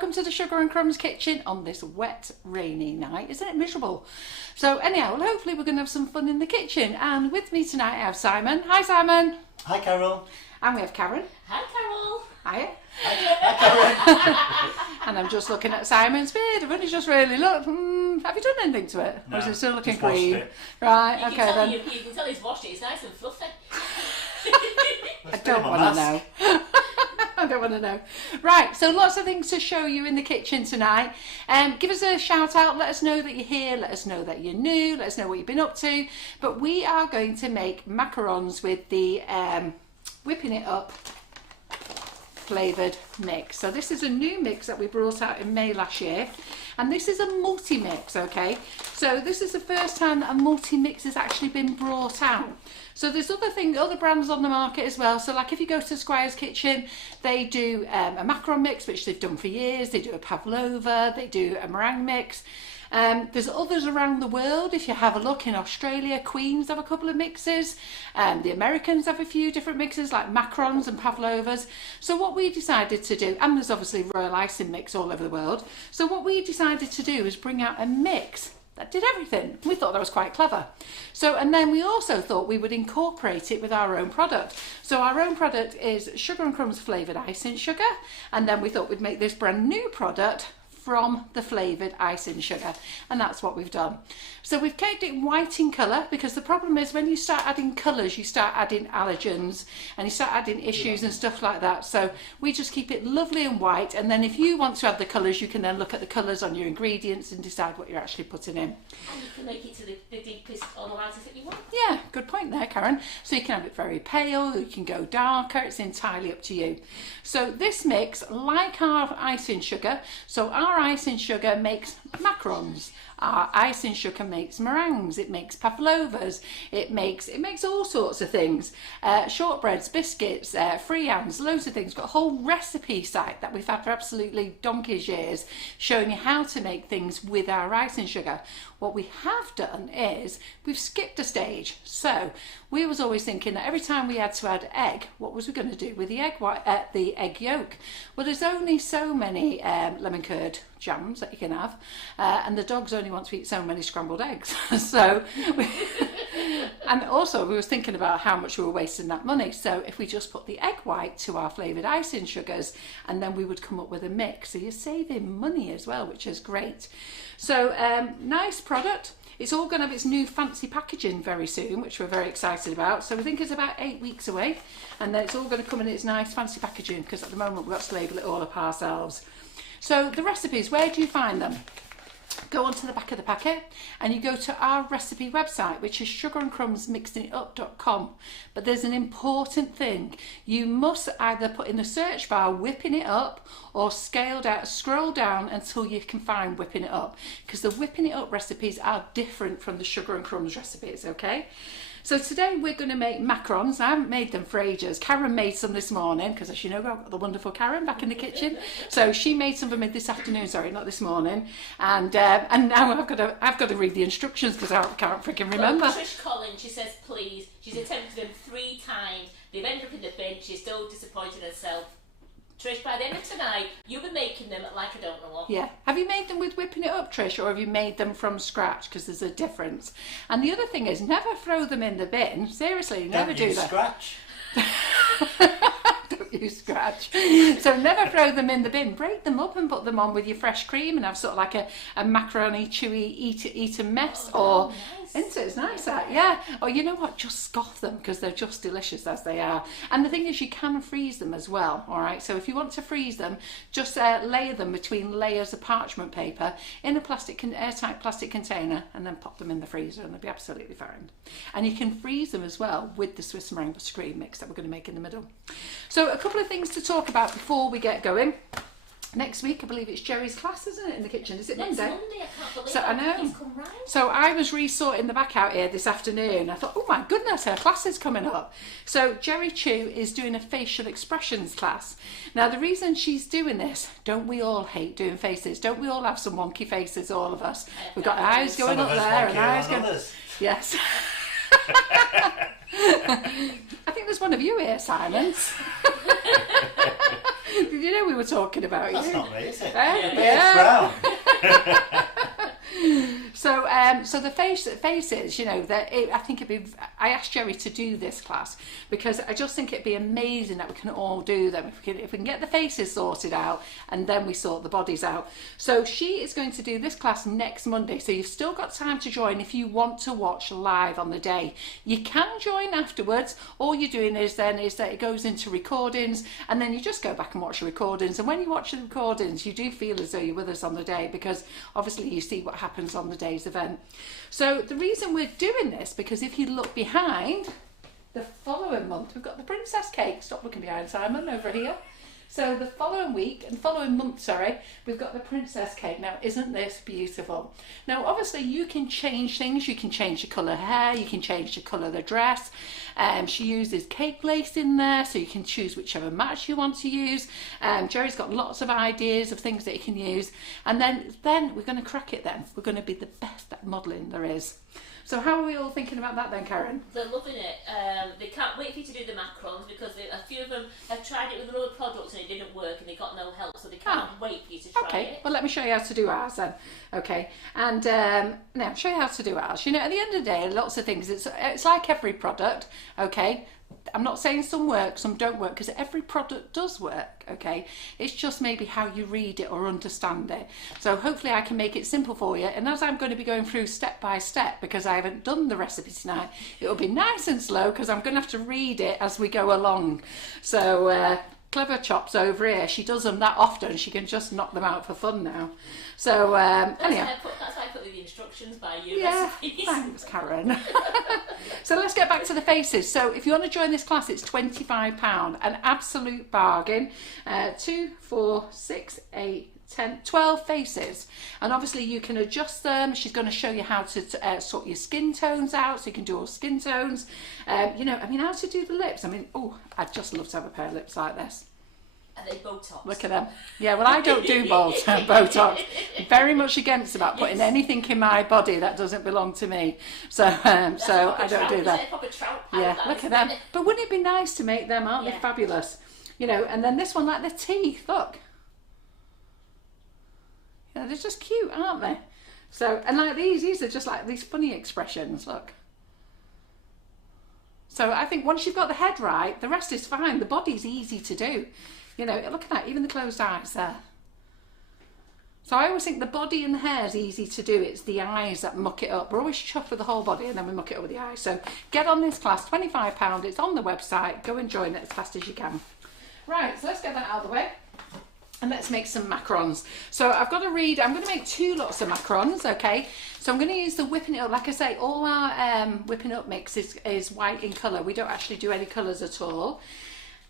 welcome to the Sugar and Crumbs Kitchen on this wet, rainy night. Isn't it miserable? So anyhow, well, hopefully we're going to have some fun in the kitchen. And with me tonight I have Simon. Hi Simon. Hi Carol. And we have Karen. Hi Carol. Hiya. Hi Karen. And I'm just looking at Simon's beard. I've only just really looked. Have you done anything to it? No, or is it still looking just washed green? it. Right, You okay can tell then. you can tell he's washed it. It's nice and fluffy. I don't want to know. I don't want to know. Right, so lots of things to show you in the kitchen tonight. Give us a shout out, let us know that you're here, let us know that you're new, let us know what you've been up to. But we are going to make macarons with the whipping it up flavoured mix. So this is a new mix that we brought out in May last year. And this is a multi-mix, okay? So this is the first time that a multi-mix has actually been brought out. So there's other brands on the market as well. So like if you go to Squire's Kitchen, they do a macaron mix, which they've done for years. They do a pavlova, they do a meringue mix. There's others around the world. If you have a look in Australia, Queens have a couple of mixes. The Americans have a few different mixes like macarons and pavlovas. So what we decided to do, and there's obviously royal icing mix all over the world. So what we decided to do is bring out a mix that did everything. We thought that was quite clever. So, and then we also thought we would incorporate it with our own product. So our own product is Sugar and Crumbs flavoured icing sugar. And then we thought we'd make this brand new product from the flavoured icing sugar, and that's what we've done. So we've kept it white in colour, because the problem is when you start adding colours you start adding allergens and you start adding issues and stuff like that. So we just keep it lovely and white, and then if you want to add the colours you can then look at the colours on your ingredients and decide what you're actually putting in. And you can make it to the deepest or the lightest that you want. Yeah, good point there, Karen. So you can have it very pale, you can go darker, it's entirely up to you. So this mix, like our icing sugar, so our icing sugar makes macarons. Our icing sugar makes meringues, it makes pavlovas, it makes all sorts of things. Shortbreads, biscuits, friands, loads of things. Got a whole recipe site that we've had for absolutely donkey's years showing you how to make things with our icing sugar. What we have done is we've skipped a stage. So we was always thinking that every time we had to add egg, what was we going to do with the egg yolk? Well, there's only so many lemon curd jams that you can have, and the dogs only want to eat so many scrambled eggs. So and also we was thinking about how much we were wasting that money. So if we just put the egg white to our flavoured icing sugars, and then we would come up with a mix. So you're saving money as well, which is great. So nice product. It's all going to have its new fancy packaging very soon, which we're very excited about. So we think it's about 8 weeks away, and then it's all going to come in its nice fancy packaging, because at the moment we've got to label it all up ourselves. So the recipes, where do you find them? Go onto the back of the packet and you go to our recipe website, which is sugarandcrumbsmixingitup.com. But there's an important thing. You must either put in the search bar whipping it up, or scroll down until you can find whipping it up, because the whipping it up recipes are different from the Sugar and Crumbs recipes, okay? So today we're going to make macarons. I haven't made them for ages. Karen made some this morning, because as you know, I've got the wonderful Karen back in the kitchen. So she made some for me this afternoon, sorry, not this morning. And now I've got to read the instructions, because I can't freaking remember. Well, Trish Collins, she says please. She's attempted them 3 times. They've ended up in the bin. She's so disappointed in herself. Trish, by the end of tonight, you'll be making them like I don't know what. Yeah. Have you made them with whipping it up, Trish, or have you made them from scratch? Because there's a difference. And the other thing is, never throw them in the bin. Seriously, never do that. Scratch. Don't use scratch. So never throw them in the bin. Break them up and put them on with your fresh cream and have sort of like a macaroni chewy eat a mess. Nice. Isn't it? It's nice that, yeah. Or you know what, just scoff them, because they're just delicious as they are. And the thing is, you can freeze them as well, all right? So if you want to freeze them, just layer them between layers of parchment paper in a airtight plastic container, and then pop them in the freezer, and they'll be absolutely fine. And you can freeze them as well with the Swiss meringue buttercream mix that we're going to make in the middle. So a couple of things to talk about before we get going. Next week, I believe it's Jerry's class, isn't it, in the kitchen? Is it Next Monday? Monday, I can't believe So I know. He's come round. So I was resorting the back out here this afternoon. I thought, oh my goodness, her class is coming up. So Jerry Chu is doing a facial expressions class. Now the reason she's doing this, don't we all hate doing faces? Don't we all have some wonky faces, all of us? We've got eyes going up there and eyes going... Yes. I think there's one of you here, Simon. Did you know we were talking about That's you? not me, is it? Yeah. It's brown. So the faces, you know, I think I asked Jerry to do this class because I just think it'd be amazing that we can all do them if we can get the faces sorted out and then we sort the bodies out. So she is going to do this class next Monday, so you've still got time to join if you want to watch live on the day. You can join afterwards. All you're doing is that it goes into recordings and then you just go back and watch the recordings, and when you watch the recordings you do feel as though you're with us on the day because obviously you see what happens on the day's event. So the reason we're doing this, because if you look behind, the following month we've got the princess cake. Stop looking behind, Simon, over here. So the following month, we've got the princess cake. Now, isn't this beautiful? Now, obviously, you can change things. You can change the colour of hair. You can change the colour of the dress. She uses cake lace in there, so you can choose whichever match you want to use. Jerry's got lots of ideas of things that you can use. And then we're going to crack it then. We're going to be the best at modelling there is. So how are we all thinking about that then, Karen? They're loving it. They can't wait for you to do the macarons because a few of them have tried it with another product and it didn't work and they got no help, so they can't wait for you to try it. Well, let me show you how to do ours then. Okay, and now I'll show you how to do ours. You know, at the end of the day, lots of things, it's like every product, okay? I'm not saying some work, some don't work, because every product does work, okay? It's just maybe how you read it or understand it. So hopefully I can make it simple for you. And as I'm going to be going through step by step, because I haven't done the recipe tonight, it'll be nice and slow because I'm going to have to read it as we go along. So Clever Chops over here, she does them that often, she can just knock them out for fun now. So anyhow. That's why I put the instructions by you. Yeah, recipes. thanks, Karen. So let's get back to the faces. So if you want to join this class, it's £25, an absolute bargain. 2, 4, 6, 8, 10, 12 faces, and obviously you can adjust them. She's going to show you how to sort your skin tones out, so you can do all skin tones. You know, I mean, how to do the lips. I mean, oh, I'd just love to have a pair of lips like this. Are they Botox? Look at them. Yeah, well, I don't do Botox. Very much against about putting anything in my body that doesn't belong to me. So I don't do that. Yeah, look at them. But wouldn't it be nice to make them? Aren't they fabulous? You know, and then this one, like the teeth. Look. Yeah, they're just cute, aren't they? So, and like these are just like these funny expressions. Look. So I think once you've got the head right, the rest is fine. The body's easy to do. You know, look at that, even the closed eyes there. So I always think the body and the hair is easy to do. It's the eyes that muck it up. We're always chuffed with the whole body and then we muck it up with the eyes. So get on this class, £25. It's on the website. Go and join it as fast as you can. Right, so let's get that out of the way. And let's make some macarons. So I've got to read, I'm going to make 2 lots of macarons, okay? So I'm going to use the whipping it up. Like I say, all our whipping up mix is white in colour. We don't actually do any colours at all.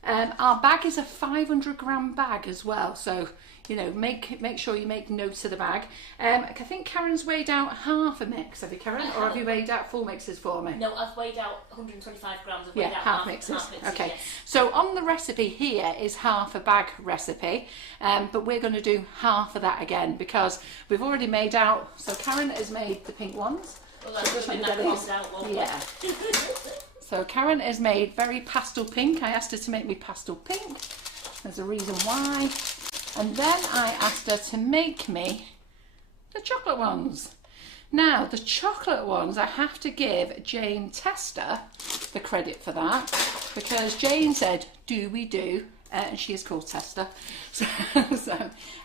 Our bag is a 500-gram bag as well, so you know, make sure you make notes of the bag. I think Karen's weighed out half a mix. Have you, Karen, or have you weighed out full mixes for me? No, I've weighed out 125 grams. I've weighed out half mixes. Okay, yes. So on the recipe here is half a bag recipe, but we're going to do half of that again because we've already made out. So Karen has made the pink ones. Well, that's out, yeah. So Karen has made very pastel pink. I asked her to make me pastel pink. There's a reason why. And then I asked her to make me the chocolate ones. Now, the chocolate ones, I have to give Jane Tester the credit for that because Jane said, do we do? And she is called Tester. So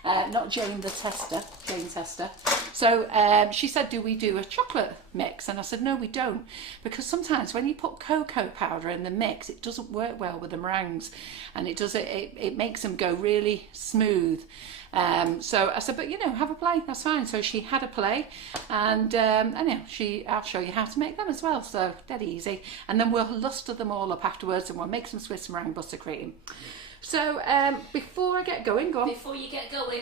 not Jane the Tester, Jane Tester. So she said, do we do a chocolate mix? And I said, no, we don't. Because sometimes when you put cocoa powder in the mix, it doesn't work well with the meringues. And it makes them go really smooth. So I said, but you know, have a play, that's fine. So she had a play, and anyhow, I'll show you how to make them as well. So dead easy. And then we'll luster them all up afterwards, and we'll make some Swiss meringue buttercream. So before I get going, go on. Before you get going,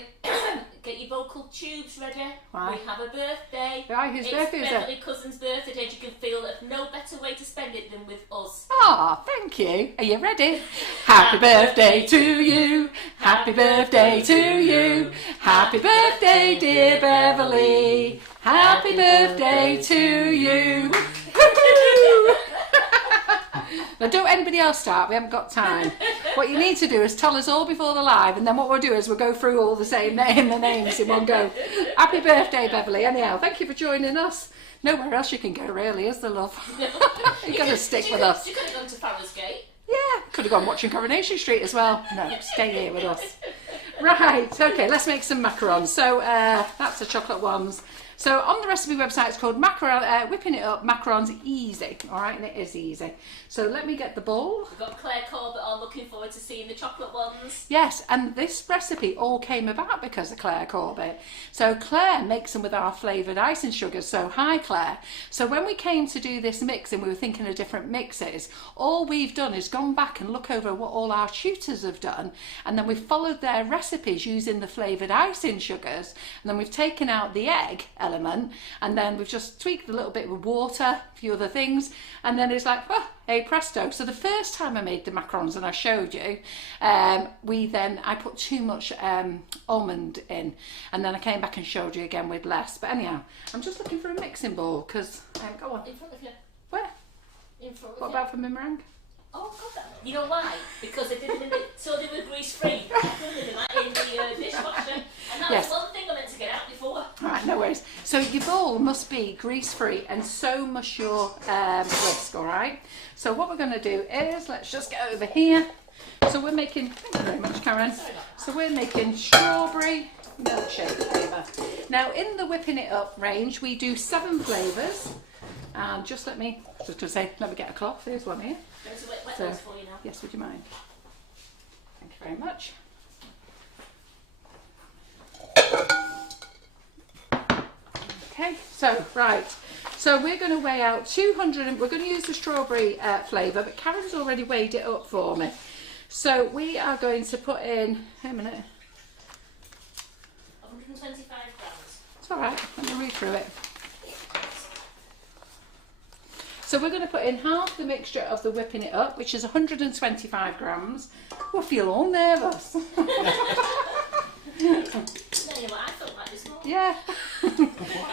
get your vocal tubes ready. Why? We have a birthday. Right, whose birthday is it? It's Beverly Cousin's birthday, and you can feel that no better way to spend it than with us. Ah, thank you. Are you ready? Happy birthday to you. Happy birthday to you. Happy birthday, dear Beverly. Happy birthday to you. Now, don't anybody else start. We haven't got time. What you need to do is tell us all before the live, and then what we'll do is we'll go through all the same names in one go. Happy birthday, Beverly. Anyhow, thank you for joining us. Nowhere else you can go, really, is there, love? You've got to stick with us. You could have gone to Farrow's Gate. Yeah, could have gone watching Coronation Street as well. No, stay here with us. Right, okay, let's make some macarons. So that's the chocolate ones. So on the recipe website, it's called macaron, whipping it up, macarons easy. All right, and it is easy. So let me get the bowl. We've got Claire Corbett on, looking forward to seeing the chocolate ones. Yes, and this recipe all came about because of Claire Corbett. So Claire makes them with our flavoured icing sugars. So hi, Claire. So when we came to do this mix and we were thinking of different mixes, all we've done is gone back and look over what all our tutors have done, and then we've followed their recipes using the flavoured icing sugars, and then we've taken out the egg element, and then we've just tweaked a little bit with water, a few other things, and then it's like, oh, hey presto. So the first time I made the macarons and I showed you, I put too much almond in, and then I came back and showed you again with less. But anyhow, I'm just looking for a mixing bowl because go on. In front of you. Where? In front of What you. about for my meringue? Oh, God. You know why? Because they did them so they were grease free. I put them in the dishwasher, and that Yes. was one thing I meant to get out before. Right, no worries. So your bowl must be grease-free, and so must your whisk, all right? So what we're going to do is, let's just get over here. So we're making, thank you very much, Karen. So we're making strawberry milkshake flavour. Now, in the whipping it up range, we do 7 flavours. And just let me get a cloth. Here's one here. There's a wet So, ones for you now. yes, would you mind? Thank you very much. Okay, so right, so we're going to weigh out 200, and we're going to use the strawberry flavour, but Karen's already weighed it up for me. So we are going to put in, a minute. 125 grams. It's all right, let me read through it. So we're going to put in half the mixture of the whipping it up, which is 125 grams. I feel all nervous. No, you know what, I felt like this morning. Yeah.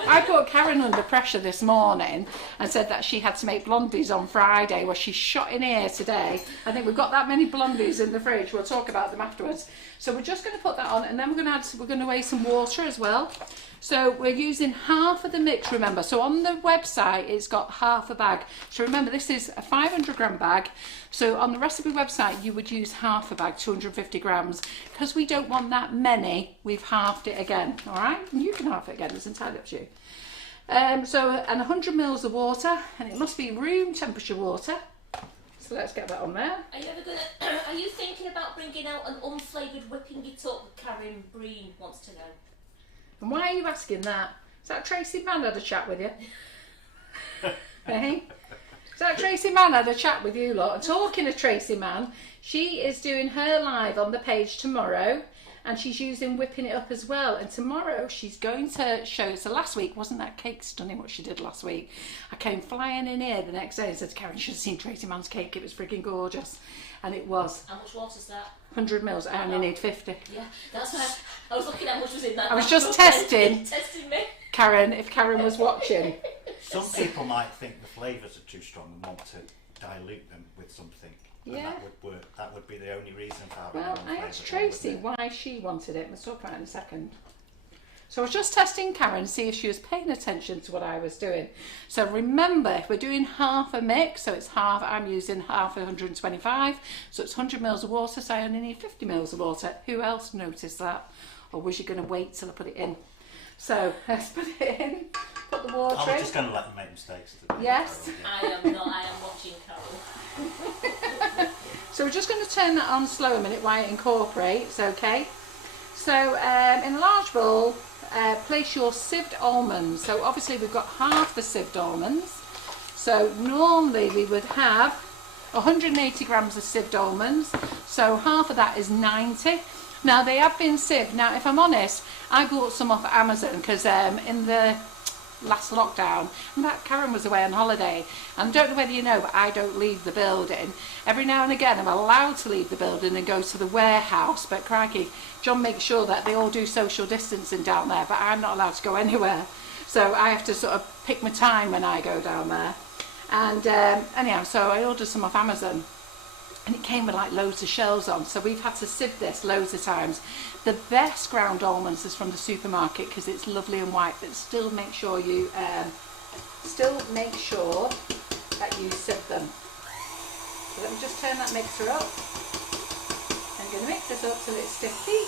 I put Karen under pressure this morning and said that she had to make blondies on Friday. Well, she's shot in here today. I think we've got that many blondies in the fridge. We'll talk about them afterwards. So we're just going to put that on, and then we're going to weigh some water as well. So we're using half of the mix, remember. So on the website, it's got half a bag. So remember, this is a 500 gram bag. So on the recipe website, you would use half a bag, 250 grams. Because we don't want that many, we've halved it again, all right? And you can half it again, it's entirely up to you. And 100 mils of water, and it must be room temperature water. So let's get that on there. Are you thinking about bringing out an unflavoured whipping it up? Karen Breen wants to know. And why are you asking that? Is that Tracy Mann had a chat with you? Hey? Is that Tracy Mann had a chat with you lot? And talking of Tracy Mann, she is doing her live on the page tomorrow, and she's using whipping it up as well. And tomorrow she's going to show, so last week, wasn't that cake stunning what she did last week? I came flying in here the next day and said to Karen, you should have seen Tracy Mann's cake, it was freaking gorgeous. And it was. How much water's that? 100 mils, I only need 50. Yeah, that's why I was looking at how much was in that. I was just testing. Testing me. Karen, if Karen was watching. Some people might think the flavours are too strong and want to dilute them with something. And Yeah. that would work. That would be the only reason for having Well, one I asked flavour, wouldn't Tracy it? why she wanted it. We'll talk about it in a second. So I was just testing Karen to see if she was paying attention to what I was doing. So remember, if we're doing half a mix, so it's half, I'm using half 125, so it's 100 mils of water, so I only need 50 mils of water. Who else noticed that? Or was you going to wait till I put it in? So let's put it in, put the water I'm in. just going to let them make mistakes today. Yes. I am not, I am watching Carol. So we're just going to turn that on slow a minute while it incorporates, okay? So in a large bowl, place your sieved almonds. So obviously we've got half the sieved almonds. So normally we would have 180 grams of sieved almonds. So half of that is 90. Now they have been sieved. Now if I'm honest, I bought some off Amazon because in the last lockdown, in fact Karen was away on holiday, and I don't know whether you know, but I don't leave the building. Every now and again I'm allowed to leave the building and go to the warehouse, but crikey, John makes sure that they all do social distancing down there, but I'm not allowed to go anywhere, so I have to sort of pick my time when I go down there. And anyhow, so I ordered some off Amazon. and it came with like loads of shells on, so we've had to sieve this loads of times. The best ground almonds is from the supermarket because it's lovely and white, but still make sure you that you sieve them. So let me just turn that mixer up. I'm going to mix this up till it's sticky.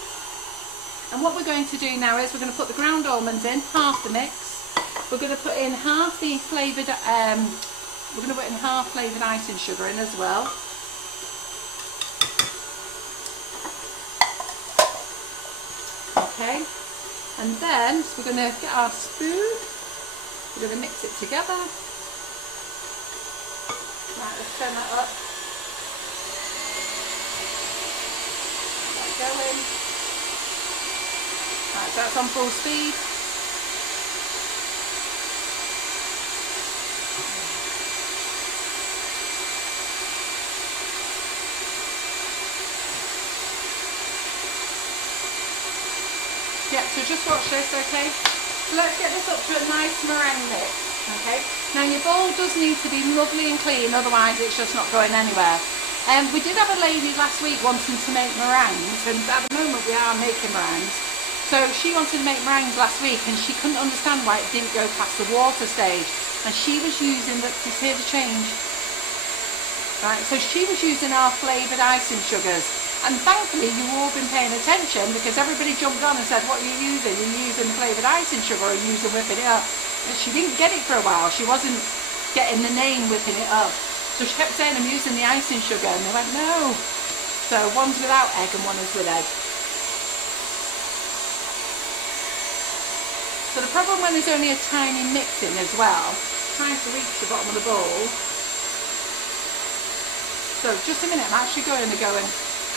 And what we're going to do now is we're going to put the ground almonds in, half the mix. We're going to put in half the flavoured, icing sugar in as well. Okay, and then we're going to get our spoon. We're going to mix it together. Right, let's turn that up. That's going. Right, so that's on full speed. Yeah, so just watch this, okay? So let's get this up to a nice meringue mix, okay? Now your bowl does need to be lovely and clean, otherwise it's just not going anywhere. We did have a lady last week wanting to make meringues, and at the moment we are making meringues. So she wanted to make meringues last week and she couldn't understand why it didn't go past the water stage. And she was using, just hear the change. Right, so she was using our flavoured icing sugars. And thankfully you've all been paying attention because everybody jumped on and said, what are you using? Are you using the flavoured icing sugar or are you using whipping it up? And she didn't get it for a while. She wasn't getting the name whipping it up. So she kept saying, I'm using the icing sugar. And they went, no. So one's without egg and one is with egg. So the problem when there's only a tiny mix in as well, trying to reach the bottom of the bowl. So just a minute, I'm actually going to go and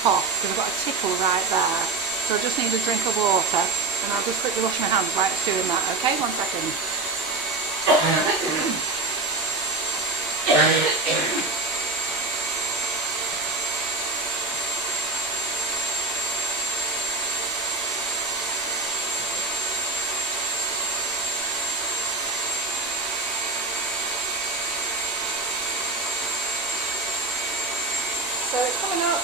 cough because I've got a tickle right there. So I just need a drink of water and I'll just quickly wash my hands while it's doing that. Okay, 1 second. So it's coming up.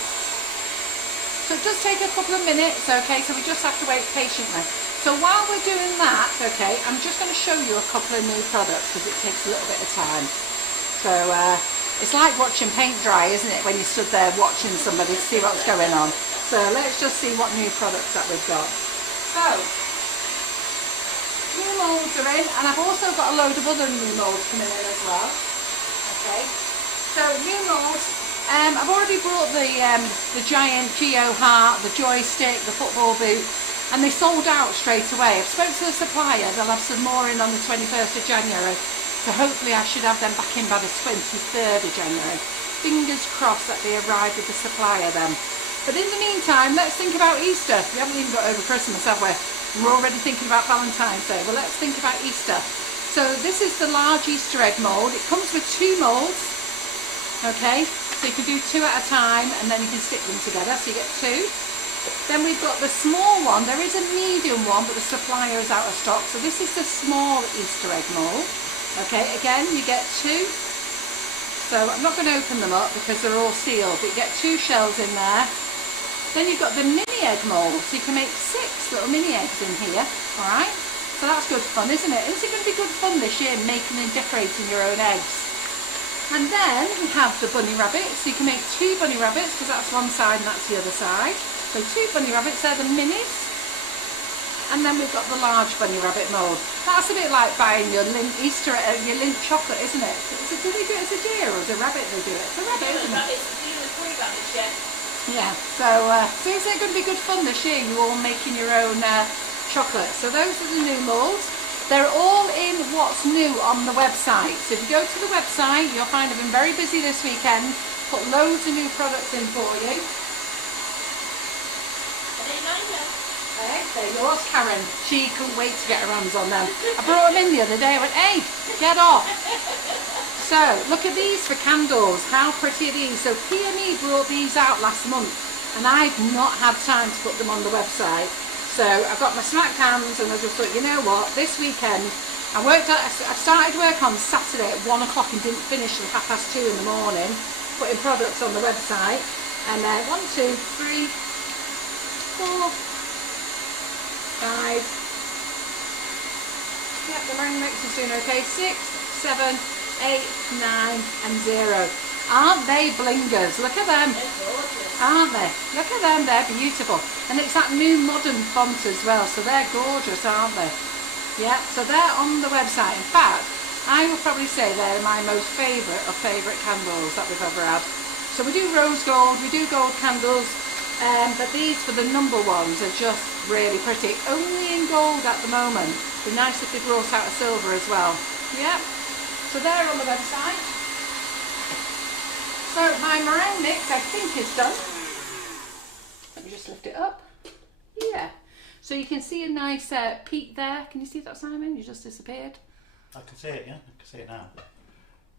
So it does take a couple of minutes, okay, so we just have to wait patiently. So while we're doing that, okay, I'm just going to show you a couple of new products because it takes a little bit of time. So it's like watching paint dry, isn't it, when you stood there watching somebody to see what's going on. So let's just see what new products that we've got. So, new moulds are in, and I've also got a load of other new moulds coming in as well. Okay, so new moulds. I've already brought the giant Geo heart, the joystick, the football boot, and they sold out straight away. I've spoken to the supplier, they'll have some more in on the 21st of January, so hopefully I should have them back in by the 23rd of January. Fingers crossed that they arrive with the supplier then. But in the meantime, let's think about Easter. We haven't even got over Christmas, have we? We're already thinking about Valentine's Day. Well, let's think about Easter. So this is the large Easter egg mould. It comes with 2 moulds, okay? So you can do 2 at a time and then you can stick them together, so you get 2. Then we've got the small one. There is a medium one, but the supplier is out of stock. So this is the small Easter egg mould. Okay, again, you get 2. So I'm not going to open them up because they're all sealed, but you get 2 shells in there. Then you've got the mini egg mould, so you can make 6 little mini eggs in here, alright? So that's good fun, isn't it? Isn't it going to be good fun this year, making and decorating your own eggs? And then we have the bunny rabbits, so you can make 2 bunny rabbits, because that's one side and that's the other side. So 2 bunny rabbits, they're the minis. And then we've got the large bunny rabbit mould. That's a bit like buying your Lindt Easter egg, your Lindt chocolate, isn't it? Do they do it as a deer or as a rabbit they do it? It's a rabbit, isn't it? Yeah, so isn't it going to be good fun this year, you all making your own chocolate? So those are the new moulds. They're all in what's new on the website. So if you go to the website, you'll find I've been very busy this weekend, put loads of new products in for you. Okay, there yours, Karen. She couldn't wait to get her hands on them. I brought them in the other day, I went, hey, get off. So, look at these for candles. How pretty are these? So PME brought these out last month and I've not had time to put them on the website. So I've got my smack cans and I just thought, you know what, this weekend, I started work on Saturday at 1 o'clock and didn't finish till 2:30 in the morning. putting products on the website. And 1, 2, 3, 4, 5. Yep, the meringue mix is doing okay. 6, 7, 8, 9 and 0. Aren't they blingers? Look at them. They're gorgeous. Aren't they? Look at them, they're beautiful. And it's that new modern font as well, so they're gorgeous, aren't they? Yeah, so they're on the website. In fact, I would probably say they're my most favourite of favourite candles that we've ever had. So we do rose gold, we do gold candles, but these for the number ones are just really pretty. Only in gold at the moment. It'd be nice if they brought out a silver as well. Yeah, so they're on the website. So my meringue mix I think is done. Let me just lift it up. Yeah. So you can see a nice peak there. Can you see that, Simon? You just disappeared. I can see it, yeah. I can see it now.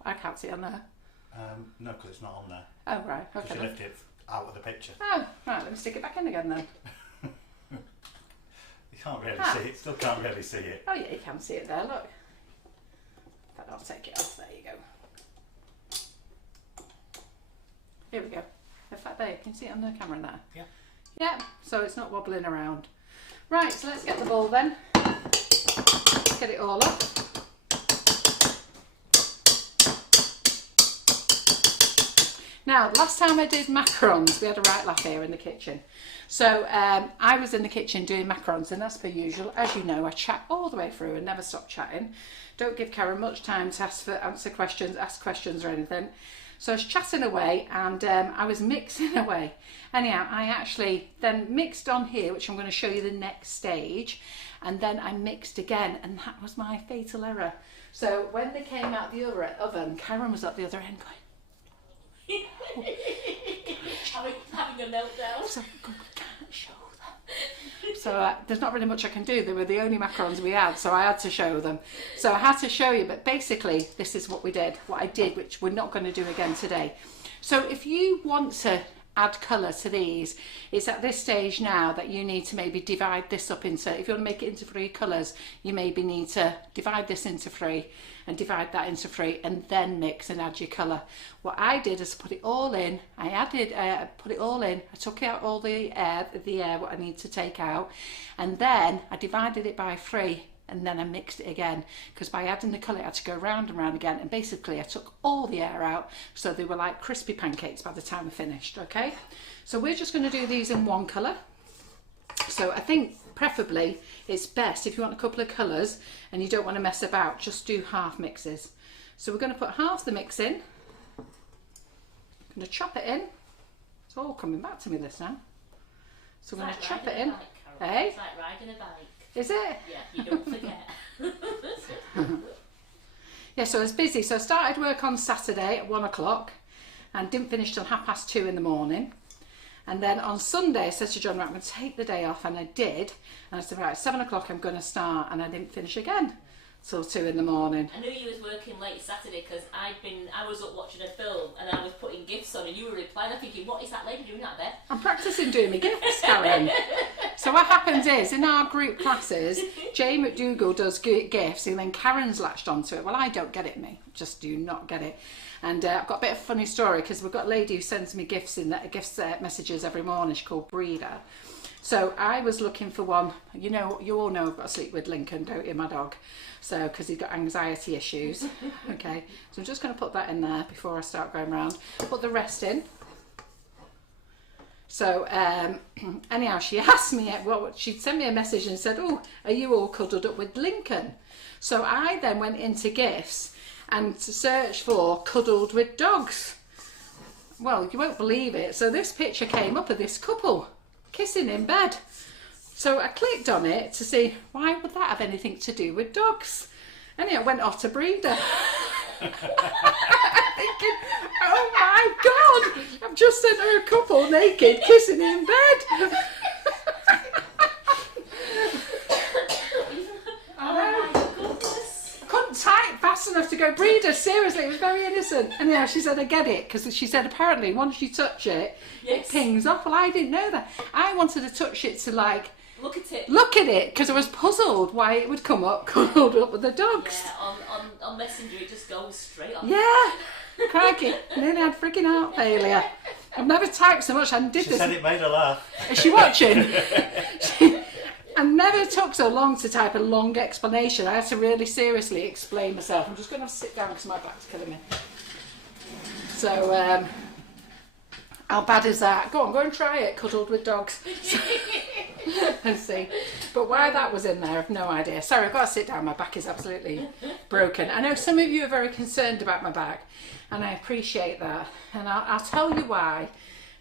I can't see it on there. No, because it's not on there. Oh, right. Okay. Because you left it out of the picture. Oh, right. Let me stick it back in again then. You can't really see it. Still can't really see it. Oh, yeah, you can see it there. Look. But I'll take it off. There you go. Here we go. In fact, there, you can see it on the camera there. Yeah. Yeah, so it's not wobbling around. Right, so let's get the bowl then. Let's get it all up. Now, last time I did macarons, we had a right laugh here in the kitchen. So I was in the kitchen doing macarons, and as per usual, as you know, I chat all the way through and never stop chatting. Don't give Karen much time to ask questions or anything. So I was chatting away and I was mixing away. Anyhow, I actually then mixed on here, which I'm going to show you the next stage. And then I mixed again, and that was my fatal error. So when they came out the other oven, Karen was at the other end going, having a meltdown. so we can't show them. So there's not really much I can do. They were the only macarons we had, so I had to show them. So I had to show you, but basically this is what we did, what I did, which we're not going to do again today. So if you want to add colour to these, it's at this stage now that you need to maybe divide this up into, if you want to make it into 3 colours, you maybe need to divide this into 3 and divide that into 3 and then mix and add your colour. What I did is put it all in, put it all in, I took out all the air what I need to take out, and then I divided it by 3 and then I mixed it again, because by adding the colour I had to go round and round again, and basically I took all the air out so they were like crispy pancakes by the time I finished. Okay, so we're just going to do these in 1 colour. So I think preferably it's best if you want a couple of colours and you don't want to mess about, just do half mixes. So we're going to put half the mix in. I'm going to chop it in. It's all coming back to me this now. So we're going to chop it in. Hey? It's like riding a bike. Is it? Yeah, you don't forget. Yeah, so I was busy. So I started work on Saturday at 1 o'clock and didn't finish till 2:30 in the morning. And then on Sunday I said to John, right, I'm going to take the day off, and I did. And I said, right, 7 o'clock I'm going to start, and I didn't finish again till 2 in the morning. I knew you was working late Saturday because I was up watching a film and I was putting gifts on, and you were replying. I'm thinking, what is that lady doing out there? I'm practicing doing my gifts, Karen. So what happens is, in our group classes, Jay McDougall does gifts, and then Karen's latched onto it. Well, I don't get it, me. Just do not get it. And I've got a bit of a funny story, because we've got a lady who sends me gifts messages every morning. She's called Breeder. So I was looking for one. You know, you all know I've got to sleep with Lincoln, don't you, my dog? So, because he's got anxiety issues. Okay, so I'm just going to put that in there before I start going around. Put the rest in. So anyhow, she asked me, well, she'd sent me a message and said, oh, are you all cuddled up with Lincoln? So I then went into gifts and searched for cuddled with dogs. Well, you won't believe it. So this picture came up of this couple kissing in bed. So I clicked on it to see, why would that have anything to do with dogs? And it went off to Breeder. Thinking, oh my God, I've just sent her a couple naked kissing in bed. Oh my goodness. I couldn't type fast enough to go, Breeder, seriously, it was very innocent. And yeah, she said, I get it, because she said apparently once you touch it, Yes. it pings off. Well, I didn't know that. I wanted to touch it to like, Look at it. look at it, because I was puzzled why it would come up cuddled up with the dogs. Yeah, on Messenger it just goes straight on. Yeah. Crikey, I nearly had freaking heart failure. I've never typed so much. I did She this. said it made her laugh. Is she watching? I never took so long to type a long explanation. I had to really seriously explain myself. I'm just going to sit down because my back's killing me. So, how bad is that? Go on, go and try it, cuddled with dogs. And see. But why that was in there, I've no idea. Sorry, I've got to sit down. My back is absolutely broken. I know some of you are very concerned about my back, and I appreciate that. And I'll tell you why.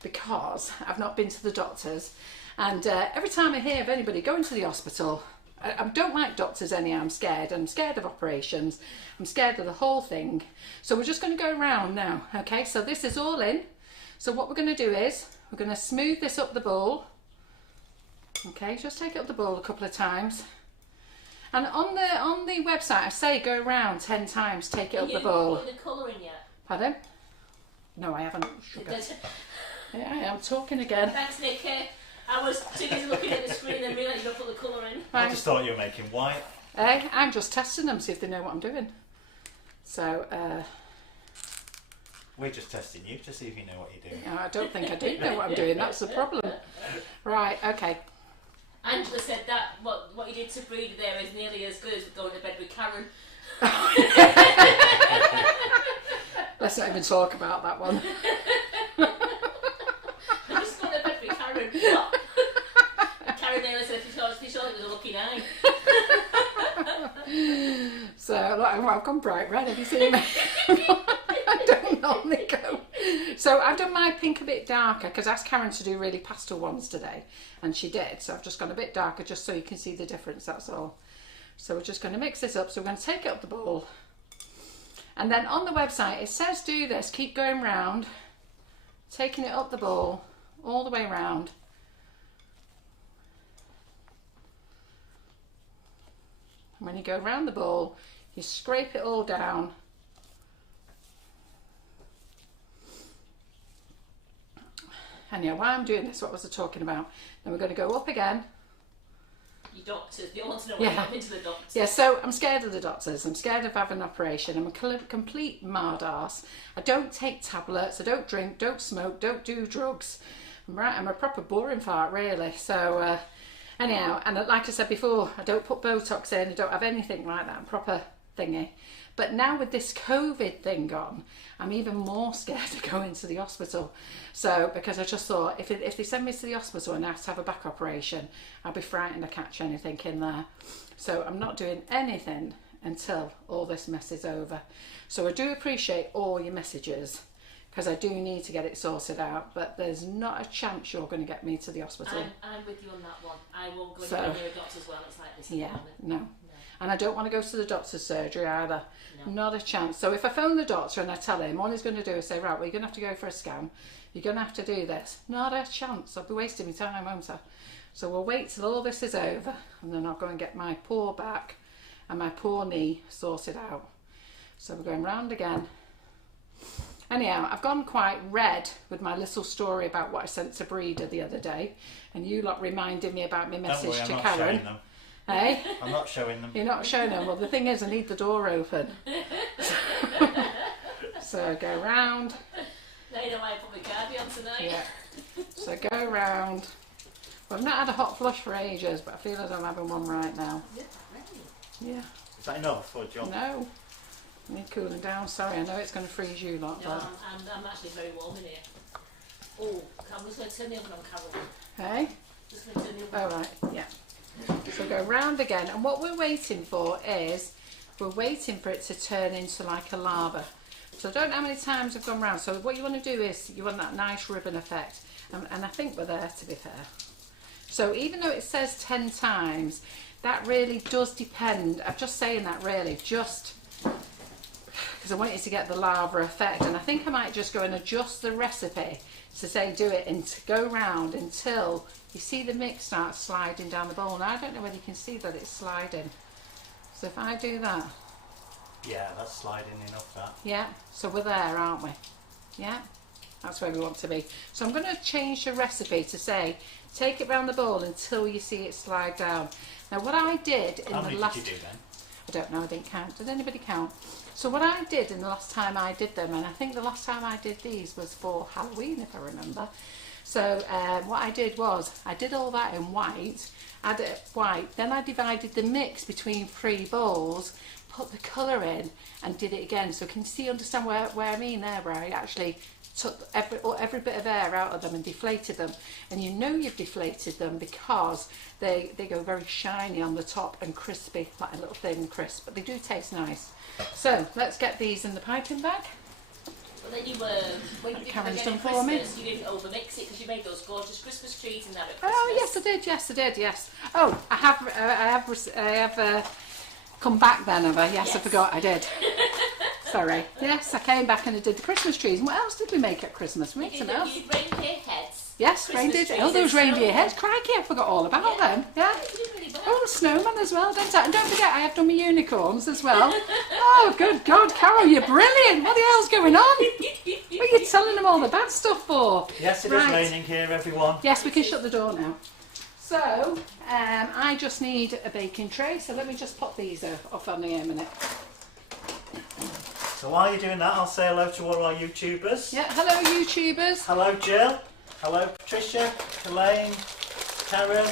Because I've not been to the doctors. And every time I hear of anybody going to the hospital, I don't like doctors anyhow. I'm scared. I'm scared of operations. I'm scared of the whole thing. So we're just going to go around now. Okay, so this is all in. So what we're going to do is we're going to smooth this up the bowl. Okay, just take it up the bowl a couple of times. And on the website I say go around 10 times, take it up the bowl. Have you put the colour in yet? Pardon? No, I haven't. Sugar. Yeah, I am talking again. Thanks, Nicky. I was too busy looking at the screen and realised you've got to put the colour in. I just thought you were making white. Hey, I'm just testing them, see if they know what I'm doing. So, we're just testing you to see if you know what you're doing. I don't think I do know what I'm doing, that's the problem. Right, okay. Angela said that what you did to Breeder there is nearly as good as going to bed with Karen. Let's not even talk about that one. I'm just going to bed with Karen. Karen nearly said she thought it was a lucky night. So, look, I've gone bright red, have you seen me? I don't normally go. So I've done my pink a bit darker because I asked Karen to do really pastel ones today, and she did. So I've just gone a bit darker just so you can see the difference, that's all. So we're just going to mix this up. So we're going to take it up the bowl. And then on the website it says do this, keep going round, taking it up the bowl, all the way round. And when you go round the bowl, you scrape it all down. And yeah, while I'm doing this, what was I talking about? Then we're going to go up again. You doctors, you want to know what happened to the doctors. Yeah, so I'm scared of the doctors. I'm scared of having an operation. I'm a complete mad arse. I don't take tablets. I don't drink, don't smoke, don't do drugs. I'm a proper boring fart, really. So anyhow, and like I said before, I don't put Botox in. I don't have anything like that. I'm proper thingy. But now with this COVID thing on, I'm even more scared of going to the hospital. So, because I just thought, if they send me to the hospital and I have to have a back operation, I'll be frightened to catch anything in there. So I'm not doing anything until all this mess is over. So I do appreciate all your messages, because I do need to get it sorted out, but there's not a chance you're going to get me to the hospital. I'm with you on that one. I won't go So, near a doctor's well, it's like this. Yeah, no. And I don't want to go to the doctor's surgery either. No. Not a chance. So if I phone the doctor and I tell him, all he's going to do is say, right, well, you're going to have to go for a scan. You're going to have to do this. Not a chance. I'll be wasting my time, won't I? So we'll wait till all this is over, and then I'll go and get my poor back and my poor knee sorted out. So we're going round again. Anyhow, I've gone quite red with my little story about what I sent to Breeder the other day, and you lot reminded me about my message Don't worry, to I'm not Karen. showing them. Hey? I'm not showing them. You're not showing them. Well, the thing is, I need the door open. So go round. Now you know why I put my cardi on tonight. Yeah. So go round. Well, I've not had a hot flush for ages, but I feel as I'm having one right now. Yeah. Is that enough, or do you want... No. I need cooling down. Sorry, I know it's going to freeze you lot, No, but... I'm actually very warm in here. Oh, I'm just going to turn the oven on, Carol. Hey? Just going to turn the oven on. All right. Yeah. So go round again, and what we're waiting for is we're waiting for it to turn into like a lava. So I don't know how many times I've gone round. So what you want to do is you want that nice ribbon effect, and I think we're there, to be fair. So even though it says 10 times, that really does depend. I'm just saying that really just because I want you to get the lava effect, and I think I might just go and adjust the recipe to say do it and to go round until you see the mix start sliding down the bowl. Now I don't know whether you can see that it's sliding. So if I do that. Yeah, that's sliding enough, that. Yeah, so we're there, aren't we? Yeah, that's where we want to be. So I'm going to change the recipe to say take it round the bowl until you see it slide down. Now what I did in How the many last... did you do then? I don't know, I didn't count. Did anybody count? So what I did in the last time I did them, and I think the last time I did these was for Halloween, if I remember. So what I did was, I did all that in white, added white, then I divided the mix between 3 bowls, put the colour in and did it again. So can you understand where I mean there, where I actually took every bit of air out of them and deflated them. And you know you've deflated them because they go very shiny on the top and crispy, like a little thin crisp, but they do taste nice. So let's get these in the piping bag. Well, then you when you did Karen's again done at for me. Christmas, you didn't overmix it because you made those gorgeous Christmas trees and that at Christmas. Oh yes, I did. Yes. Oh, I have come back then, have I? Yes, I forgot I did. Sorry. Yes, I came back and I did the Christmas trees. And what else did we make at Christmas? We made something else. You did reindeer heads. Yes, Christmas reindeer. trees Oh, those and reindeer snowmen. heads. Crikey, I forgot all about them. Yeah. You did really well. Oh, the snowman as well, don't I? And don't forget, I have done my unicorns as well. Oh, good God, Carol, you're brilliant. What the hell's going on? What are you telling them all the bad stuff for? Yes, it is raining here, everyone. Yes, we can shut the door now. So, I just need a baking tray, so let me just pop these off on here a minute. So while you're doing that, I'll say hello to all our YouTubers. Yeah, hello YouTubers. Hello Jill. Hello Patricia, Elaine, Karen,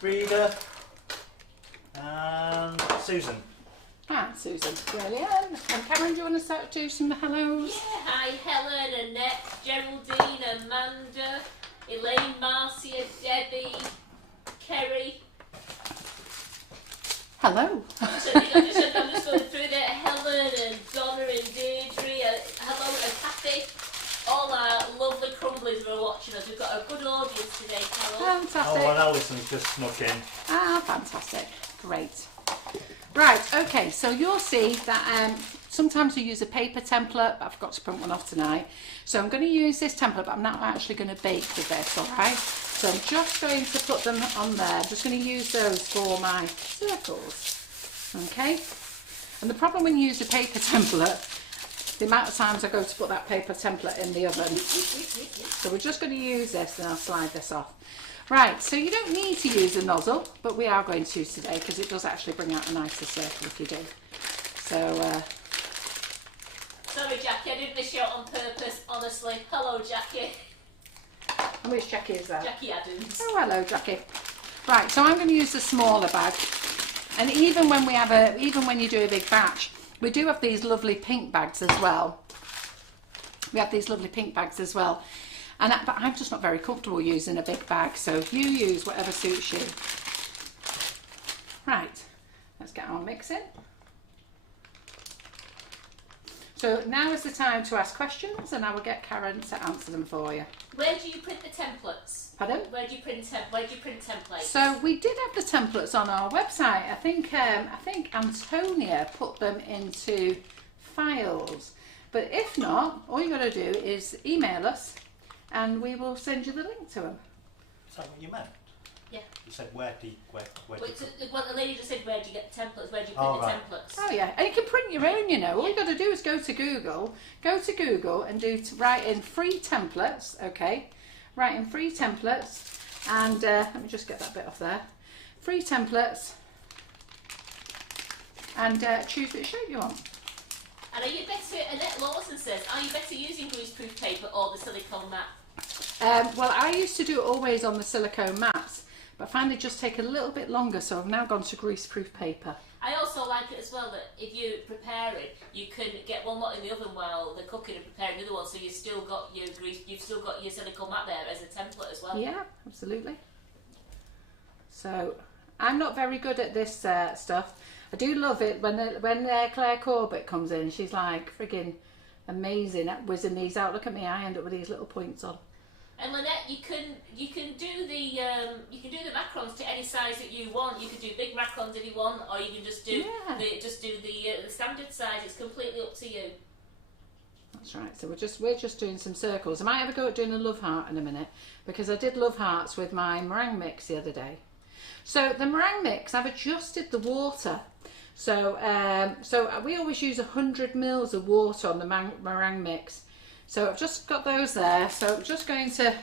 Rita, and Susan. Hi, Susan. Brilliant. And Karen, do you want to start do some hellos? Yeah, hi Helen, Annette, Geraldine, Amanda, Elaine, Marcia, Debbie, Kerry. Hello. I'm just going through there. Helen and Donna and Deirdre, hello and Kathy. All our lovely crumblies who are watching us. We've got a good audience today, Carol. Fantastic. Oh, and Alison's just snuck in. Ah, fantastic. Great. Right, okay, so you'll see that sometimes we use a paper template, but I forgot to print one off tonight. So I'm going to use this template, but I'm not actually going to bake with this, alright? So I'm just going to put them on there. I'm just going to use those for my circles. Okay? And the problem when you use a paper template, the amount of times I go to put that paper template in the oven. So we're just going to use this and I'll slide this off. Right, so you don't need to use a nozzle, but we are going to today because it does actually bring out a nicer circle if you do. So, Sorry, Jackie, I didn't miss you out on purpose, honestly. Hello, Jackie. and which Jackie is that? Jackie Adams. Oh, hello, Jackie. Right, so I'm going to use the smaller bag. And even when you do a big batch, we do have these lovely pink bags as well. But I'm just not very comfortable using a big bag, so you use whatever suits you. Right, let's get our mix in. So now is the time to ask questions and I will get Karen to answer them for you. Where do you print the templates? Pardon? Where do you print templates? So we did have the templates on our website. I think Antonia put them into files. But if not, all you got to do is email us and we will send you the link to them. Is that what you meant? Yeah. You said where do you Well, the lady just said, where do you get the templates? Where do you print Oh, the right. templates? Oh yeah, and you can print your own, you know. All you got to do is go to Google and write in free templates, okay? Write in free templates and let me just get that bit off there. Free templates and choose which shape you want. And are you better, Annette Lawson says, are you better using greaseproof paper or the silicone mat? Well, I used to do it always on the silicone mats, but I find they just take a little bit longer, so I've now gone to greaseproof paper. I also like it as well that if you prepare it, you can get one lot in the oven while they're cooking and prepare another one, so you've still got your silicone mat there as a template as well. Yeah, absolutely. So I'm not very good at this stuff. I do love it when Claire Corbett comes in. She's like friggin' amazing at whizzing these out. Look at me, I end up with these little points on. And Lynette, you can do the macarons to any size that you want. You can do big macarons if you want, or you can just do the standard size. It's completely up to you. That's right. So we're just doing some circles. I might have a go at doing a love heart in a minute because I did love hearts with my meringue mix the other day. So the meringue mix, I've adjusted the water. So we always use 100 mils of water on the meringue mix. So I've just got those there. So I'm just going to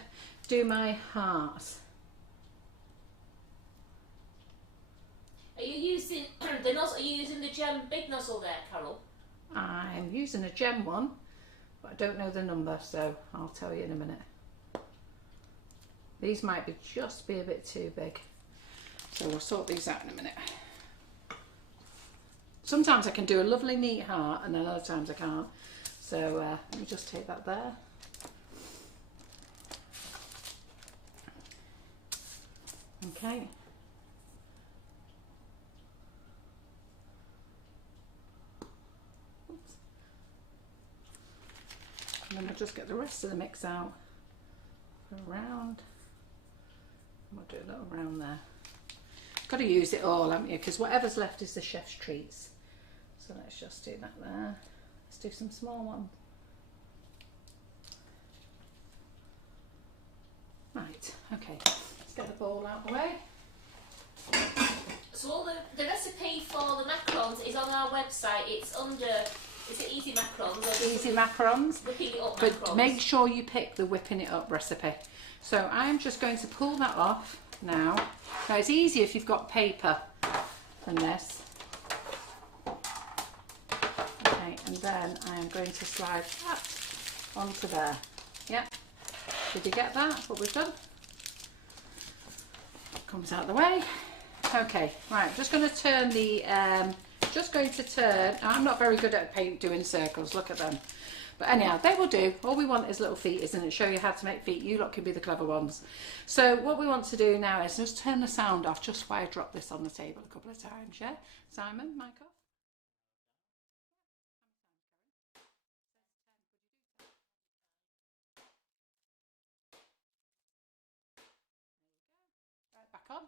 do my hearts. Are Are you using the nozzle? Are you using the gem big nozzle there, Carol? I'm using a gem one, but I don't know the number, so I'll tell you in a minute. These might just be a bit too big, so we'll sort these out in a minute. Sometimes I can do a lovely neat heart, and then other times I can't. So let me just take that there. Okay. Oops. And then we'll just get the rest of the mix out. Around. We'll do a little round there. Got to use it all, haven't you? Because whatever's left is the chef's treats. So let's just do that there. Let's do some small ones. Right, okay. Let's get the bowl out of the way. So all the recipe for the macarons is on our website. It's under, is it Easy Macarons? Or Easy Macarons. Whipping it up But macarons. make sure you pick the whipping it up recipe. So I'm just going to pull that off now. Now it's easier if you've got paper than this. Okay, and then I am going to slide that onto there. Yeah. Did you get that? What we've done? Comes out of the way. Okay, right, just going to turn the, I'm not very good at doing circles, look at them. But anyhow, they will do. All we want is little feet, isn't it? Show you how to make feet. You lot can be the clever ones. So what we want to do now is just turn the sound off just while I drop this on the table a couple of times, yeah? Simon, mic off. Back on.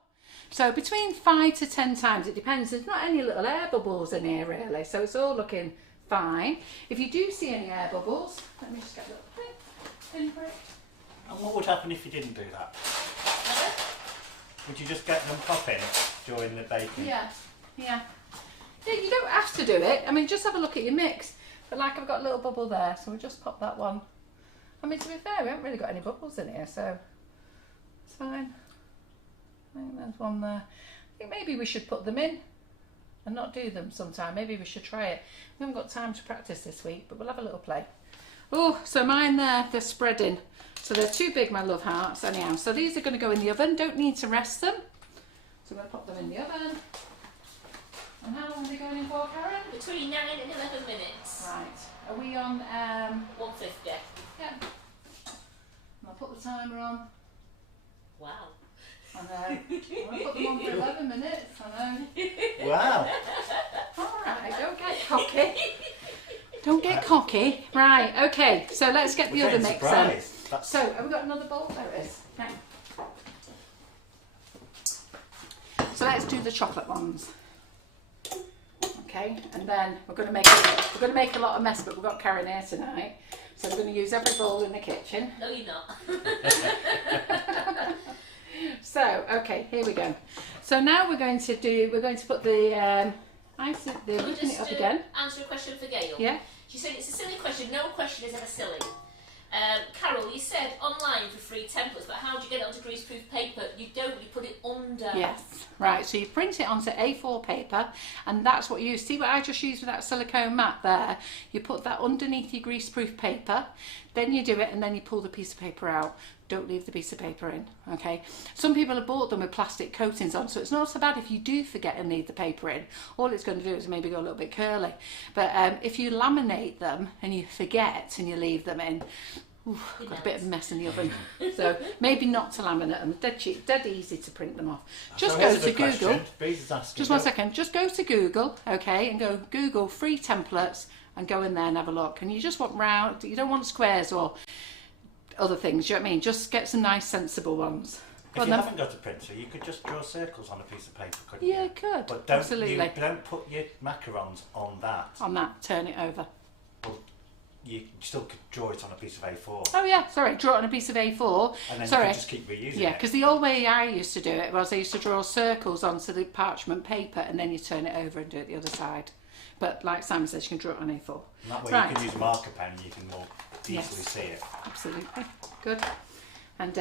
So between 5 to 10 times, it depends. There's not any little air bubbles in here really, so it's all looking fine. If you do see any air bubbles, let me just get a little pinprick. And what would happen if you didn't do that? Would you just get them popping during the baking? Yeah, yeah. Yeah, you don't have to do it. I mean, just have a look at your mix. But like I've got a little bubble there, so we'll just pop that one. I mean, to be fair, we haven't really got any bubbles in here, so it's fine. I think there's one there. I think maybe we should put them in and not do them sometime. Maybe we should try it. We haven't got time to practice this week, but we'll have a little play. Oh, so mine there, they're spreading. So they're too big, my love hearts, anyhow. So these are going to go in the oven. Don't need to rest them. So I'm going to pop them in the oven. And how long are they going in for, Karen? Between 9 and 11 minutes. Right. Are we on... 150. Yeah. And I'll put the timer on. Wow. I know. I want to put them on for 11 minutes. I know. Wow. Alright, don't get cocky. Don't get cocky. Right, okay. So let's get the other mix in. So, have we got another bowl? There it is. Okay. So let's do the chocolate ones. Okay, and then we're going to make a lot of mess, but we've got Karen here tonight, so we're going to use every bowl in the kitchen. No, you're not. So, okay, here we go. So now we're going to put the whipping it up again. Answer a question for Gail. Yeah. She said it's a silly question. No question is ever silly. Carol, you said online for free templates, but how do you get it onto greaseproof paper? You don't, you put it under. Yes, right, so you print it onto A4 paper, and that's what you use. See what I just used with that silicone mat there? You put that underneath your greaseproof paper, then you do it, and then you pull the piece of paper out. Don't leave the piece of paper in, okay? Some people have bought them with plastic coatings on, so it's not so bad if you do forget and leave the paper in. All it's going to do is maybe go a little bit curly. But if you laminate them and you forget and you leave them in, got a bit of a mess in the oven. So maybe not to laminate them. Dead cheap, dead easy to print them off. Just go to Google. Just one second. Just go to Google, okay, and go Google free templates and go in there and have a look. And you just want round. You don't want squares or other things. Do you know what I mean? Just get some nice, sensible ones. If you haven't got a printer, you could just draw circles on a piece of paper, couldn't you? Yeah, you could. But absolutely. Don't put your macarons on that. On that, turn it over. Well, you still could draw it on a piece of A4. Oh yeah, sorry, draw it on a piece of A4. And then sorry. you could just keep reusing it. Yeah, because the old way I used to do it was I used to draw circles onto the parchment paper and then you turn it over and do it the other side. But like Simon says, you can draw it on A4. And that way right. you can use a marker pen, you can more easily see it. Absolutely, good. And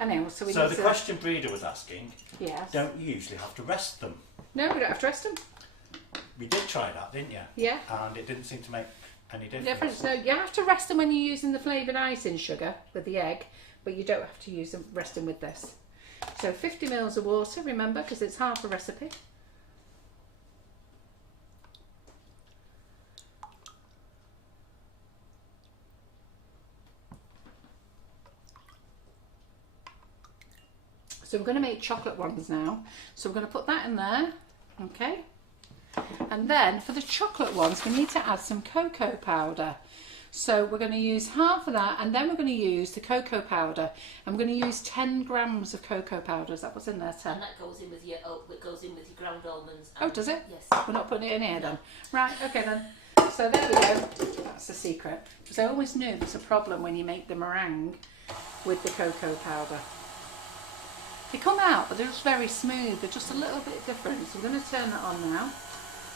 anyway, so we So need the question Breeder was asking, yes. don't you usually have to rest them? No, we don't have to rest them. You did try that, didn't you? Yeah. And it didn't seem to make any Difference. No, you have to rest them when you're using the flavoured icing sugar with the egg, but you don't have to use them rest them with this. So 50 ml of water, remember, because it's half a recipe. So we're going to make chocolate ones now. So we're going to put that in there, okay? And then for the chocolate ones, we need to add some cocoa powder. So we're going to use half of that, and then we're going to use the cocoa powder. And we're going to use 10 grams of cocoa powder. Is that what's in there, 10? And that goes in with your ground almonds. Oh, does it? Yes. We're not putting it in here then. Right, okay then. So there we go. That's the secret. Because I always knew there's a problem when you make the meringue with the cocoa powder. They come out, but they're just very smooth. They're just a little bit different. So we're going to turn that on now.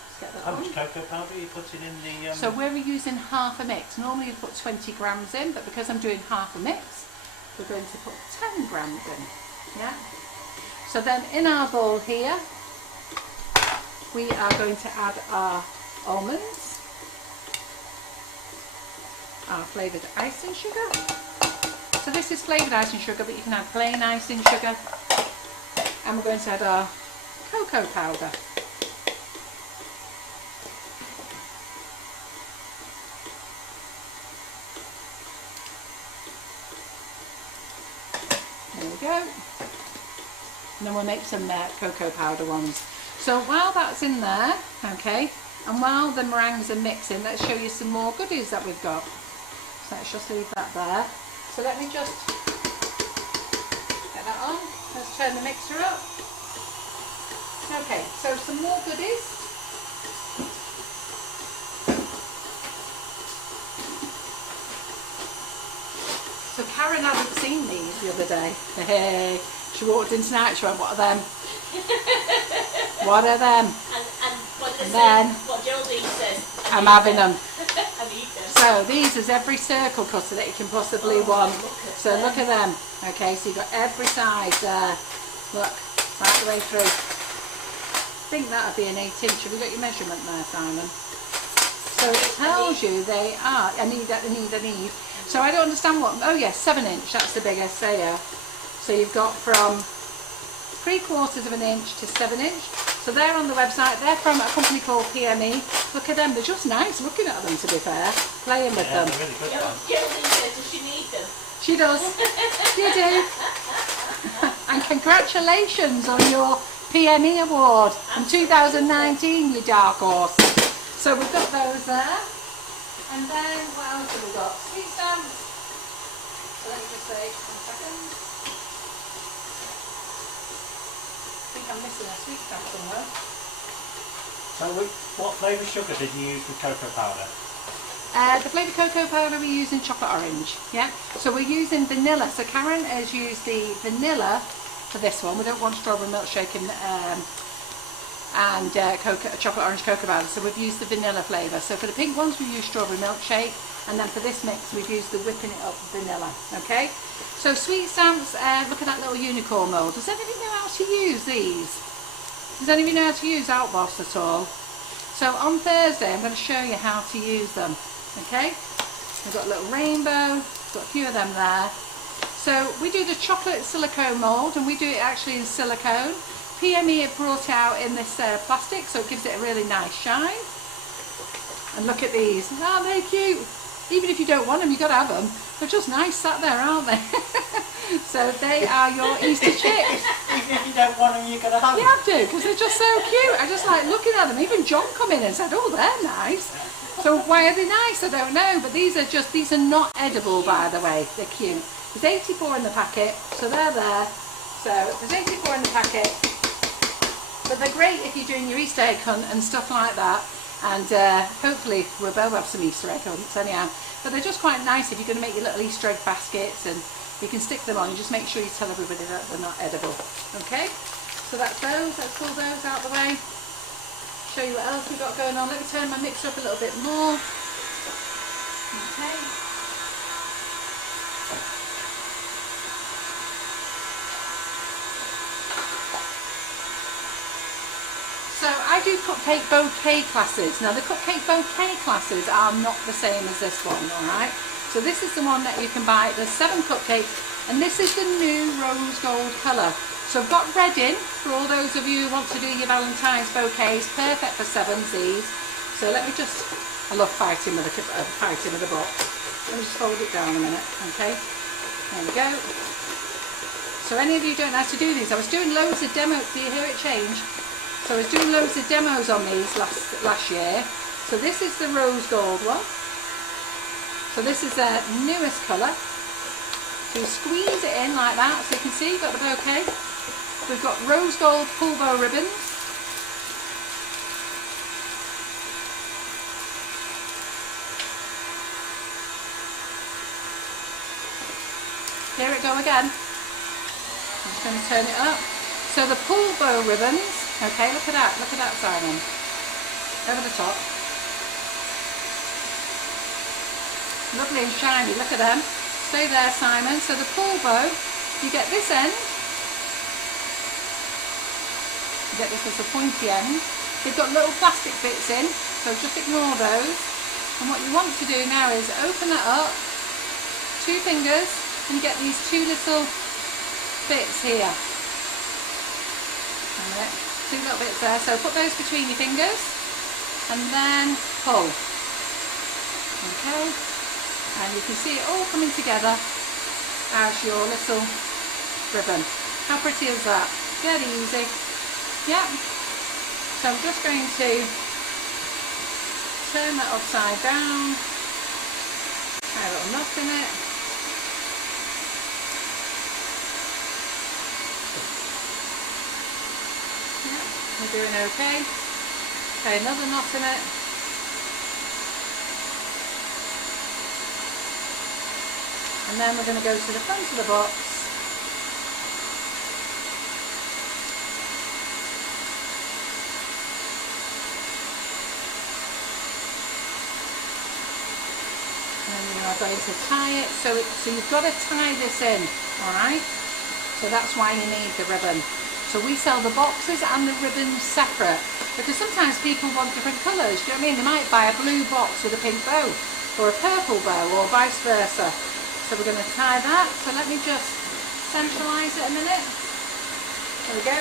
Let's get that How on. much cocoa powder are you putting in the... So we're using half a mix. Normally you put 20 grams in, but because I'm doing half a mix, we're going to put 10 grams in. Yeah. So then in our bowl here, we are going to add our almonds, our flavoured icing sugar. So this is flavoured icing sugar, but you can add plain icing sugar. And we're going to add our cocoa powder. There we go. And then we'll make some cocoa powder ones. So while that's in there, okay, and while the meringues are mixing, let's show you some more goodies that we've got. So let's just leave that there. So let me just get that on. Let's turn the mixer up. Okay, so some more goodies. So Karen hadn't seen these the other day. Hey, she walked in tonight, she went, what are them? What are them? And what did And I then say? What Geraldine says. I'm having them. I need them. So these is every circle cutter that you can possibly want. So look at them. Okay, so you've got every size there. Look, right the way through. I think that would be an 8-inch. Have you got your measurement there, Simon? So it tells you they are. I need. So I don't understand what. Oh yes, 7-inch. That's the biggest. There you are. So you've got from 3/4 of an inch to 7-inch. So they're on the website. They're from a company called PME. Look at them. They're just nice looking at them, to be fair. Playing with them. They're really good ones. Geraldine says, does she need them? She does. You do. And congratulations on your PME award in 2019, you dark horse. So we've got those there. And then what else have we got? Sweet stamps. So let me just say 1 second. I think I'm missing a sweet stamp somewhere. So what flavour sugar did you use with cocoa powder? The flavoured cocoa powder we're using chocolate orange, yeah? So we're using vanilla. So Karen has used the vanilla for this one. We don't want strawberry milkshake and chocolate orange cocoa powder. So we've used the vanilla flavour. So for the pink ones we've used strawberry milkshake, and then for this mix we've used the whipping it up vanilla, okay? So sweet stamps, look at that little unicorn mould. Does anybody know how to use these? Does anybody know how to use Outboss at all? So on Thursday I'm going to show you how to use them. Okay, we've got a little rainbow, got a few of them there. So we do the chocolate silicone mould, and we do it actually in silicone. PME have brought it out in this plastic, so it gives it a really nice shine. And look at these, aren't they cute? Even if you don't want them, you've got to have them. They're just nice sat there, aren't they? So they are your Easter chips. Even if you don't want them, you're going to have them. You have to, because they're just so cute. I just like looking at them. Even John come in and said, oh, they're nice. So why are they nice? I don't know, but these are not edible, by the way. They're cute. There's 84 in the packet, so they're there. So there's 84 in the packet. But they're great if you're doing your Easter egg hunt and stuff like that. And hopefully we'll both have some Easter egg hunts anyhow. But they're just quite nice if you're going to make your little Easter egg baskets, and you can stick them on. You just make sure you tell everybody that they're not edible. Okay? So that's those. Let's pull those out of the way. Show you what else we've got going on. Let me turn my mixer up a little bit more. Okay. cupcake bouquet classes. Now the cupcake bouquet classes are not the same as this one, alright? So this is the one that you can buy. There's 7 cupcakes, and this is the new rose gold colour. So I've got red in for all those of you who want to do your Valentine's bouquets. Perfect for 7s these. So let me just, I love fighting with the box. Let me just hold it down a minute, okay? There we go. So any of you don't know how to do these, I was doing loads of demos. Do you hear it change? So I was doing loads of demos on these last year. So this is the rose gold one. So this is their newest colour. So you squeeze it in like that, so you can see you've got the bouquet. We've got rose gold pull bow ribbons. Here it go again. I'm just going to turn it up. So the pull bow ribbons, okay, look at that Simon. Over the top. Lovely and shiny, look at them. Stay there, Simon. So the pull bow, you get this end. You get this as a pointy end. They've got little plastic bits in, so just ignore those. And what you want to do now is open that up, 2 fingers, and you get these 2 little bits here. Alright, 2 little bits there. So put those between your fingers, and then pull. Okay, and you can see it all coming together as your little ribbon. How pretty is that? Dead easy. Yeah. So I'm just going to turn that upside down. Tie a little knot in it. Yeah, we're doing okay. Tie another knot in it. And then we're going to go to the front of the box. And we are going to tie it, so you've got to tie this in, alright? So that's why you need the ribbon. So we sell the boxes and the ribbons separate, because sometimes people want different colours, do you know what I mean? They might buy a blue box with a pink bow, or a purple bow, or vice versa. So we're going to tie that, so let me just centralise it a minute. There we go.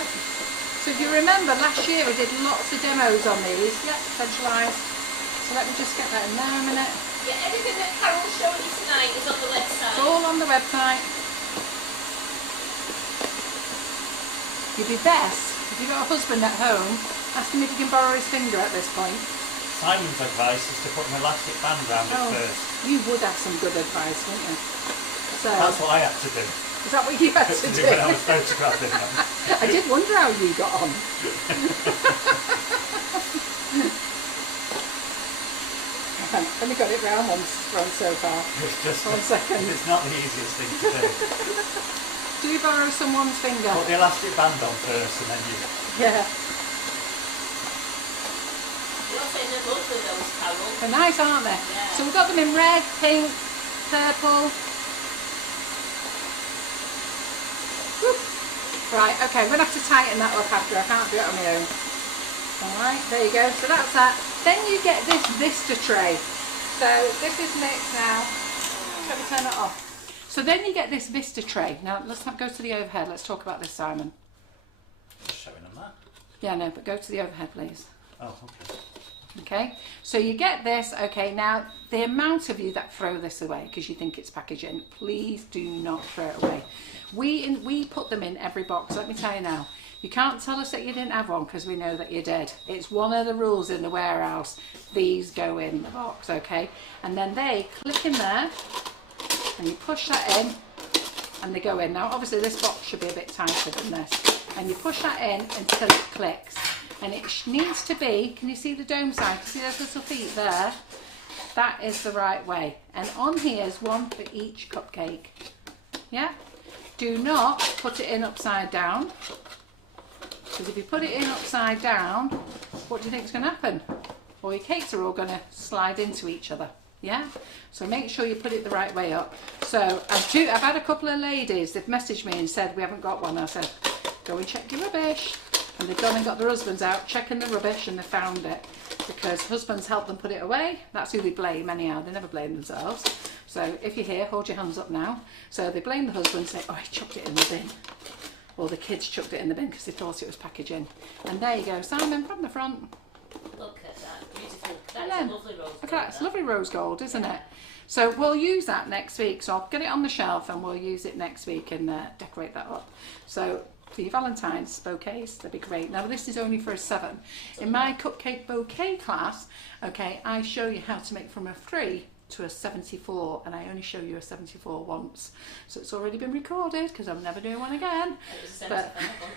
So if you remember, last year we did lots of demos on these. Yep, centralised. So let me just get that in there a minute. Yeah, everything that Carol's showing you tonight is on the website. It's all on the website. You'd be best, if you've got a husband at home, ask him if you can borrow his finger at this point. Simon's advice is to put an elastic band round it first. You would have some good advice, wouldn't you? So, that's what I had to do. Is that what you had to do? When I was photographing them. I did wonder how you got on. I've only got it round once so far. It's just 1 second. It's not the easiest thing to do. Do you borrow someone's finger? Put the elastic band on first and then you... Yeah. You're saying they're both of those, Carol. They're nice, aren't they? Yeah. So we've got them in red, pink, purple. Woo. Right, okay, I'm going to have to tighten that up after. I can't do it on my own. Alright, there you go. So that's that. Then you get this Vista tray. So this is mixed now. Let me turn it off. So then you get this Vista tray. Now let's not go to the overhead. Let's talk about this, Simon. Just showing them that. Yeah, no, but go to the overhead, please. Oh, okay. Okay, so you get this. Okay, now the amount of you that throw this away because you think it's packaging, please do not throw it away. We put them in every box. Let me tell you now, you can't tell us that you didn't have one because we know that you did. It's one of the rules in the warehouse. These go in the box, okay, and then they click in there and you push that in and they go in. Now obviously this box should be a bit tighter than this, and you push that in until it clicks. And it needs to be, can you see the dome side? Can you see those little feet there? That is the right way. And on here is one for each cupcake. Yeah? Do not put it in upside down. Because if you put it in upside down, what do you think is going to happen? Well, your cakes are all going to slide into each other. Yeah? So make sure you put it the right way up. So I've had a couple of ladies, they've messaged me and said we haven't got one. I said, go and check your rubbish. And they've gone and got their husbands out checking the rubbish and they found it, because husbands help them put it away. That's who they blame anyhow, they never blame themselves. So if you're here, hold your hands up now. So they blame the husband, say, oh, he chucked it in the bin. Or the kids chucked it in the bin because they thought it was packaging. And there you go, Simon, from the front. Look at that, beautiful. That's a lovely rose gold. Look at that, it's lovely rose gold, isn't it? So we'll use that next week. So I'll get it on the shelf and we'll use it next week and decorate that up. So for your Valentine's bouquets, that'd be great. Now this is only for a 7. In my cupcake bouquet class, okay, I show you how to make from a 3 to a 74, and I only show you a 74 once. So it's already been recorded because I'm never doing one again. It was a 75, wasn't it?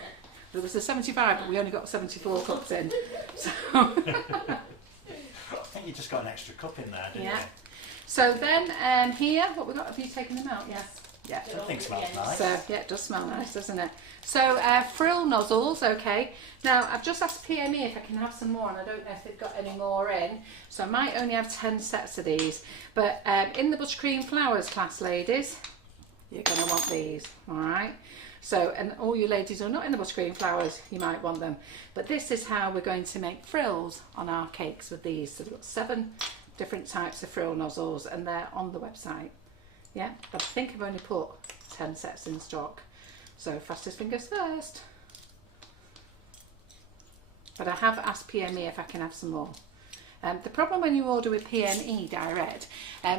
There was a 75, but we only got 74 cups in. So I think you just got an extra cup in there, didn't you? So then here, what we got? Have you taken them out? Yes. Yeah. I think it smells nice. So yeah, it does smell nice, doesn't it? So frill nozzles, okay. Now I've just asked PME if I can have some more, and I don't know if they've got any more in. So I might only have 10 sets of these. But in the Buttercream Flowers class, ladies, you're going to want these, all right? So, and all you ladies who are not in the Buttercream Flowers, you might want them. But this is how we're going to make frills on our cakes with these. So we've got 7 different types of frill nozzles, and they're on the website. Yeah, but I think I've only put 10 sets in stock. So fastest fingers first. But I have asked PME if I can have some more. The problem when you order with PME direct,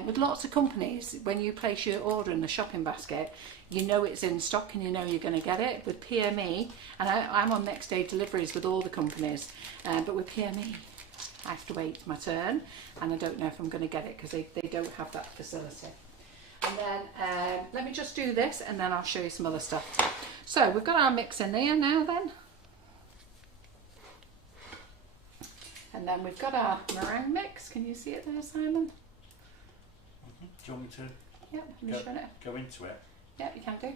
with lots of companies, when you place your order in the shopping basket, you know it's in stock and you know you're going to get it. With PME, and I'm on next day deliveries with all the companies, but with PME, I have to wait my turn, and I don't know if I'm going to get it because they don't have that facility. And then let me just do this and then I'll show you some other stuff. So we've got our mix in there now then. And then we've got our meringue mix. Can you see it there, Simon? Do you want me to Go into it? Yeah, you can do.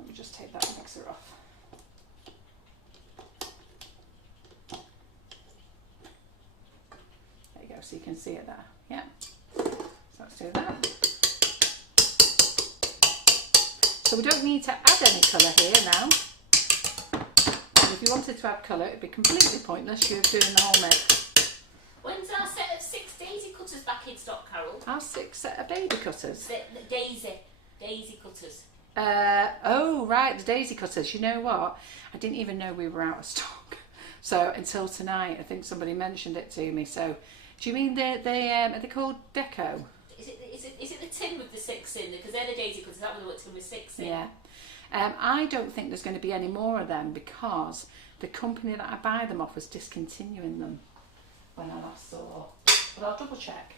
Let me just take that mixer off. There you go, so you can see it there. Yeah. Let's do that. So we don't need to add any colour here now. And if you wanted to add colour, it would be completely pointless. You're doing the whole mix. When's our set of 6 daisy cutters back in stock, Carol? Our 6 set of baby cutters. The daisy cutters. Oh right, the daisy cutters. You know what? I didn't even know we were out of stock. So until tonight, I think somebody mentioned it to me. So do you mean are they called Deco? Is it the tin with the 6 in? Because they're the daisy cutters. That one what's going with 6 in. Yeah. I don't think there's going to be any more of them because the company that I buy them off was discontinuing them when I last saw. But I'll double check.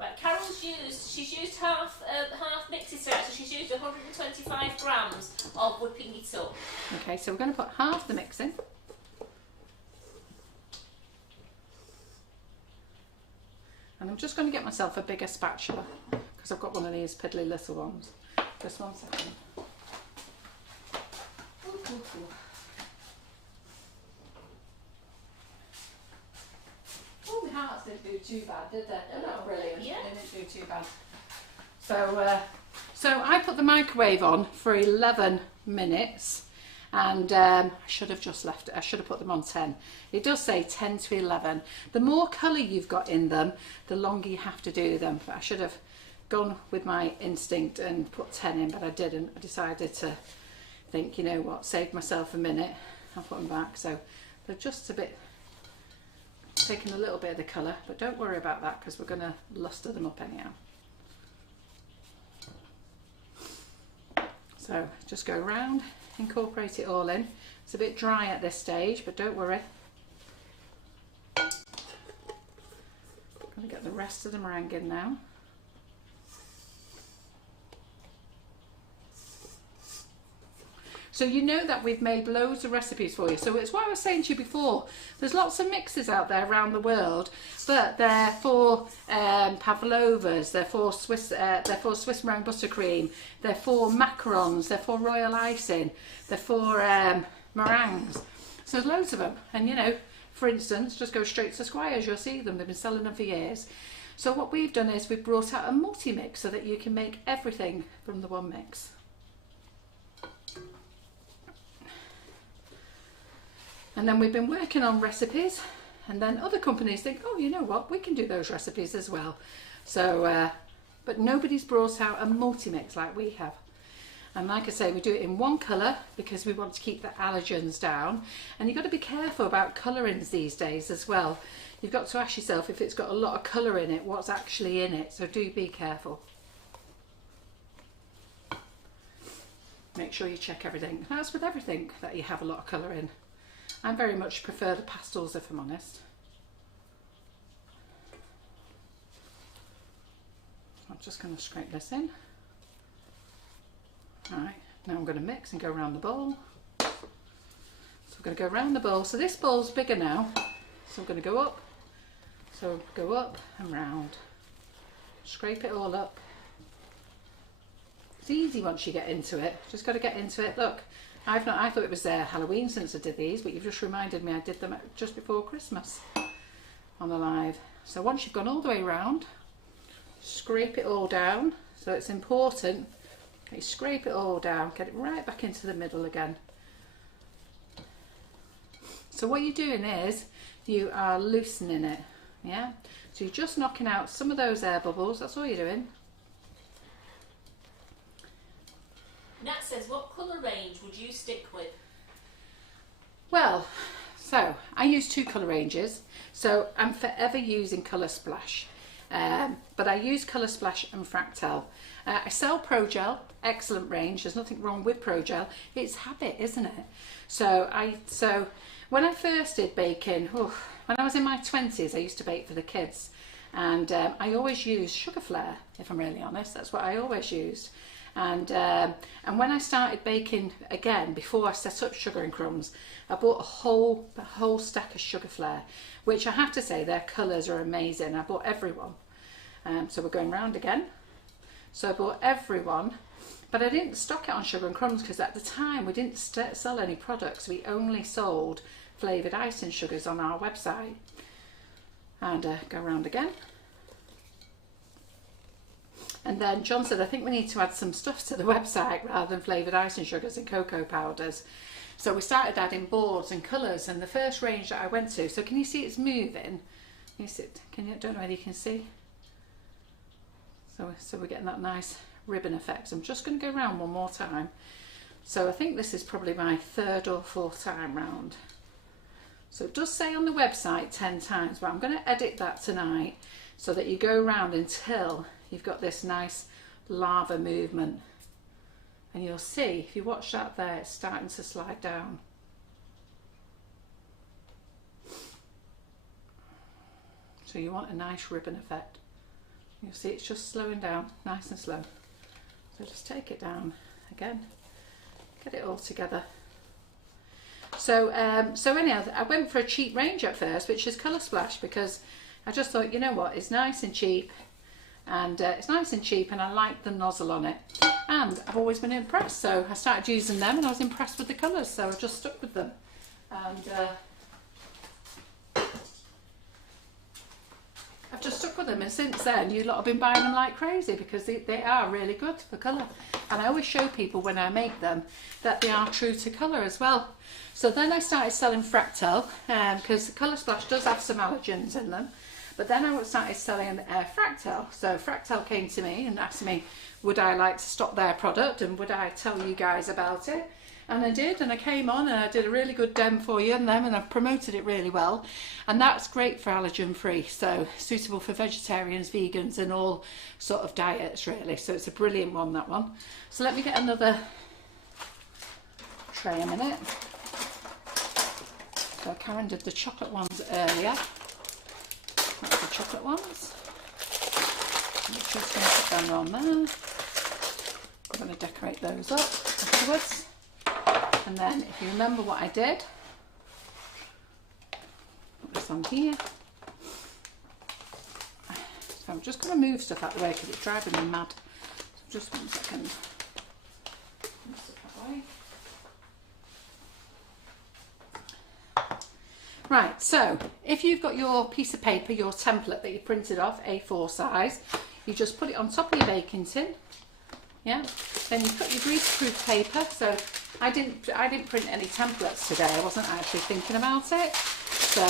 Right, she's used half mixes throughout, so she's used 125 grams of whipping it up. Okay, so we're going to put half the mix in. And I'm just going to get myself a bigger spatula because I've got one of these piddly little ones. Just 1 second. Oh, my hearts didn't do too bad, did they? They're not brilliant. Yeah. They didn't do too bad. So I put the microwave on for 11 minutes. And I should have just left it. I should have put them on 10. It does say 10 to 11. The more colour you've got in them, the longer you have to do them. But I should have gone with my instinct and put 10 in, but I didn't. I decided to think, you know what, save myself a minute. I'll put them back. So they're just a bit, taking a little bit of the colour, but don't worry about that because we're going to lustre them up anyhow. So just go round. Incorporate it all in. It's a bit dry at this stage, but don't worry. I'm going to get the rest of the meringue in now. So you know that we've made loads of recipes for you. So it's what I was saying to you before. There's lots of mixes out there around the world, but they're for pavlovas, they're for Swiss meringue buttercream, they're for macarons, they're for royal icing, they're for meringues. So there's loads of them. And you know, for instance, just go straight to Squires, you'll see them. They've been selling them for years. So what we've done is we've brought out a multi-mix so that you can make everything from the one mix. And then we've been working on recipes, and then other companies think, oh, you know what, we can do those recipes as well. So, but nobody's brought out a multi-mix like we have. And like I say, we do it in one colour because we want to keep the allergens down. And you've got to be careful about colourings these days as well. You've got to ask yourself if it's got a lot of colour in it, what's actually in it. So do be careful. Make sure you check everything. That's with everything that you have a lot of colour in. I very much prefer the pastels, if I'm honest. I'm just going to scrape this in. Right, now I'm going to mix and go around the bowl. So we're going to go around the bowl. So this bowl's bigger now. So I'm going to go up. So go up and round. Scrape it all up. It's easy once you get into it. Just got to get into it. Look, I thought it was Halloween since I did these, but you've just reminded me I did them just before Christmas on the live. So once you've gone all the way around, scrape it all down. So it's important that you scrape it all down, get it right back into the middle again. So what you're doing is you are loosening it, yeah? So you're just knocking out some of those air bubbles, that's all you're doing. Nat says, what colour range would you stick with? Well, so I use 2 colour ranges, so I'm forever using Colour Splash, but I use Colour Splash and Fractal. I sell Pro Gel, excellent range, there's nothing wrong with Pro Gel, it's habit, isn't it? So when I first did baking, when I was in my 20s, I used to bake for the kids, and I always used Sugar Flare, if I'm really honest, that's what I always used. And when I started baking again, before I set up Sugar and Crumbs, I bought a whole stack of Sugar Flare, which I have to say their colours are amazing. I bought everyone. So we're going round again. So I bought everyone, but I didn't stock it on Sugar and Crumbs because at the time we didn't sell any products. We only sold flavoured icing sugars on our website. And go round again. And then John said, I think we need to add some stuff to the website rather than flavoured icing sugars and cocoa powders. So we started adding boards and colours, and the first range that I went to, so can you see it's moving? Can you see it? Don't know whether you can see. So we're getting that nice ribbon effect. I'm just going to go around one more time. So I think this is probably my 3rd or 4th time round. So it does say on the website 10 times, but I'm going to edit that tonight so that you go around until you've got this nice lava movement, and you'll see if you watch that there, it's starting to slide down. So you want a nice ribbon effect. You'll see it's just slowing down nice and slow. So just take it down again, get it all together. So anyhow, I went for a cheap range at first, which is Colour Splash, because I just thought, you know what, it's nice and cheap. And it's nice and cheap, and I like the nozzle on it, and I've always been impressed, so I started using them and I was impressed with the colours, so I just stuck with them. And I've just stuck with them, and since then you lot have been buying them like crazy because they are really good for colour. And I always show people when I make them that they are true to colour as well. So then I started selling Fractal because Colour Splash does have some allergens in them. But then I started selling Fractal. So Fractal came to me and asked me, would I like to stock their product and would I tell you guys about it? And I did, and I came on and I did a really good dem for you and them, and I've promoted it really well. And that's great for allergen free, so suitable for vegetarians, vegans and all sort of diets really. So it's a brilliant one, that one. So let me get another tray a minute. So Karen did the chocolate ones earlier. That's the chocolate ones. I'm just going to put them on there. I'm going to decorate those up afterwards. And then if you remember what I did, put this on here. So I'm just going to move stuff out of the way because it's driving me mad. So just 1 second. Move stuff out of the way. Right, so if you've got your piece of paper, your template that you printed off, A4 size, you just put it on top of your baking tin, yeah? Then you put your greaseproof paper, so I didn't print any templates today. I wasn't actually thinking about it. So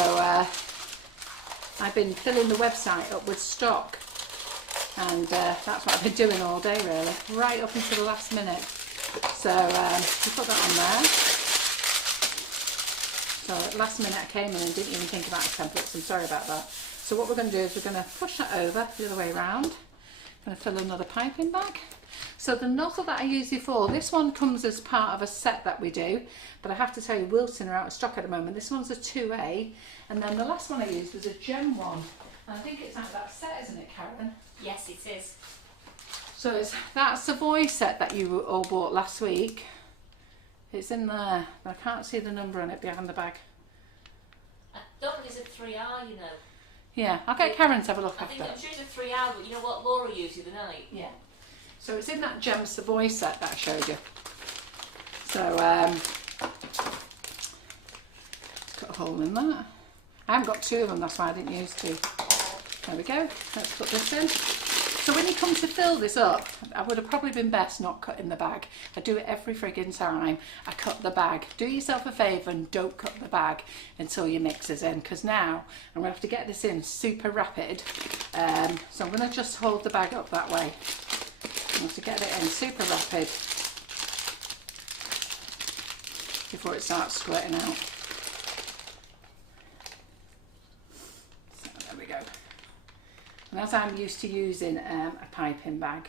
I've been filling the website up with stock, and that's what I've been doing all day really, right up until the last minute. So we put that on there. So at last minute I came in and didn't even think about templates. I'm sorry about that. So what we're going to do is we're going to push that over the other way around. I'm going to fill another piping bag. So the nozzle that I used before, this one comes as part of a set that we do, but I have to tell you Wilton are out of stock at the moment. This one's a 2A, and then the last one I used was a gem one. And I think it's out of that set, isn't it, Carolyn? Yes, it is. So it's that Savoy set that you all bought last week. It's in there, but I can't see the number on it behind the bag. I don't think it's a 3R, you know. Yeah, I'll get Karen to have a look I after. think I'm sure it's a 3R, but you know what Laura used the other night? Yeah. So it's in that gem Savoy set that I showed you. So cut a hole in that. I haven't got 2 of them, that's why I didn't use 2. There we go. Let's put this in. So when you come to fill this up, I would have probably been best not cutting the bag. I do it every friggin' time. I cut the bag. Do yourself a favour and don't cut the bag until your mix is in, because now I'm going to have to get this in super rapid. So I'm going to just hold the bag up that way. I want to get it in super rapid before it starts squirting out. So there we go. And as I'm used to using a piping bag.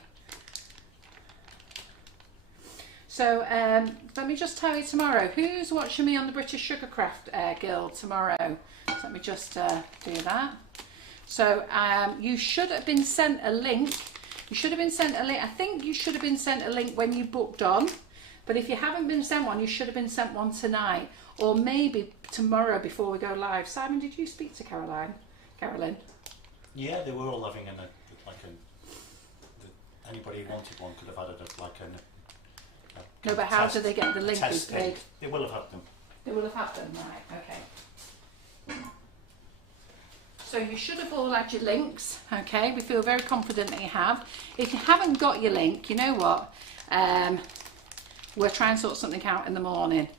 So let me just tell you tomorrow, who's watching me on the British Sugarcraft Guild tomorrow? So let me just do that. So you should have been sent a link. You should have been sent a link. I think you should have been sent a link when you booked on. But if you haven't been sent one, you should have been sent one tonight. Or maybe tomorrow before we go live. Simon, did you speak to Carolyn? Yeah, they were all having anybody who wanted one could have added no, but how do they get the link? They will have had them. They will have had them, right, okay. So you should have all had your links, okay? We feel very confident that you have. If you haven't got your link, you know what? We'll try and sort something out in the morning.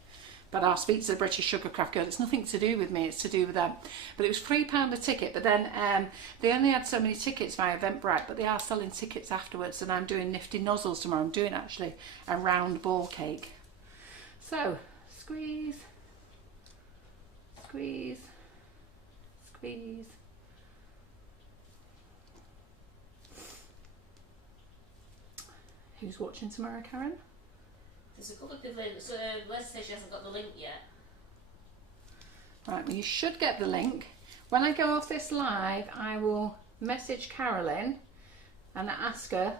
But I'll speak to the British Sugarcraft Guild. It's nothing to do with me, it's to do with them. But it was £3 a ticket, but then they only had so many tickets via Eventbrite, but they are selling tickets afterwards, and I'm doing nifty nozzles tomorrow. I'm doing actually a round ball cake. So, squeeze, squeeze, squeeze. Who's watching tomorrow, Karen? There's a couple of people in, so Les says she hasn't got the link yet. Right, well you should get the link. When I go off this live, I will message Carolyn and ask her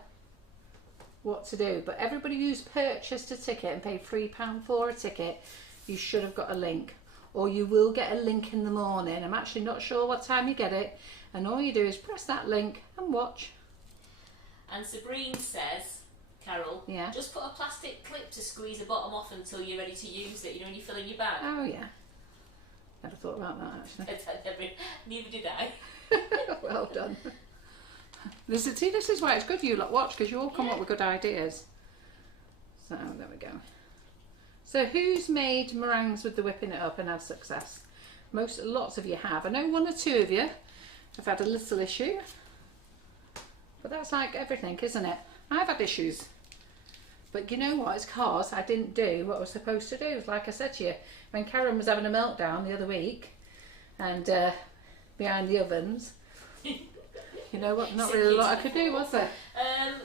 what to do. But everybody who's purchased a ticket and paid £3 for a ticket, you should have got a link. Or you will get a link in the morning. I'm actually not sure what time you get it. And all you do is press that link and watch. And Sabrine says, Carol, yeah, just put a plastic clip to squeeze the bottom off until you're ready to use it, you know, when you fill in your bag. Oh yeah, never thought about that actually. Neither did I. Well done. This is why it's good you lot watch, because you all come up with good ideas. So there we go. So who's made meringues with the whipping it up and had success? Lots of you have. I know 1 or 2 of you have had a little issue, but that's like everything, isn't it? I've had issues. But you know what, it's because I didn't do what I was supposed to do. Like I said to you, when Karen was having a meltdown the other week and behind the ovens, you know what, not really a lot I could do, was there?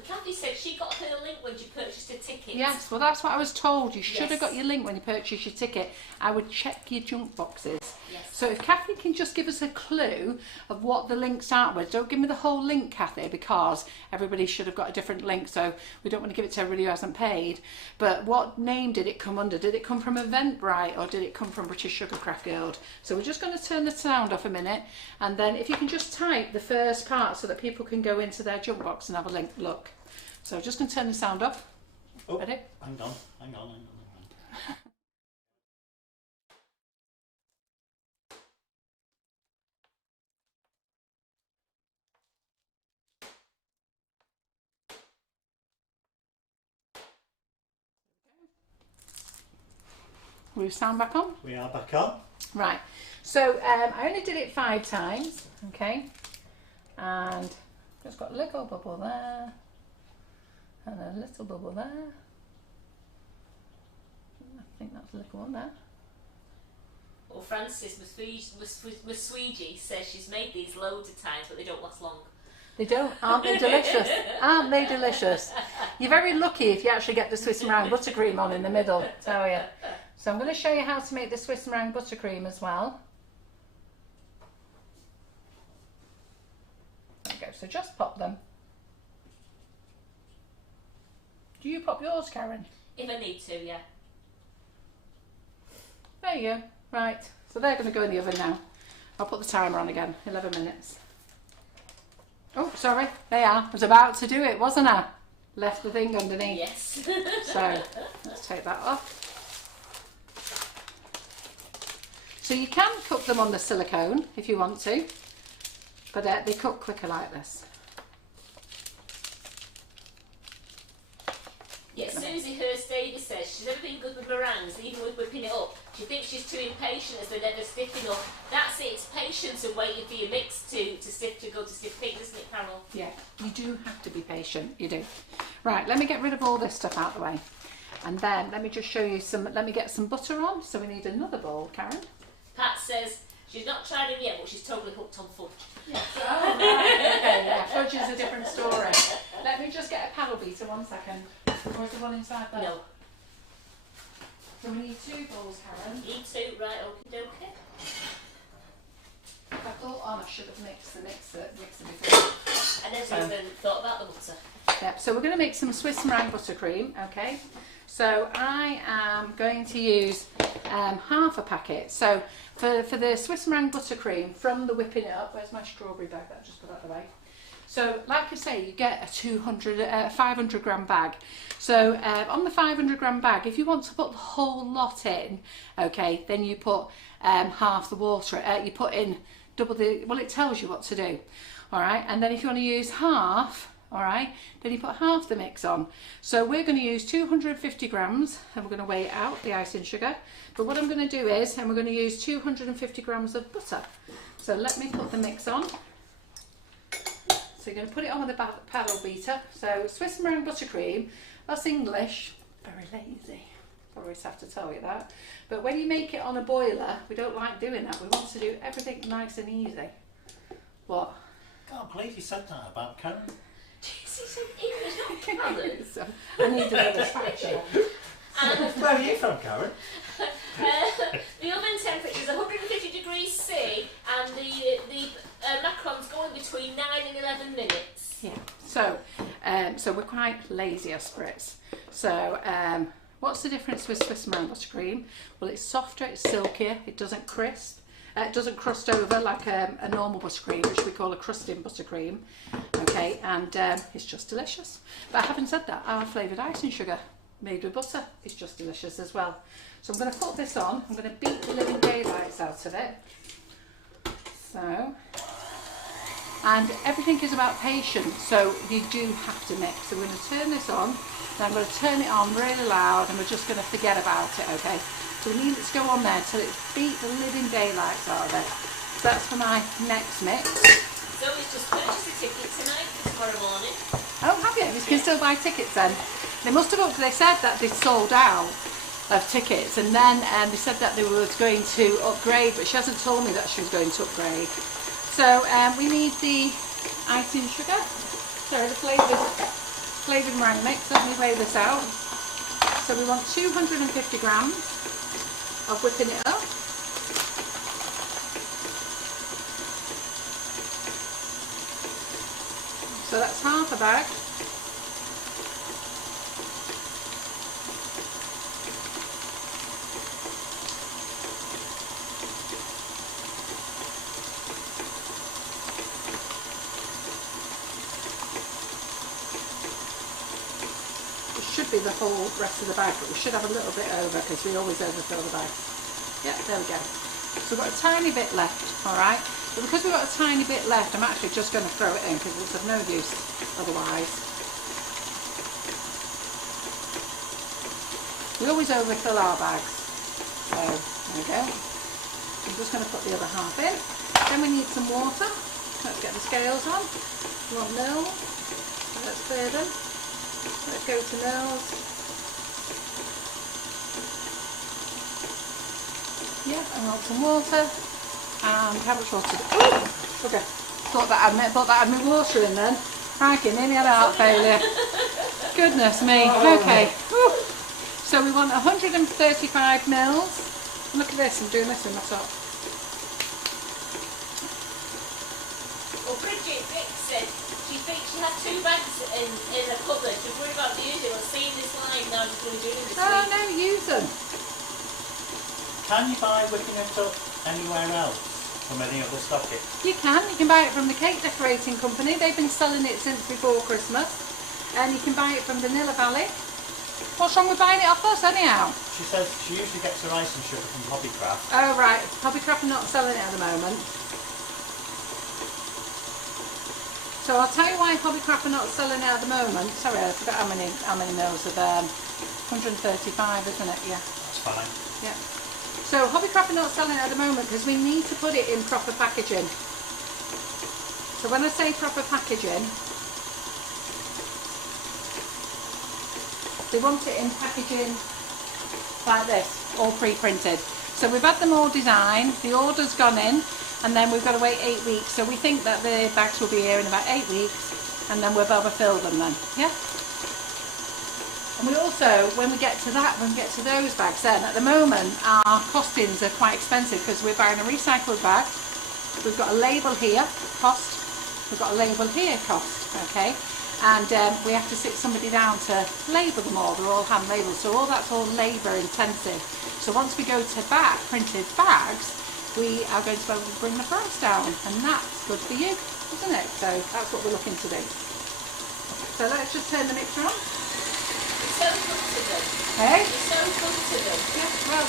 Kathy said she got her link when she purchased a ticket. Yes, well that's what I was told. You should have got your link when you purchased your ticket. I would check your junk boxes. Yes. So if Kathy can just give us a clue of what the links start with. Don't give me the whole link, Kathy, because everybody should have got a different link, so we don't want to give it to everybody who hasn't paid. But what name did it come under? Did it come from Eventbrite or did it come from British Sugarcraft Guild? So we're just going to turn the sound off a minute, and then if you can just type the first part so that people can go into their junk box and have a link look. So I'm just going to turn the sound off. Oh, ready? Hang on. we sound back on? We are back on. Right, so I only did it 5 times, okay, and just got a little bubble there, and a little bubble there. I think that's a little one there. Well, Frances Maswiji says she's made these loads of times, but they don't last long. They don't, aren't they delicious? Aren't they delicious? You're very lucky if you actually get the Swiss meringue buttercream on in the middle, tell you. So I'm going to show you how to make the Swiss meringue buttercream as well. There we go, so just pop them. Do you pop yours, Karen? If I need to, yeah. There you go. Right, so they're going to go in the oven now. I'll put the timer on again, 11 minutes. Oh, sorry, they are. I was about to do it, wasn't I? Left the thing underneath. Yes. So, let's take that off. So you can cook them on the silicone if you want to, but they cook quicker like this. Yeah, Susie Hurst Davis says she's never been good with meringues, even with whipping it up. She thinks she's too impatient as they're never stiff enough. That's it, it's patience and waiting for your mix to go to stiff things, isn't it, Carol? Yeah, you do have to be patient, you do. Right, let me get rid of all this stuff out of the way. And then let me just show you let me get some butter on. So we need another bowl, Karen. Pat says she's not tried them yet, but she's totally hooked on fudge. Yes. Oh, right, okay, yeah, fudge is a different story. Let me just get a paddle beater, 1 second. Or is the one inside there? No. So we need 2 bowls, Karen. Need to, right, okie dokie. I thought, I should have mixed the mixer before. I never even thought about the butter. Yep, so we're going to make some Swiss meringue buttercream, okay? So I am going to use half a packet. So for the Swiss meringue buttercream, from the whipping it up, where's my strawberry bag that I just put out of the way? So like I say, you get a 500 gram bag. So on the 500 gram bag, if you want to put the whole lot in, okay, then you put half the water. You put in double the, well, it tells you what to do. All right, and then if you want to use half, all right, then you put half the mix on. So we're going to use 250 grams and we're going to weigh it out, the icing sugar. But what I'm going to do is, and we're going to use 250 grams of butter. So let me put the mix on. So you're going to put it on with a paddle beater. So Swiss meringue buttercream, that's English, very lazy. Probably have to tell you that. But when you make it on a boiler, we don't like doing that. We want to do everything nice and easy. What? I can't believe you said that about Karen. Jeez, it's English, not Karen. So, I need another spatula. Where are you from, Karen? The oven temperature is 150 degrees C and the macarons go in between 9 and 11 minutes. Yeah, so we're quite lazy as Brits. So what's the difference with Swiss meringue buttercream? Well, it's softer, it's silkier, it doesn't crisp. It doesn't crust over like a normal buttercream, which we call a crusting buttercream. Okay, and it's just delicious. But having said that, our flavoured icing sugar made with butter is just delicious as well. So I'm going to put this on. I'm going to beat the living daylights out of it. So, and everything is about patience, so you do have to mix. So we're going to turn this on, and I'm going to turn it on really loud, and we're just going to forget about it, okay? So we need it to go on there till it beat the living daylights out of it. So that's for my next mix. So it's just purchased a ticket tonight for tomorrow morning. Oh, have you? You can still buy tickets then. They must have, they said that they sold out of tickets, and then they said that they were going to upgrade, but she hasn't told me that she was going to upgrade. So we need the icing sugar, sorry, the flavoured meringue mix. Let me weigh this out. So we want 250 grams of whipping it up. So that's half a bag. Should be the whole rest of the bag, but we should have a little bit over because we always overfill the bag. Yeah, there we go. So we've got a tiny bit left, alright? But because we've got a tiny bit left, I'm actually just going to throw it in because it's of no use otherwise. We always overfill our bags. So there we go. I'm just going to put the other half in. Then we need some water. Let's get the scales on. We want mils. So let's clear them. Let's go to mils. Yeah, I want some water. And how much water? Ooh, okay. Thought that had my water in then. Crikey, nearly had a heart failure. Goodness me. Okay. Whew. So we want 135 mils. Look at this, I'm doing this with my top. Well, Bridget Vick said she thinks she has 2 bags in her cupboard. She's worried about using it. Well, seeing this line now, she's going to do it this Oh week. no, use them. Can you buy whipping it up anywhere else from any other stockist? You can buy it from the cake decorating company. They've been selling it since before Christmas. And you can buy it from Vanilla Valley. What's wrong with buying it off us anyhow? She says she usually gets her icing sugar from Hobbycraft. Oh right, Hobbycraft are not selling it at the moment. So I'll tell you why Hobbycraft are not selling it at the moment. Sorry, I forgot how many mils of 135, isn't it? Yeah. That's fine. Yeah. So Hobbycraft are not selling it at the moment because we need to put it in proper packaging. So when I say proper packaging, they want it in packaging like this, all pre-printed. So we've had them all designed, the order's gone in, and then we've got to wait 8 weeks. So we think that the bags will be here in about 8 weeks, and then we'll be able to fill them then, yeah? And we also, when we get to those bags then, at the moment our costings are quite expensive because we're buying a recycled bag. We've got a label here, cost. We've got a label here, cost, okay? And we have to sit somebody down to label them all. They're all hand labelled, so all that's all labour intensive. So once we go to printed bags, we are going to be able to bring the price down, and that's good for you, isn't it? So that's what we're looking to do. So let's just turn the mixer on. It's so good to them. Hey? It's so good to them. Yeah, well,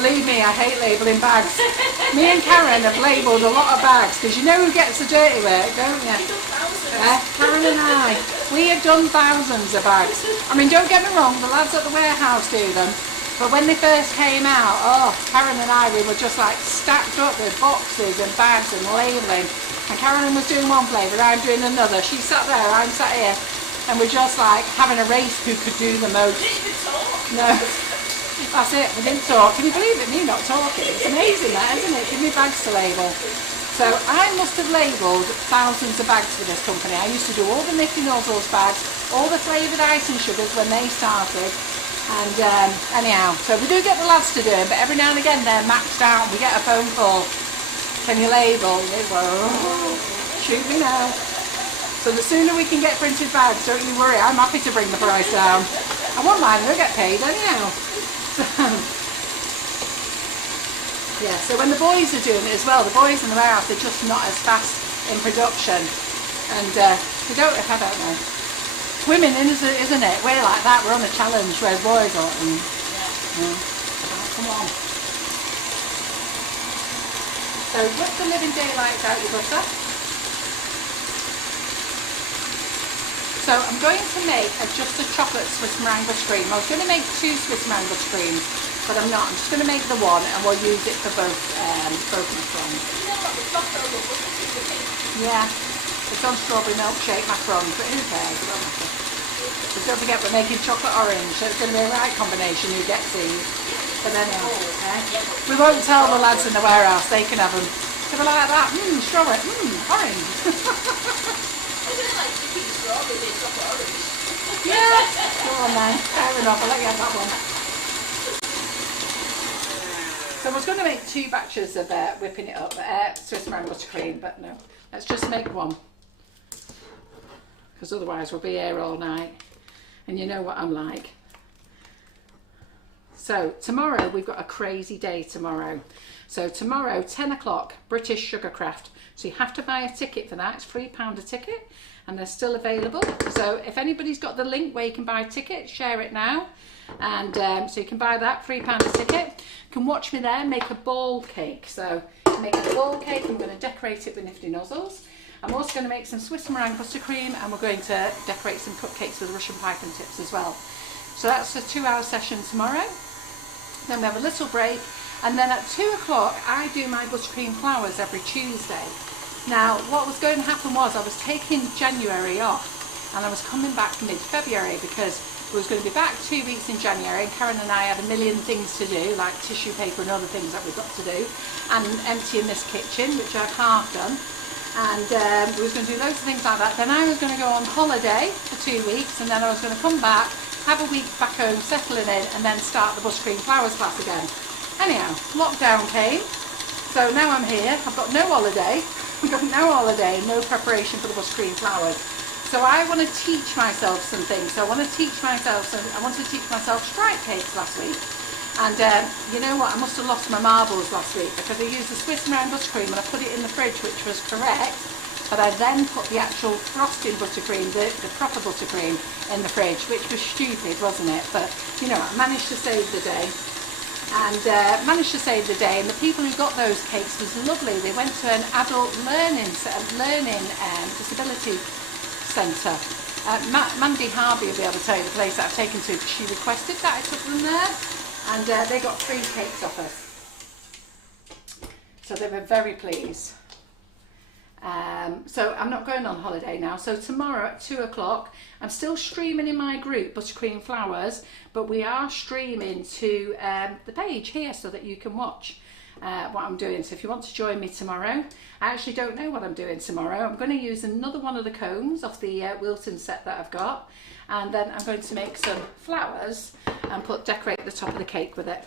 believe me, I hate labelling bags. Me and Karen have labelled a lot of bags, because you know who gets the dirty work, don't you? Karen and I, we have done thousands of bags. I mean, don't get me wrong, the lads at the warehouse do them, but when they first came out, oh, Karen and I, we were just like stacked up with boxes and bags and labelling. And Karen was doing one flavour, I'm doing another. She sat there, I'm sat here, and we're just like having a race who could do the most. We didn't even talk. No, that's it, we didn't talk. Can you believe it, me not talking? It's amazing that, isn't it? Give me bags to label. So I must have labelled thousands of bags for this company. I used to do all the Nifty Nozzles bags, all the flavoured icing sugars when they started. And anyhow, so we do get the lads to do it, but every now and again they're maxed out. We get a phone call. Can you label? They go, oh, shoot me now. So the sooner we can get printed bags, don't you worry, I'm happy to bring the price down. I won't mind, they'll get paid anyhow. So, yeah, so when the boys are doing it as well, the boys in the warehouse, they're just not as fast in production. And they don't, I don't know. Women, isn't it? We're like that, we're on a challenge, whereas boys are, come on. So whip the living daylights out your butter. So I'm going to make just a chocolate Swiss meringue buttercream. I was going to make 2 Swiss meringue buttercreams, but I'm not. I'm just going to make the one, and we'll use it for both macarons. You know what the chocolate looks like? Yeah, it's on strawberry milkshake macarons, but who cares? It won't matter. But don't forget, we're making chocolate orange, so it's going to be a right combination. Who gets these? But anyway, we won't tell the lads in the warehouse. They can have them. They'll be like that. Strawberry. Orange. I don't like to keep strawberry in chocolate orange. Yeah. Go on then. Fair enough. I'll let you have that one. So I was going to make 2 batches of whipping it up, Swiss meringue buttercream, but no. Let's just make one. Because otherwise we'll be here all night. And you know what I'm like. So tomorrow we've got a crazy day tomorrow. So tomorrow, 10 o'clock, British Sugarcraft. So you have to buy a ticket for that. It's £3 a ticket, and they're still available. So if anybody's got the link where you can buy a ticket, share it now. And so you can buy that, £3 a ticket. You can watch me there make a ball cake. So make a ball cake. I'm going to decorate it with Nifty Nozzles. I'm also going to make some Swiss meringue buttercream, and we're going to decorate some cupcakes with Russian pipe and tips as well. So that's a 2-hour session tomorrow. then we have a little break, and then at 2 o'clock I do my buttercream flowers every Tuesday. Now what was going to happen was I was taking January off and I was coming back mid-February because we was going to be back 2 weeks in January, and Karen and I had a million things to do, like tissue paper and other things that we've got to do, and emptying this kitchen, which I've half done, and we was going to do loads of things like that. Then I was going to go on holiday for 2 weeks, and then I was going to come back, have a week back home, settling in, and then start the Buttercream Flowers class again. Anyhow, lockdown came, so now I'm here. I've got no holiday, I've got no holiday, no preparation for the Buttercream Flowers. So I want to teach myself some things. So I wanted to teach myself stripe cakes last week. And you know what, I must have lost my marbles last week because I used the Swiss meringue buttercream and I put it in the fridge, which was correct. But I then put the actual frosted buttercream, the proper buttercream, in the fridge, which was stupid, wasn't it? But you know, I managed to save the day. And and the people who got those cakes was lovely. They went to an adult learning disability centre. Mandy Harvey will be able to tell you the place that I've taken to. She requested that I took them there, and they got 3 cakes off us. So they were very pleased. So I'm not going on holiday now. So tomorrow at 2 o'clock, I'm still streaming in my group, Buttercream Flowers, but we are streaming to the page here so that you can watch what I'm doing. So if you want to join me tomorrow, I actually don't know what I'm doing tomorrow. I'm going to use another one of the cones off the Wilton set that I've got, and then I'm going to make some flowers and decorate the top of the cake with it.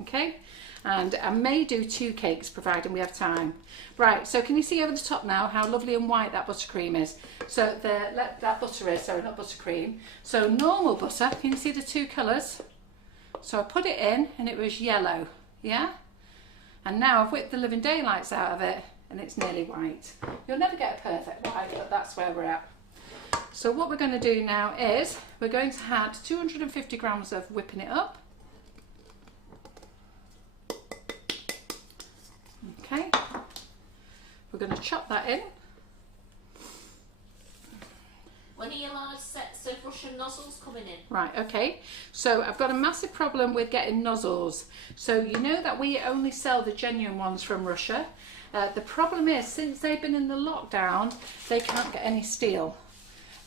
Okay, and I may do 2 cakes providing we have time. Right, so can you see over the top now how lovely and white that buttercream is? So that butter is, sorry, not buttercream. So normal butter, can you see the 2 colours? So I put it in and it was yellow, yeah? And now I've whipped the living daylights out of it and it's nearly white. You'll never get a perfect white, but that's where we're at. So what we're going to do now is we're going to add 250 grams of whipping it up. Okay, we're going to chop that in. When are your large sets of Russian nozzles coming in? Right, okay, so I've got a massive problem with getting nozzles. So you know that we only sell the genuine ones from Russia. The problem is, since they've been in the lockdown, they can't get any steel.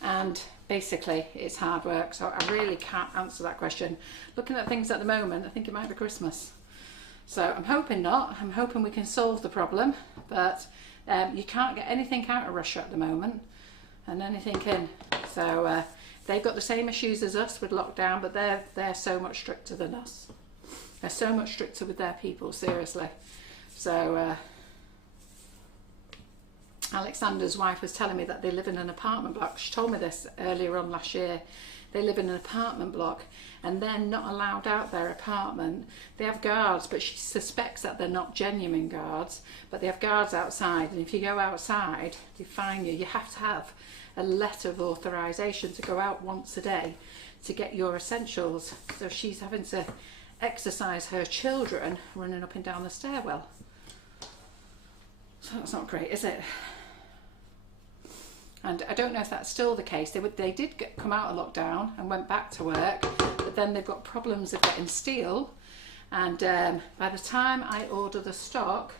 And basically, it's hard work, so I really can't answer that question. Looking at things at the moment, I think it might be Christmas. So I'm hoping not. I'm hoping we can solve the problem, but you can't get anything out of Russia at the moment, and anything in. So they've got the same issues as us with lockdown, but they're so much stricter than us. They're so much stricter with their people, seriously. So Alexander's wife was telling me that they live in an apartment block. She told me this earlier on last year. They live in an apartment block and they're not allowed out their apartment. They have guards, but she suspects that they're not genuine guards, but they have guards outside, and if you go outside, they fine you. You have to have a letter of authorisation to go out once a day to get your essentials. So she's having to exercise her children running up and down the stairwell. So that's not great, is it? And I don't know if that's still the case. They did come out of lockdown and went back to work, but then they've got problems of getting steel. And by the time I order the stock,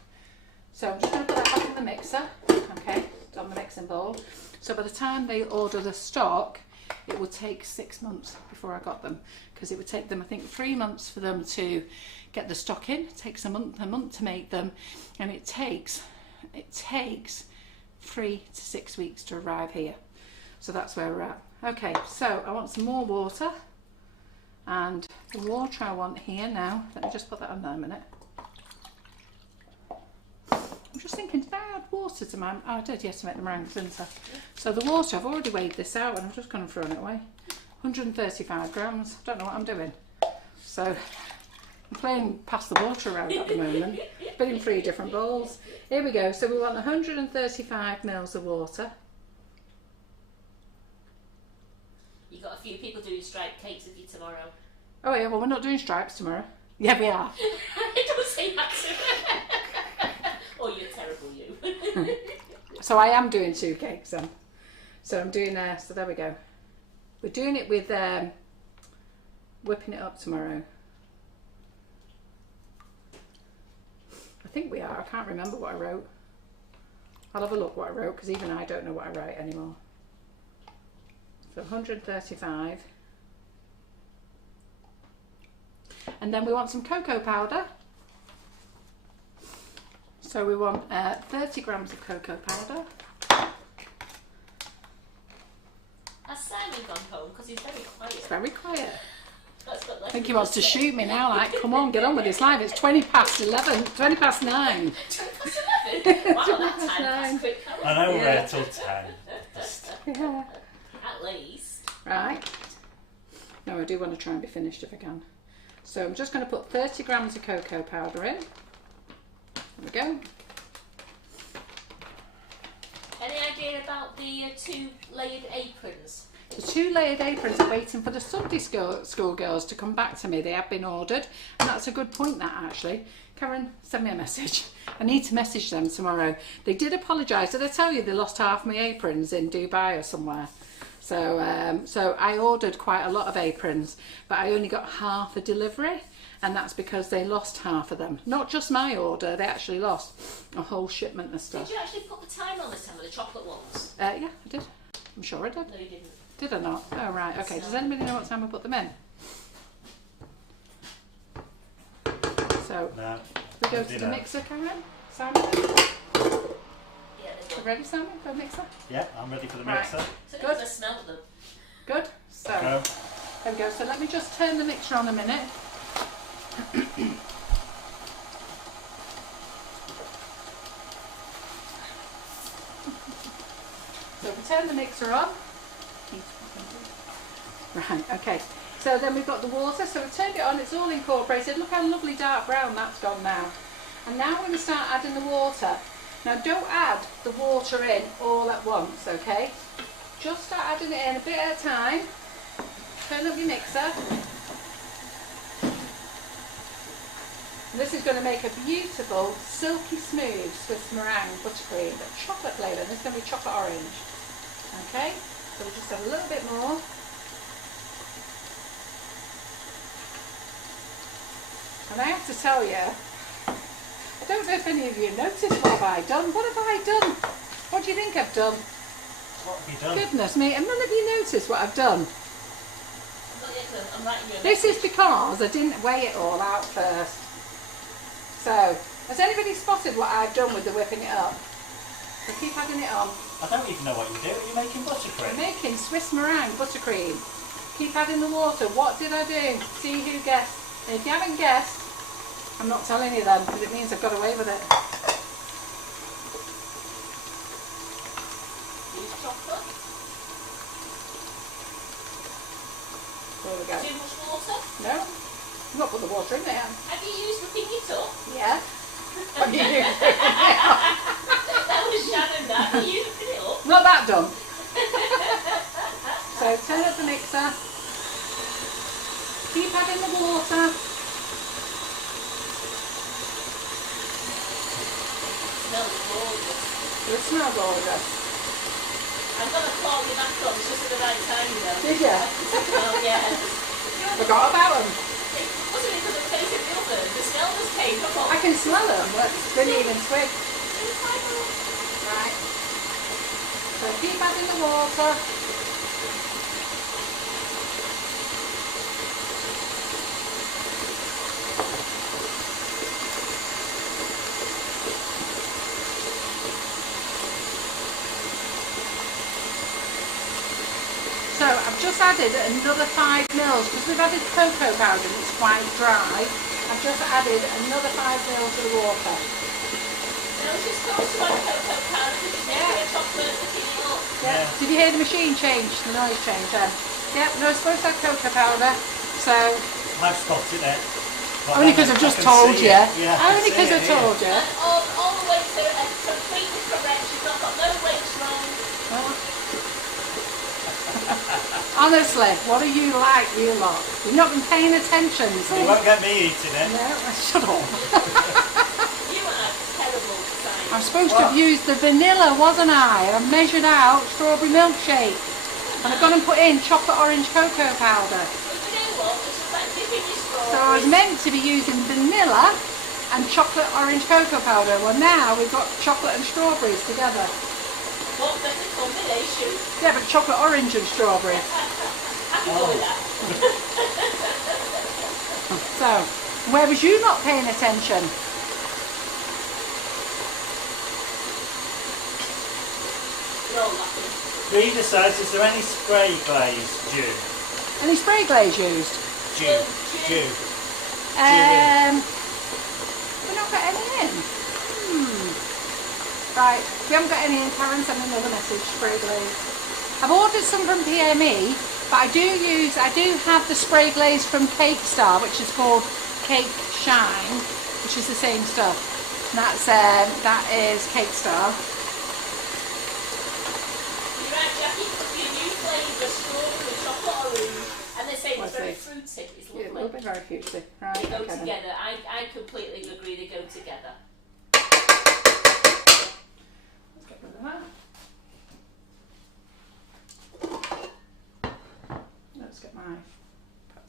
so I'm just going to put that back in the mixer. Okay, it's on the mixing bowl. So by the time they order the stock, it will take 6 months before I got them, because it would take them, I think, 3 months for them to get the stock in. It takes a month to make them, and it takes 3 to 6 weeks to arrive here. So that's where we're at. Okay, so I want some more water, and the water I want here now, let me just put that on there a minute. I'm just thinking, did I add water to my, oh I did, yes, to make the meringues, didn't I? So the water, I've already weighed this out and I'm just going to throw it away. 135 grams, don't know what I'm doing. So I'm playing pass the water around at the moment. It's been in 3 different bowls. Here we go. So we want 135 mils of water. You got a few people doing striped cakes with you tomorrow. Oh yeah, well we're not doing stripes tomorrow. Yeah, we are. Don't say that to me. Oh, you're terrible, you. So I am doing 2 cakes then. So I'm doing, so there we go. We're doing it with whipping it up tomorrow. think we are. I can't remember what I wrote. I'll have a look what I wrote because even I don't know what I write anymore. So 135. And then we want some cocoa powder. So we want 30 grams of cocoa powder. Has Simon gone home? Because he's very quiet. It's very quiet. I think he wants to shoot me now, like, come on, get on with this live. It's 20 past 11, 20 past 9. 20 past 11? Wow, that time passed quick. I know we're here till 10. Yeah. At least. Right. No, I do want to try and be finished if I can. So I'm just going to put 30 grams of cocoa powder in. There we go. Any idea about the 2 layered aprons? The 2 layered aprons are waiting for the Sunday school girls to come back to me. They have been ordered, and that's a good point, that actually. Karen, send me a message. I need to message them tomorrow. They did apologise. Did I tell you they lost half my aprons in Dubai or somewhere? So, so I ordered quite a lot of aprons, but I only got half a delivery, and that's because they lost half of them. Not just my order, they actually lost a whole shipment of stuff. Did you actually put the time on this time with the chocolate ones? Yeah, I did. I'm sure I did. No, you didn't. Did I not? Oh, right. Okay. Does anybody know what time I put them in? So, No, we go to the mixer, Karen? Simon? Yeah, they're Ready, Simon, for the mixer? yeah, I'm ready for the Right. mixer. So Good. I smelt them. Good. So, Go. there we go. So let me just turn the mixer on a minute. So we turn the mixer on. Right, okay. So then we've got the water. So we've turned it on, it's all incorporated. Look how lovely dark brown that's gone now. And now we're going to start adding the water. Now don't add the water in all at once, okay? Just start adding it in a bit at a time. Turn up your mixer. And this is going to make a beautiful, silky smooth Swiss meringue buttercream, but chocolate flavour. This is going to be chocolate orange. Okay, so we'll just add a little bit more. And I have to tell you, I don't know if any of you noticed what have I done. What have I done? What do you think I've done? What have you done? Goodness me, and none of you noticed what I've done. I'm writing you a This is message. because I didn't weigh it all out first. So, has anybody spotted what I've done with the whipping it up? So keep adding it on. I don't even know what you do. You're making I'm buttercream. making Swiss meringue buttercream. Keep adding the water. What did I do? See who guessed. And if you haven't guessed, I'm not telling you then, because it means I've got away with it. Use chocolate. There we go. Too much water. No? I've not put the water in there. Have you used whipping it up? Yeah. What do you do? That was Shannon, that. Have you whipping it up? Not that done. So turn up the mixer. Keep adding the water. Smells gorgeous. It smells gorgeous. I'm going to call you back up. It's just at the right time, you know. Did you? Oh, yeah. Forgot about them. It wasn't because of the taste of the oven. The smell just came from I can smell them, but didn't even twig. Right. Right. So keep adding the water. So I've just added another 5 mils because we've added cocoa powder and it's quite dry. I've just added another 5 mils of the water. Now it's just close to our cocoa powder because it's making a chocolate whipping it up. Yeah. Did you hear the machine change, the noise change then? Yep, no, it's supposed to have cocoa powder. So, I've spotted it. But only because I've just told you. Yeah, I can Only see because it I've here. told you. And all the weights are completely correct. She's not got no weights wrong. Honestly, what are you like, you lot? You've not been paying attention. You won't get me eating it. No, shut up. You are terrible, Simon. I'm supposed to have used the vanilla, wasn't I? I measured out strawberry milkshake. And I've gone and put in chocolate orange cocoa powder. But you know what? It's just like dipping your So I was strawberries. meant to be using vanilla, and and chocolate orange cocoa powder. Well, now we've got chocolate and strawberries together. What better combination? Yeah, but chocolate orange and strawberry. I can go with that. So, where was you not paying attention? We're all laughing. Reader says, is there any spray glaze due? Any spray glaze used? Due. Due. We've not got any in. Right, we haven't got any in. Karen sent another message, spray glaze. I've ordered some from PME, but I do have the spray glaze from Cake Star, which is called Cake Shine, which is the same stuff. And that is Cake Star. You're right, Jackie, could be a new flavour, strawberry, chocolate orange, and they say it's very fruity. It's lovely. Yeah, it will be very fruity. Right, They go okay together. I completely agree. They go together. Let's get rid of that. Let's get my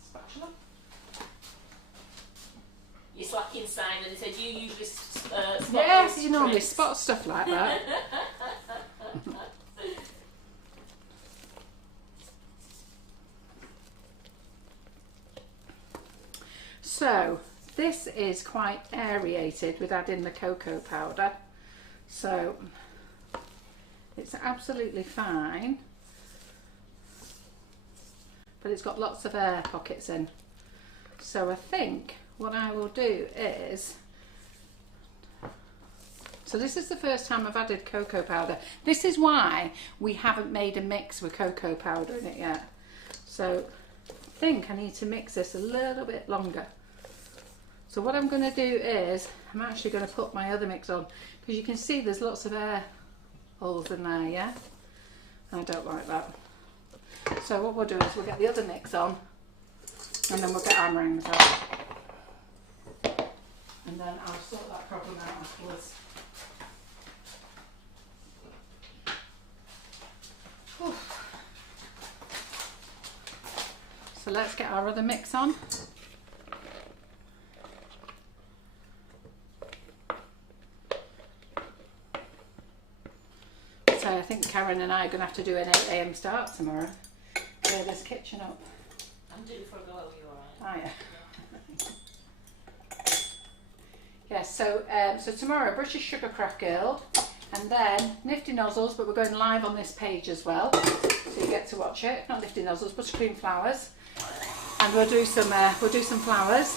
spatula. You're slacking, Simon. They said you usually spot Yes, those you normally tricks. spot stuff like that. So this is quite aerated with adding the cocoa powder, so it's absolutely fine, but it's got lots of air pockets in. So I think what I will do is, so this is the first time I've added cocoa powder. This is why we haven't made a mix with cocoa powder in it yet. So I think I need to mix this a little bit longer. So what I'm going to do is, I'm actually going to put my other mix on, because you can see there's lots of air holes in there, yeah? I don't like that. So what we'll do is we'll get the other mix on, and then we'll get our meringues out. And then I'll sort that problem out afterwards. Whew. So let's get our other mix on. So I think Karen and I are going to have to do an 8 AM start tomorrow. Clear this kitchen up. I'm due for a go. Are you alright? Oh yeah. Yes, so tomorrow British Sugar Craft Girl, and then Nifty Nozzles, but we're going live on this page as well, so you get to watch it. Not Nifty Nozzles, Buttercream flowers, and we'll do some flowers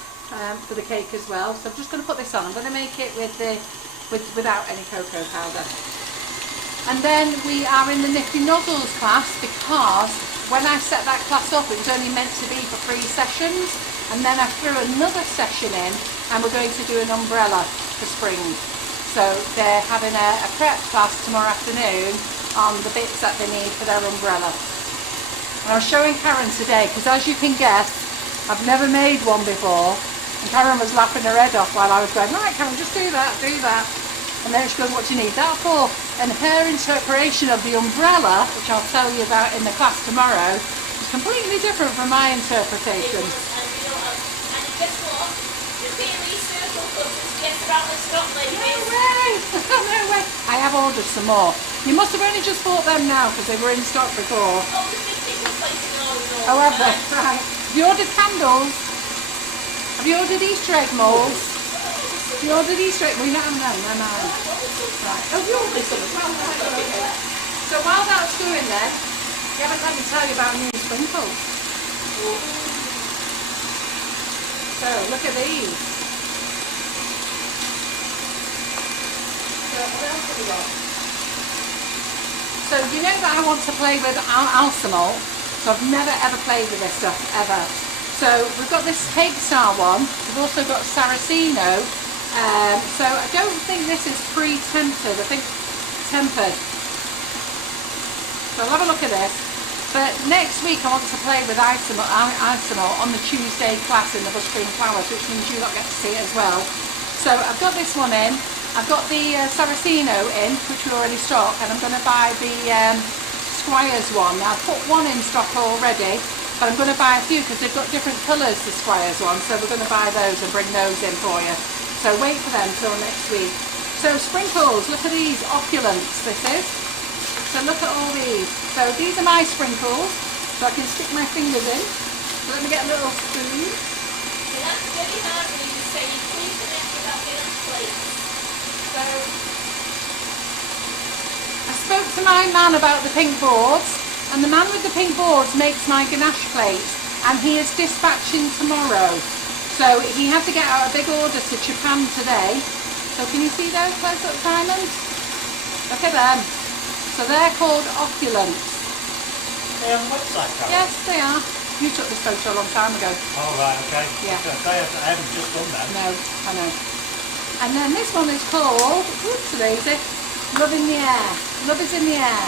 for the cake as well. So I'm just going to put this on. I'm going to make it without any cocoa powder. And then we are in the Nifty Nozzles class, because when I set that class up it was only meant to be for 3 sessions, and then I threw another session in and we're going to do an umbrella for spring. So they're having a prep class tomorrow afternoon on the bits that they need for their umbrella. And I was showing Karen today, because as you can guess, I've never made one before, and Karen was laughing her head off while I was going, right Karen, just do that, do that. And then she goes, what do you need that for? And her interpretation of the umbrella, which I'll tell you about in the class tomorrow, is completely different from my interpretation. And guess what? The PME circle club gets out of stock, ladies. No way! No way! I have ordered some more. You must have only just bought them now, because they were in stock before. Oh, there's been tickle places all over. However, right. Have you ordered candles? Have you ordered Easter egg molds? Have you ordered Easter egg? Well, you don't have them, no. Right. Oh, you ordered some as well, right? Okay. So while that's doing there, you haven't let me tell you about new sprinkles. So look at these. So what else have we got? So you know that I want to play with alsamol, so I've never ever played with this stuff ever. So we've got this Cake Star one. We've also got Saraceno. So I don't think this is pre-tempered. I think tempered. So I'll have a look at this. But next week I want to play with isomalt on the Tuesday class in the Buttercream flowers, which means you lot get to see it as well. So I've got this one in. I've got the Saraceno in, which we already stock, and I'm going to buy the Squires one. Now I've put one in stock already, but I'm going to buy a few because they've got different colours, the Squires one. So we're going to buy those and bring those in for you. So wait for them till next week. So sprinkles, look at these, opulence this is. So look at all these. So these are my sprinkles, so I can stick my fingers in. So let me get a little spoon. So that's very hard when you say you please connect without getting on plates. So I spoke to my man about the pink boards, and the man with the pink boards makes my ganache plates, and he is dispatching tomorrow. So he had to get out a big order to Japan today. So can you see those close up, Simon? Look at them. So they're called opulence. They're on the website, Carol? Yes, they are. You took this photo a long time ago. Oh, right, okay. Yeah. I haven't just done that. No, I know. And then this one is called, oops, lazy, Love in the Air. Love is in the air.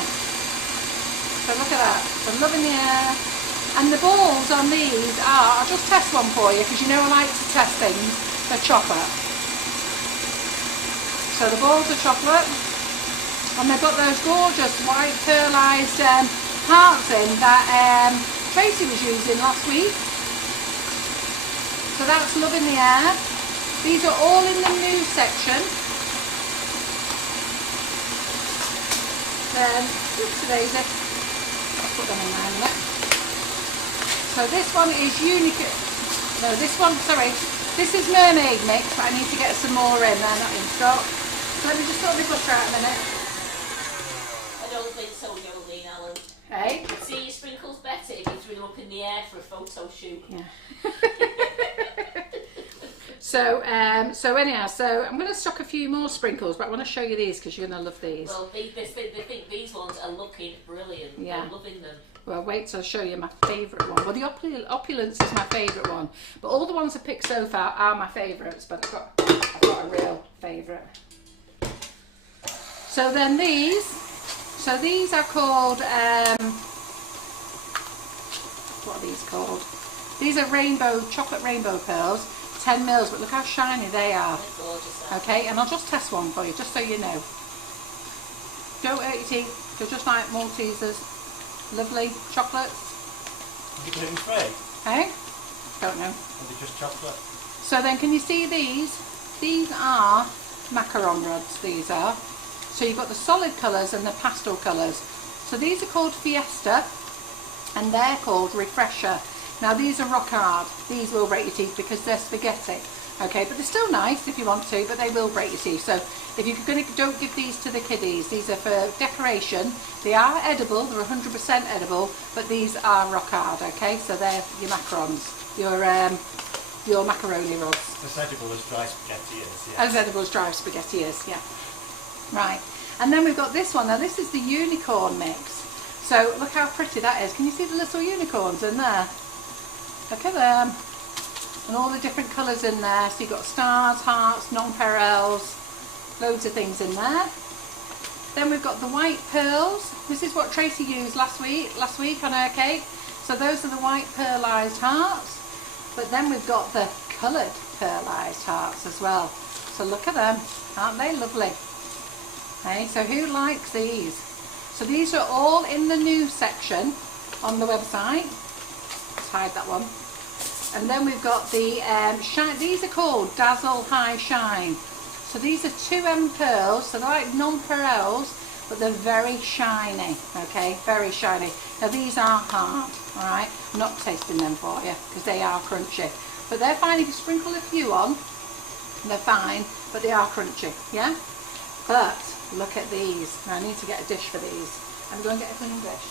So look at that. So love in the air. And the balls on these are, I'll just test one for you because you know I like to test things, they're chocolate. So the balls are chocolate. And they've got those gorgeous white pearlised hearts in that Tracy was using last week. So that's Love in the Air. These are all in the new section. Then, oops, daisy. I'll put them in there in a minute. So this one is unique. No, this one, sorry. This is mermaid mix, but I need to get some more in. They're not in stock. So let me just sort this butter out a minute. I don't think so, Jolene, Alan. Hey? See your sprinkles better if you threw them up in the air for a photo shoot. Yeah. So anyhow, so I'm going to stock a few more sprinkles, but I want to show you these because you're going to love these. Well, they think these ones are looking brilliant. Yeah. I'm loving them. Well, wait till I show you my favourite one. Well, the opulence is my favourite one, but all the ones I picked so far are my favourites. But I've got a real favourite. So then these are called. What are these called? These are chocolate rainbow pearls. 10 mils, but look how shiny they are. They're gorgeous. Okay, and I'll just test one for you, just so you know. Don't hurt your teeth, they're just like Maltesers. Lovely chocolates. Are they gluten free? Hey? Don't know. Are they just chocolate? So then can you see these? These are macaron rods, these are. So you've got the solid colours and the pastel colours. So these are called Fiesta and they're called Refresher. Now these are rock hard. These will break your teeth because they're spaghetti. Okay, but they're still nice if you want to, but they will break your teeth. So if you're going to, don't give these to the kiddies. These are for decoration. They are edible. They're 100% edible, but these are rock hard. Okay, so they're your macarons, your macaroni rods. As edible as dry spaghetti is. Yeah. As edible as dry spaghetti is. Yeah. Right, and then we've got this one. Now this is the unicorn mix. So look how pretty that is. Can you see the little unicorns in there? Look at them. And all the different colours in there. So you've got stars, hearts, nonpareils, loads of things in there. Then we've got the white pearls. This is what Tracy used last week on her cake. So those are the white pearlised hearts. But then we've got the coloured pearlised hearts as well. So look at them. Aren't they lovely? Hey, so who likes these? So these are all in the new section on the website. Let's hide that one. And then we've got the shine. These are called Dazzle High Shine. So these are 2M pearls. So they're like non-pearls, but they're very shiny. Okay, very shiny. Now these are hard. All right, I'm not tasting them for you because they are crunchy. But they're fine if you sprinkle a few on. They're fine, but they are crunchy. Yeah. But look at these. Now I need to get a dish for these. I'm going to get a clean dish.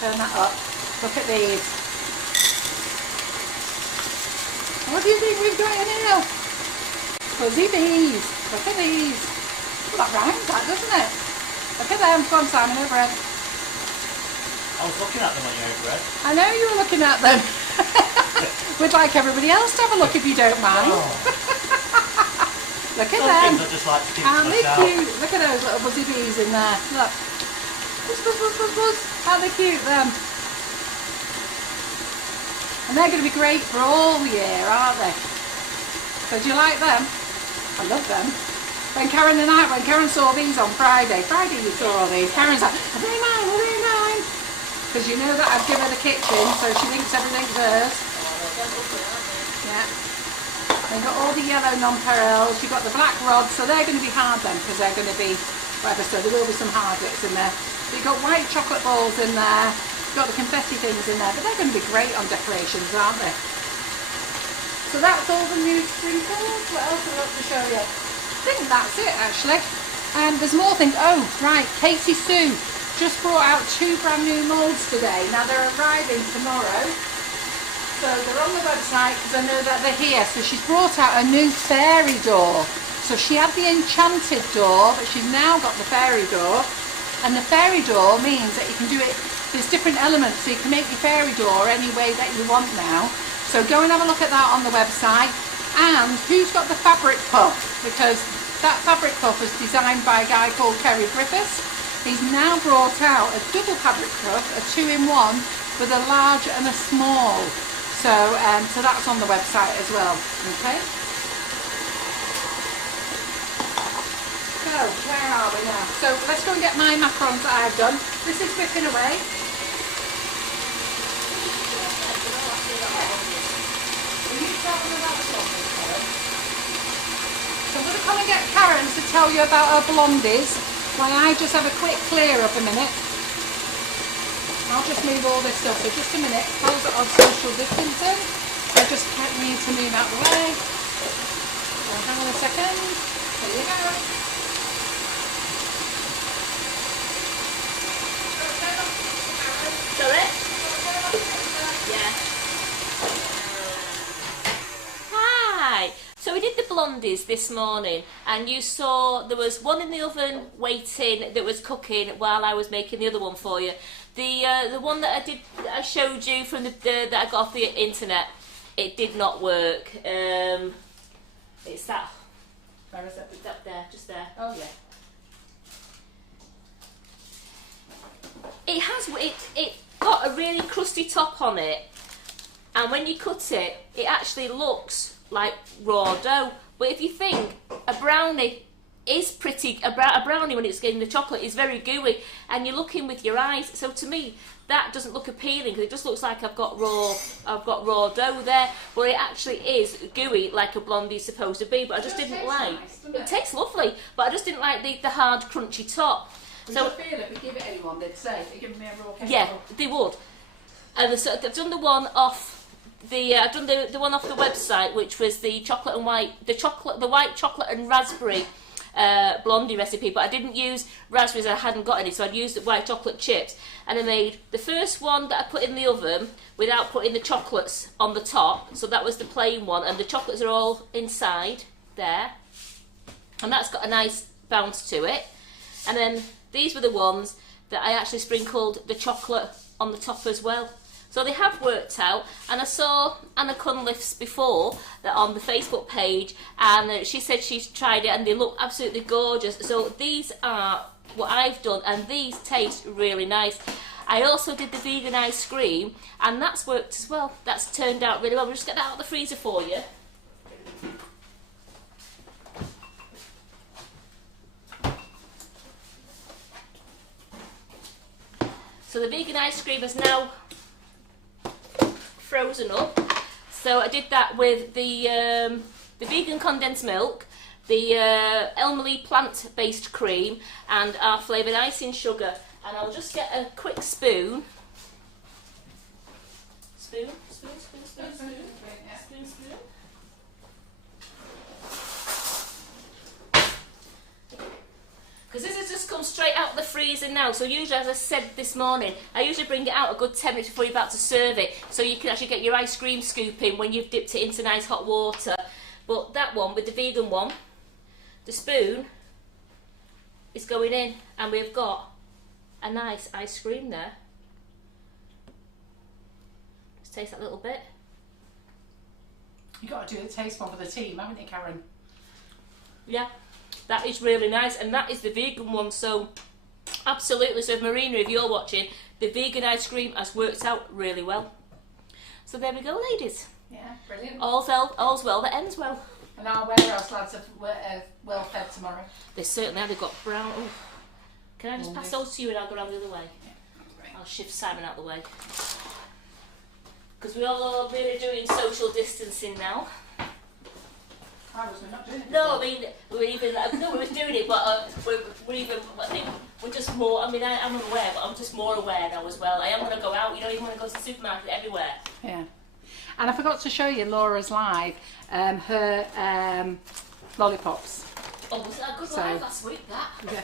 Turn that up. Look at these. What do you think we've got in here? Fuzzy bees. Look at these. Well, that rhymes, that, doesn't it? Look at them. Go on, Simon, over it. I was looking at them when you overread. I know you were looking at them. We'd like everybody else to have a look if you don't mind. Oh. Look at Some them. things I just like to keep to Aren't they myself. cute? Look at those little buzzy bees in there. Look. Buzz, buzz, buzz, buzz, buzz. Aren't they cute, them? And they're going to be great for all year, aren't they? So do you like them? I love them. When Karen saw these on Friday you saw all these, Karen's like, are they mine, are they mine? Because you know that I've given her the kitchen, so she thinks everything's hers. Yeah. They've got all the yellow nonpareils, you've got the black rods, so they're going to be hard then, because they're going to be, whatever, so there will be some hard bits in there. So you've got white chocolate balls in there, you've got the confetti things in there, but they're going to be great on decorations, aren't they? So that's all the new sprinkles. What else have I got to show you? I think that's it actually. There's more things. Oh, right, Katie Sue just brought out 2 brand new moulds today. Now they're arriving tomorrow. So they're on the website because I know that they're here. So she's brought out a new fairy door. So she had the enchanted door, but she's now got the fairy door. And the fairy door means that you can do it, there's different elements, so you can make your fairy door any way that you want now. So go and have a look at that on the website. And who's got the fabric puff? Because that fabric puff was designed by a guy called Kerry Griffiths. He's now brought out a double fabric puff, a 2-in-1 with a large and a small. So that's on the website as well. Okay. So where are we now? So let's go and get my macarons that I've done. This is whipping away. So I'm going to come and get Karen to tell you about her blondies while I just have a quick clear up a minute. I'll just move all this stuff, so just a minute. Pause it on social distancing. I just need to move out of the way. So hang on a second. There you go. Sorry? Yeah. Hi! So we did the blondies this morning, and you saw there was one in the oven waiting that was cooking while I was making the other one for you. The one that I showed you from that I got off the internet, it did not work. It's that. Where is it? It's up there, just there. Oh yeah. It got a really crusty top on it, and when you cut it, it actually looks like raw dough. But if you think a brownie is pretty, a brownie when it's getting the chocolate is very gooey, and you're looking with your eyes. So to me, that doesn't look appealing because it just looks like I've got raw dough there, but it actually is gooey like a blondie is supposed to be. But I just didn't like. Nice, it tastes lovely, but I just didn't like the hard crunchy top. Would you feel if we give it anyone, they'd say, they'd give me a raw cake? Yeah, they would. And so I've done the one off I've done the one off the website, which was the chocolate and white, the white chocolate and raspberry blondie recipe, but I didn't use raspberries, I hadn't got any, so I'd used the white chocolate chips. And I made the first one that I put in the oven without putting the chocolates on the top, so that was the plain one, and the chocolates are all inside there, and that's got a nice bounce to it. And then these were the ones that I actually sprinkled the chocolate on the top as well. So they have worked out, and I saw Anna Cunliffe's before on the Facebook page, and she said she's tried it and they look absolutely gorgeous. So these are what I've done, and these taste really nice. I also did the vegan ice cream, and that's worked as well. That's turned out really well. We'll just get that out of the freezer for you. So the vegan ice cream is now frozen up. So I did that with the vegan condensed milk, the Elmerly plant-based cream, and our flavoured icing sugar. And I'll just get a quick spoon. Spoon. Because this has just come straight out of the freezer now. So usually, as I said this morning, I usually bring it out a good 10 minutes before you're about to serve it, so you can actually get your ice cream scoop in when you've dipped it into nice hot water. But that one, with the vegan one, the spoon is going in, and we've got a nice ice cream there. Let's taste that a little bit. You've got to do the taste one for the team, haven't you, Karen? Yeah. That is really nice, and that is the vegan one, so absolutely. So Marina, if you're watching, the vegan ice cream has worked out really well. So there we go, ladies. Yeah, brilliant. All's well that ends well. And our warehouse lads are well fed tomorrow. They certainly have. They've got brown. Oh. Can I just pass those to you and I'll go around the other way? Yeah. I'll shift Simon out the way. Because we all are really doing social distancing now. I was not doing it. No, I mean, we're even, no, we're doing it, but we're even, I think we're just more, I mean, I'm aware, but I'm just more aware now as well. I am going to go out, you know, even when I go to the supermarket, everywhere. Yeah. And I forgot to show you Laura's live, her lollipops. Oh, was that a good live last week, that? Yeah.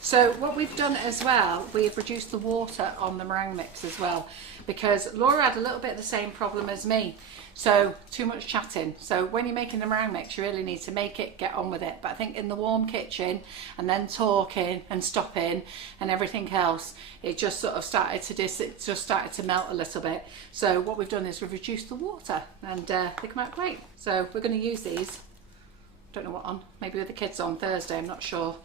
So what we've done as well, we've reduced the water on the meringue mix as well, because Laura had a little bit of the same problem as me. So too much chatting. So when you're making the meringue mix, you really need to make it, get on with it. But I think in the warm kitchen and then talking and stopping and everything else, it just sort of started to melt a little bit. So what we've done is we've reduced the water, and they come out great. So we're going to use these. Don't know what on. Maybe with the kids on Thursday. I'm not sure.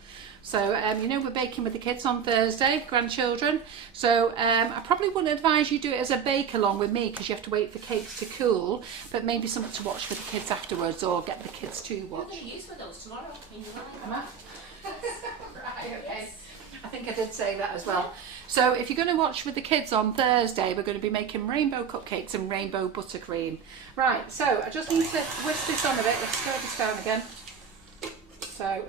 So, you know, we're baking with the kids on Thursday, grandchildren. So, I probably wouldn't advise you do it as a bake along with me, because you have to wait for cakes to cool, but maybe something to watch for the kids afterwards, or get the kids to watch. You're going to use for those tomorrow in your life. Am I? Right, okay. I think I did say that as well. So, if you're going to watch with the kids on Thursday, we're going to be making rainbow cupcakes and rainbow buttercream. Right, so I just need to whisk this on a bit. Let's stir this down again. So...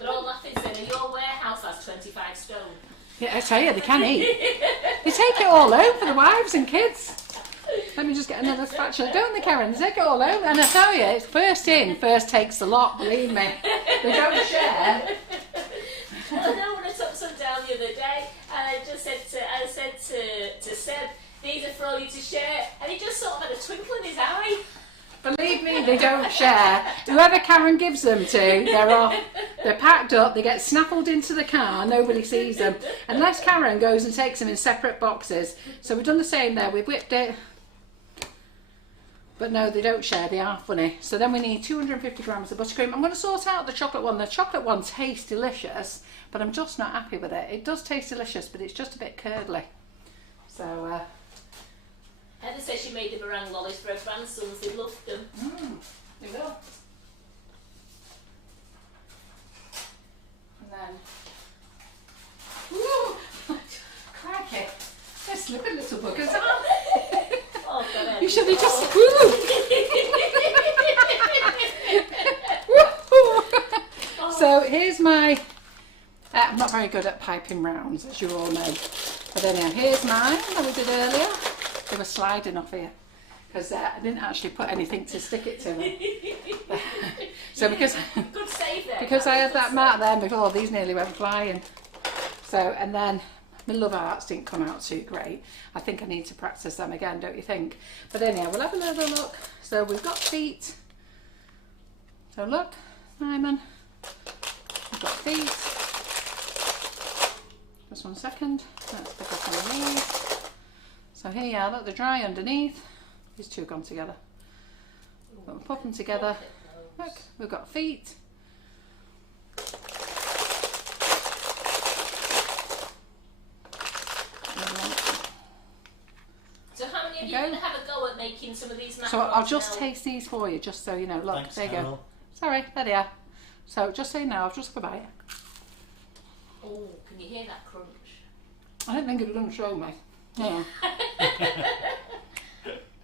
They're all laughing, saying, your warehouse has 25 stone. Yeah, I tell you, they can eat. They take it all home for the wives and kids. Let me just get another spatula. Don't they, Karen? They take it all home. And I tell you, it's first in, first takes the lot, believe me. They don't share. Well, no, when I took some down the other day, and I said to Seb, these are for all you to share. And he just sort of had a twinkle in his eye. Believe me, they don't share. Whoever Karen gives them to, they're off. They're packed up, they get snaffled into the car, nobody sees them. Unless Karen goes and takes them in separate boxes. So we've done the same there, we've whipped it. But no, they don't share, they are funny. So then we need 250 grams of buttercream. I'm going to sort out the chocolate one. The chocolate one tastes delicious, but I'm just not happy with it. It does taste delicious, but it's just a bit curdly. So... Heather says she made the meringue lollies for her grandsons. They loved them. They will. And then, ooh, crikey, they're slipping little buggers, aren't they? Oh, God, you should be just, So here's my, I'm not very good at piping rounds, as you all know. But anyhow, here's mine that we did earlier. They were sliding off here because I didn't actually put anything to stick it to them. So because I had that mark there before, these nearly went flying. So, and then my love hearts didn't come out too great. I think I need to practice them again, don't you think? But anyhow, we'll have another look. So we've got feet. So look, Simon, we've got feet. Just 1 second. Let's pick up on these. So here you are, look, they're dry underneath. These two have gone together. But we'll pop them together. Look, we've got feet. So how many of you are going to have a go at making some of these macarons? So I'll just taste these for you, just so you know. Look, Thanks, there you Carol. go. Sorry, there they are. So just so you know, I've just got a bite. Oh, can you hear that crunch? I don't think it's going to show me. Yeah.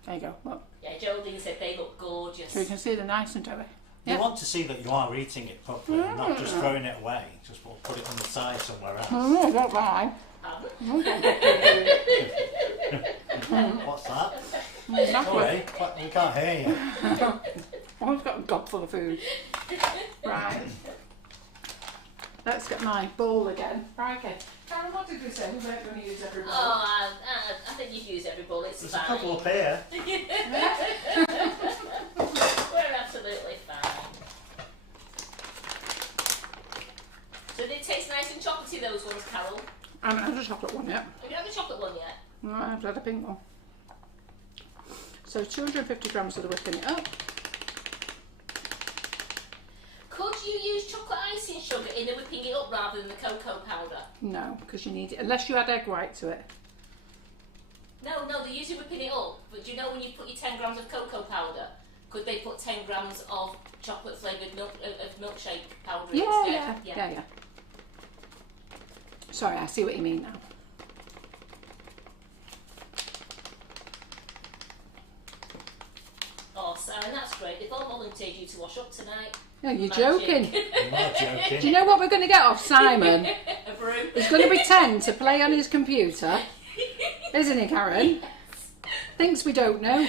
There you go. Look. Yeah, Geraldine said they look gorgeous. So you can see they're nice and doughy. You want to see that you are eating it properly, and not just throwing it away. Just put it on the side somewhere else. Oh, don't lie. What's that? Exactly. Sorry, we can't hear you. I've got a gob full of food. Right. Let's get my bowl again. Right, okay. Karen, what did we say? We weren't going to use every bowl. Oh, I think you've used every bowl. It's There's fine. a couple up here. We're absolutely fine. So they taste nice and chocolatey, those ones, Carol? I haven't had a chocolate one yet. Have you had the chocolate one yet? No, I've had a pink one. So 250 grams of the whipping it up. Could you use chocolate icing sugar in the whipping it up rather than the cocoa powder? No, because you need it, unless you add egg white to it. No, they're usually whipping it up. But do you know when you put your 10 grams of cocoa powder, could they put 10 grams of chocolate flavoured milkshake powder instead? Yeah. Sorry, I see what you mean now. Oh, Simon, that's great. They've all volunteered you to wash up tonight. No, you're Magic. joking. I'm not joking. Do you know what we're going to get off Simon? A broom. He's going to pretend to play on his computer, isn't he, Karen? Thinks we don't know.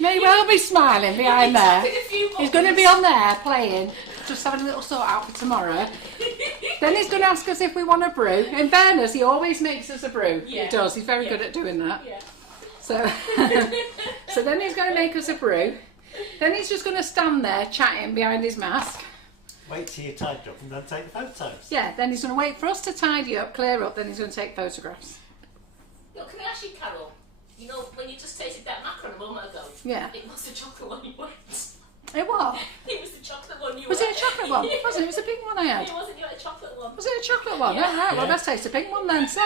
May well be smiling behind there. He's going to be on there playing, just having a little sort out for tomorrow. Then he's going to ask us if we want a brew. In fairness, he always makes us a brew. Yeah. He does. He's very good at doing that. Yeah. So, so then he's going to make us a brew. Then he's just going to stand there chatting behind his mask. Wait till you're tied up and then take the photos. Yeah, then he's going to wait for us to tidy up, clear up, then he's going to take photographs. Look, can I ask you, Carol? You know, when you just tasted that macaron a moment ago, Yeah. it was the chocolate one you went. It was? It was the chocolate one you Was went. it a chocolate one? Yeah. Wasn't it? It was a pink one I had. It wasn't, you had a chocolate one. Was it a chocolate one? Yeah. Oh, right, well, Yeah. let's taste the pink one then, so.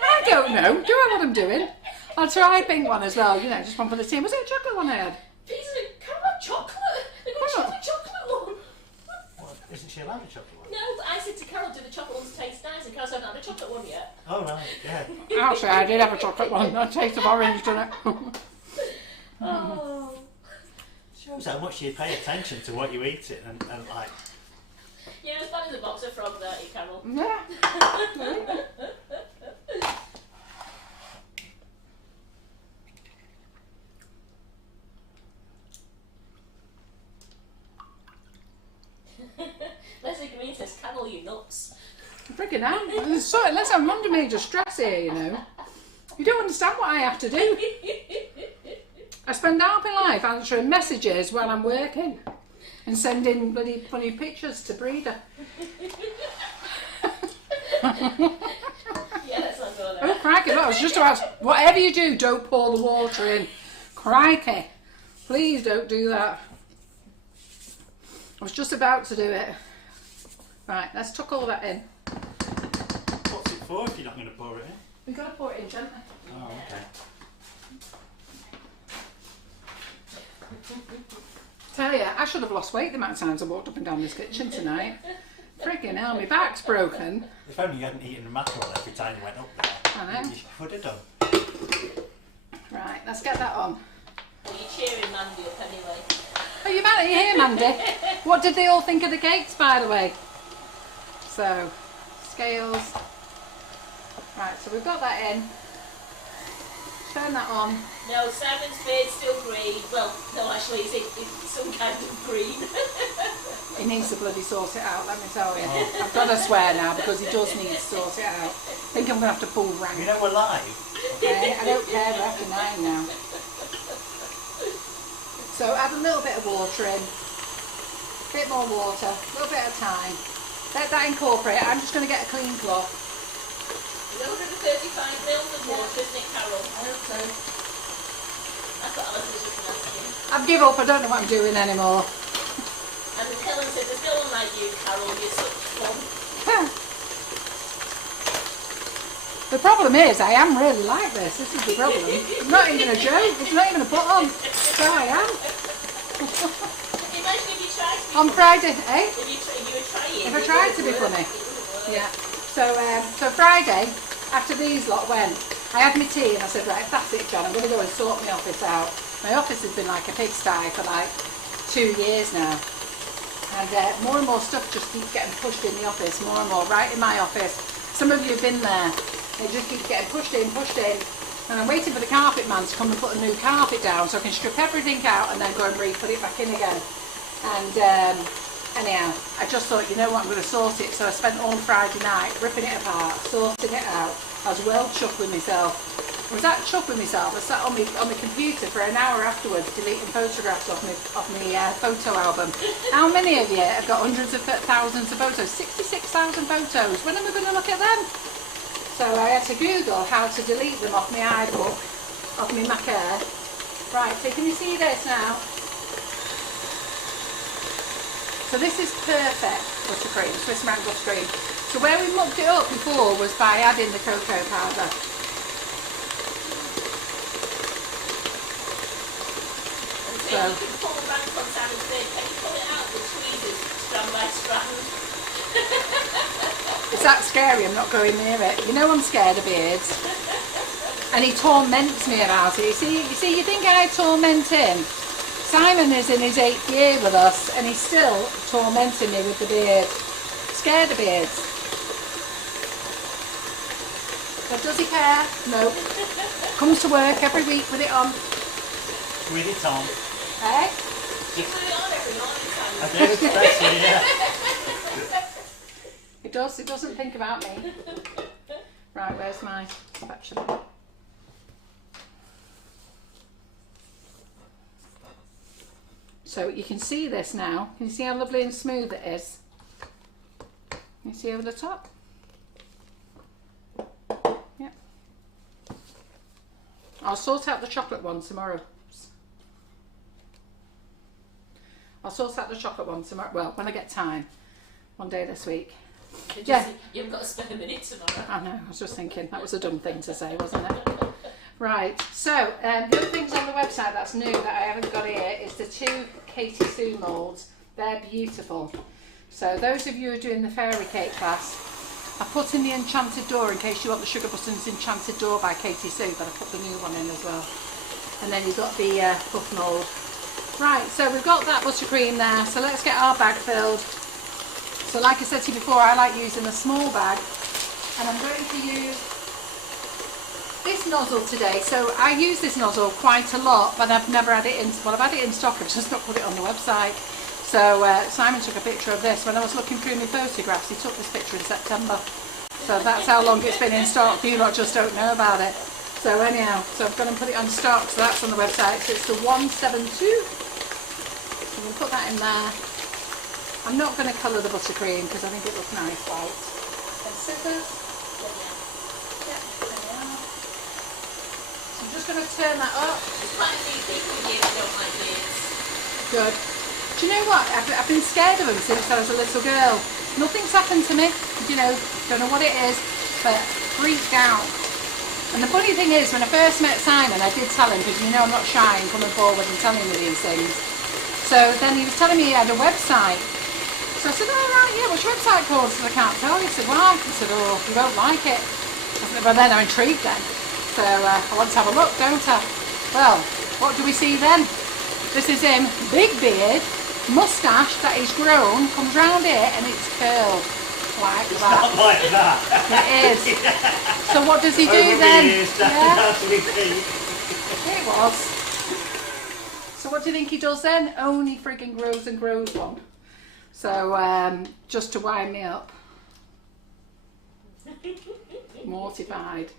I don't know. Do I know what I'm doing? I'll try a pink one as well, you know, just one for the team. Was it a chocolate one I had? These are, can I have chocolate? They've got a chocolate one. What? Isn't she allowed a chocolate one? No, but I said to Carol, do the chocolate ones taste nice? And Carol said, I've not had a chocolate one yet. Oh, right, yeah. Actually, I did have a chocolate one. A taste of orange, doesn't it? Oh. Shows how much you pay attention to what you eat it and like. Yeah, as bad as a box of frog there, Carol. Yeah. Leslie Green says, Carol, you nuts. Freaking hell. So, unless I'm under major stress here, you know. You don't understand what I have to do. I spend half my life answering messages while I'm working and sending bloody funny pictures to Breeder. Yeah, let's not go there. Oh, crikey, look, I was just about to, whatever you do, don't pour the water in. Crikey. Please don't do that. I was just about to do it. Right, let's tuck all that in. What's it for if you're not going to pour it in? We've got to pour it in gently. Oh, okay. Tell you, I should have lost weight the amount of times I walked up and down this kitchen tonight. Freaking hell, my back's broken. If only you hadn't eaten a macaron every time you went up there. I know. You could have done. Right, let's get that on. Are you cheering Mandy up anyway? Oh, you here, Mandy? What did they all think of the cakes, by the way? So, scales. Right, so we've got that in. Turn that on. No, Simon's beard's still green. Well, no, actually, it's some kind of green. He needs to bloody sort it out, let me tell you. I've got to swear now because he does need to sort it out. I think I'm going to have to pull rank. You know we're live. Okay, I don't care, we're after 9 now. So add a little bit of water in. A bit more water, a little bit of time. Let that incorporate. I'm just going to get a clean cloth. It's 135 mils of water, isn't it, Carol? I hope so. That's what Alice was just asking. I've given up, I don't know what I'm doing anymore. And Helen says, there's no one like you, Carol, you're such fun. The problem is, I am really like this. This is the problem. It's not even a joke. It's not even a put on. So I am. Imagine if you tried to be On Friday, eh? If you were trying. If I tried to be funny. Yeah. So Friday, after these lot went, I had my tea and I said, right, that's it, John. I'm going to go and sort my office out. My office has been like a pigsty for like 2 years now. And more and more stuff just keeps getting pushed in the office, more and more, right in my office. Some of you have been there. It just keeps getting pushed in. And I'm waiting for the carpet man to come and put a new carpet down so I can strip everything out and then go and put it back in again. And anyhow, I just thought, you know what, I'm going to sort it. So I spent all Friday night ripping it apart, sorting it out. I was well chuffed with myself. I was that chuffed with myself. I sat on my computer for an hour afterwards deleting photographs off my photo album. How many of you have got hundreds of thousands of photos? 66,000 photos. When am I going to look at them? So I had to Google how to delete them off my iBook, off my Mac Air. Right, so can you see this now? So this is perfect buttercream, Swiss Rank buttercream. So where we mucked it up before was by adding the cocoa powder. So you can pull the rank on Simon's bed. Can you pull it out with tweezers, strand by strand? Is that scary? I'm not going near it. You know I'm scared of beards. And he torments me about it. You see, you think I torment him? Simon is in his 8th year with us and he's still tormenting me with the beard. Scared of beards. But does he care? No. Comes to work every week with it on. With it on. Eh? You put it on every morning, Simon. I do, especially, yeah. It does. It doesn't think about me. Right, where's my spatula? So you can see this now. Can you see how lovely and smooth it is? Can you see over the top? Yep. I'll sort out the chocolate one tomorrow. I'll sort out the chocolate one tomorrow. Well, when I get time. One day this week. Yeah. You haven't got a spare minute tomorrow. I know, I was just thinking. That was a dumb thing to say, wasn't it? Right, so the other things on the website that's new that I haven't got here is the 2 Katie Sue moulds. They're beautiful. So those of you who are doing the fairy cake class, I put in the enchanted door in case you want the Sugar Buttons enchanted door by Katie Sue, but I put the new one in as well. And then you've got the puff mould. Right, so we've got that buttercream there, so let's get our bag filled. So like I said to you before, I like using a small bag, and I'm going to use this nozzle today. So I use this nozzle quite a lot, but I've never had it in, well, I've had it in stock, I've just not put it on the website. So Simon took a picture of this when I was looking through my photographs. He took this picture in September. So that's how long it's been in stock. You lot just don't know about it. So anyhow, so I've got to put it on stock, so that's on the website. So it's the 172. So we'll put that in there. I'm not going to colour the buttercream because I think it looks nice white. And scissors. Yeah, there we are. So I'm just going to turn that up. There's quite a few people here that don't like beards. Good. Do you know what? I've been scared of them since I was a little girl. Nothing's happened to me. You know, don't know what it is, but freaked out. And the funny thing is, when I first met Simon, I did tell him, because you know I'm not shy in coming forward and telling you these things. So then he was telling me he had a website. So I said, oh right, yeah, what's your website called? I said, I can't tell. He said, why? I said, oh, you won't like it. I said, well then I'm intrigued then. So I want to have a look, don't I? Well, what do we see then? This is him, big beard, moustache that he's grown, comes round here and it's curled. Like It's that. not like that. It is. So what does he do Over then? the years, that's what we think. It was. So what do you think he does then? Only frigging grows and grows one. So just to wind me up. Mortified.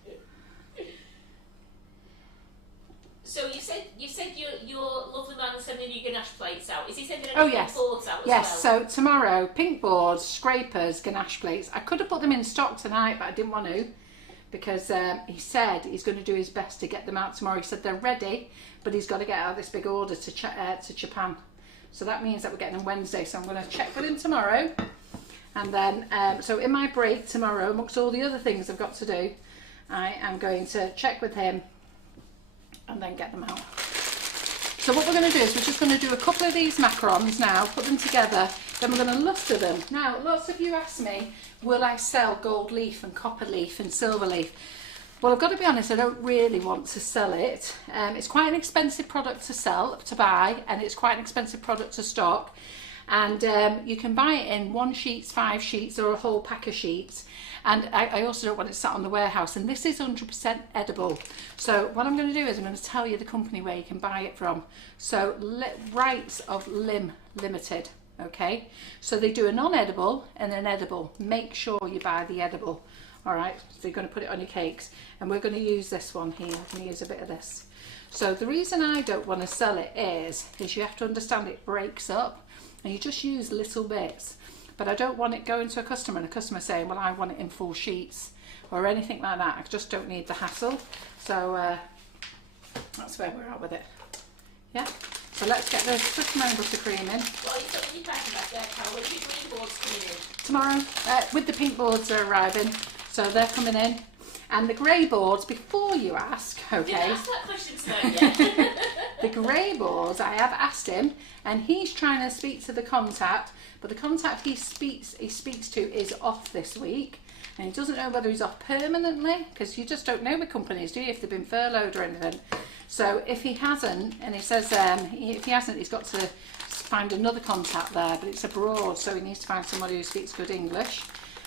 So you said your lovely man is sending you ganache plates out. Is he sending Oh any yes. boards out as Yes, well? so tomorrow, pink boards, scrapers, ganache plates. I could have put them in stock tonight, but I didn't want to because he said he's going to do his best to get them out tomorrow. He said they're ready, but he's got to get out this big order to Japan. So that means that we're getting them Wednesday. So I'm going to check with him tomorrow. And then, so in my break tomorrow, amongst all the other things I've got to do, I am going to check with him and then get them out. So what we're going to do is we're just going to do a couple of these macarons now, put them together, then we're going to lustre them. Now, lots of you ask me, will I sell gold leaf and copper leaf and silver leaf? Well, I've got to be honest, I don't really want to sell it. It's quite an expensive product to sell, to buy, and it's quite an expensive product to stock. And you can buy it in 1 sheet, 5 sheets, or a whole pack of sheets. And I also don't want it sat on the warehouse. And this is 100% edible. So what I'm going to do is I'm going to tell you the company where you can buy it from. So Rights of Limb Limited. Okay. So they do a non-edible and an edible. Make sure you buy the edible. All right. So you're going to put it on your cakes. And we're going to use this one here. I'm going to use a bit of this. So the reason I don't want to sell it is you have to understand it breaks up. And you just use little bits. But I don't want it going to a customer and a customer saying, well, I want it in full sheets or anything like that. I just don't need the hassle. So that's where we're at with it. Yeah. So let's get the Buttercream buttercream in. What are you putting in your packing back there, Carol? When are your green boards coming in? Tomorrow, with the pink boards are arriving, so they're coming in. And the grey boards, before you ask, okay? Didn't ask that question tonight yet. The grey boards, I have asked him, and he's trying to speak to the contact, but the contact he speaks to is off this week, and he doesn't know whether he's off permanently, because you just don't know with companies, do you, if they've been furloughed or anything. So if he hasn't, and he says if he hasn't, he's got to find another contact there, but it's abroad, so he needs to find somebody who speaks good English,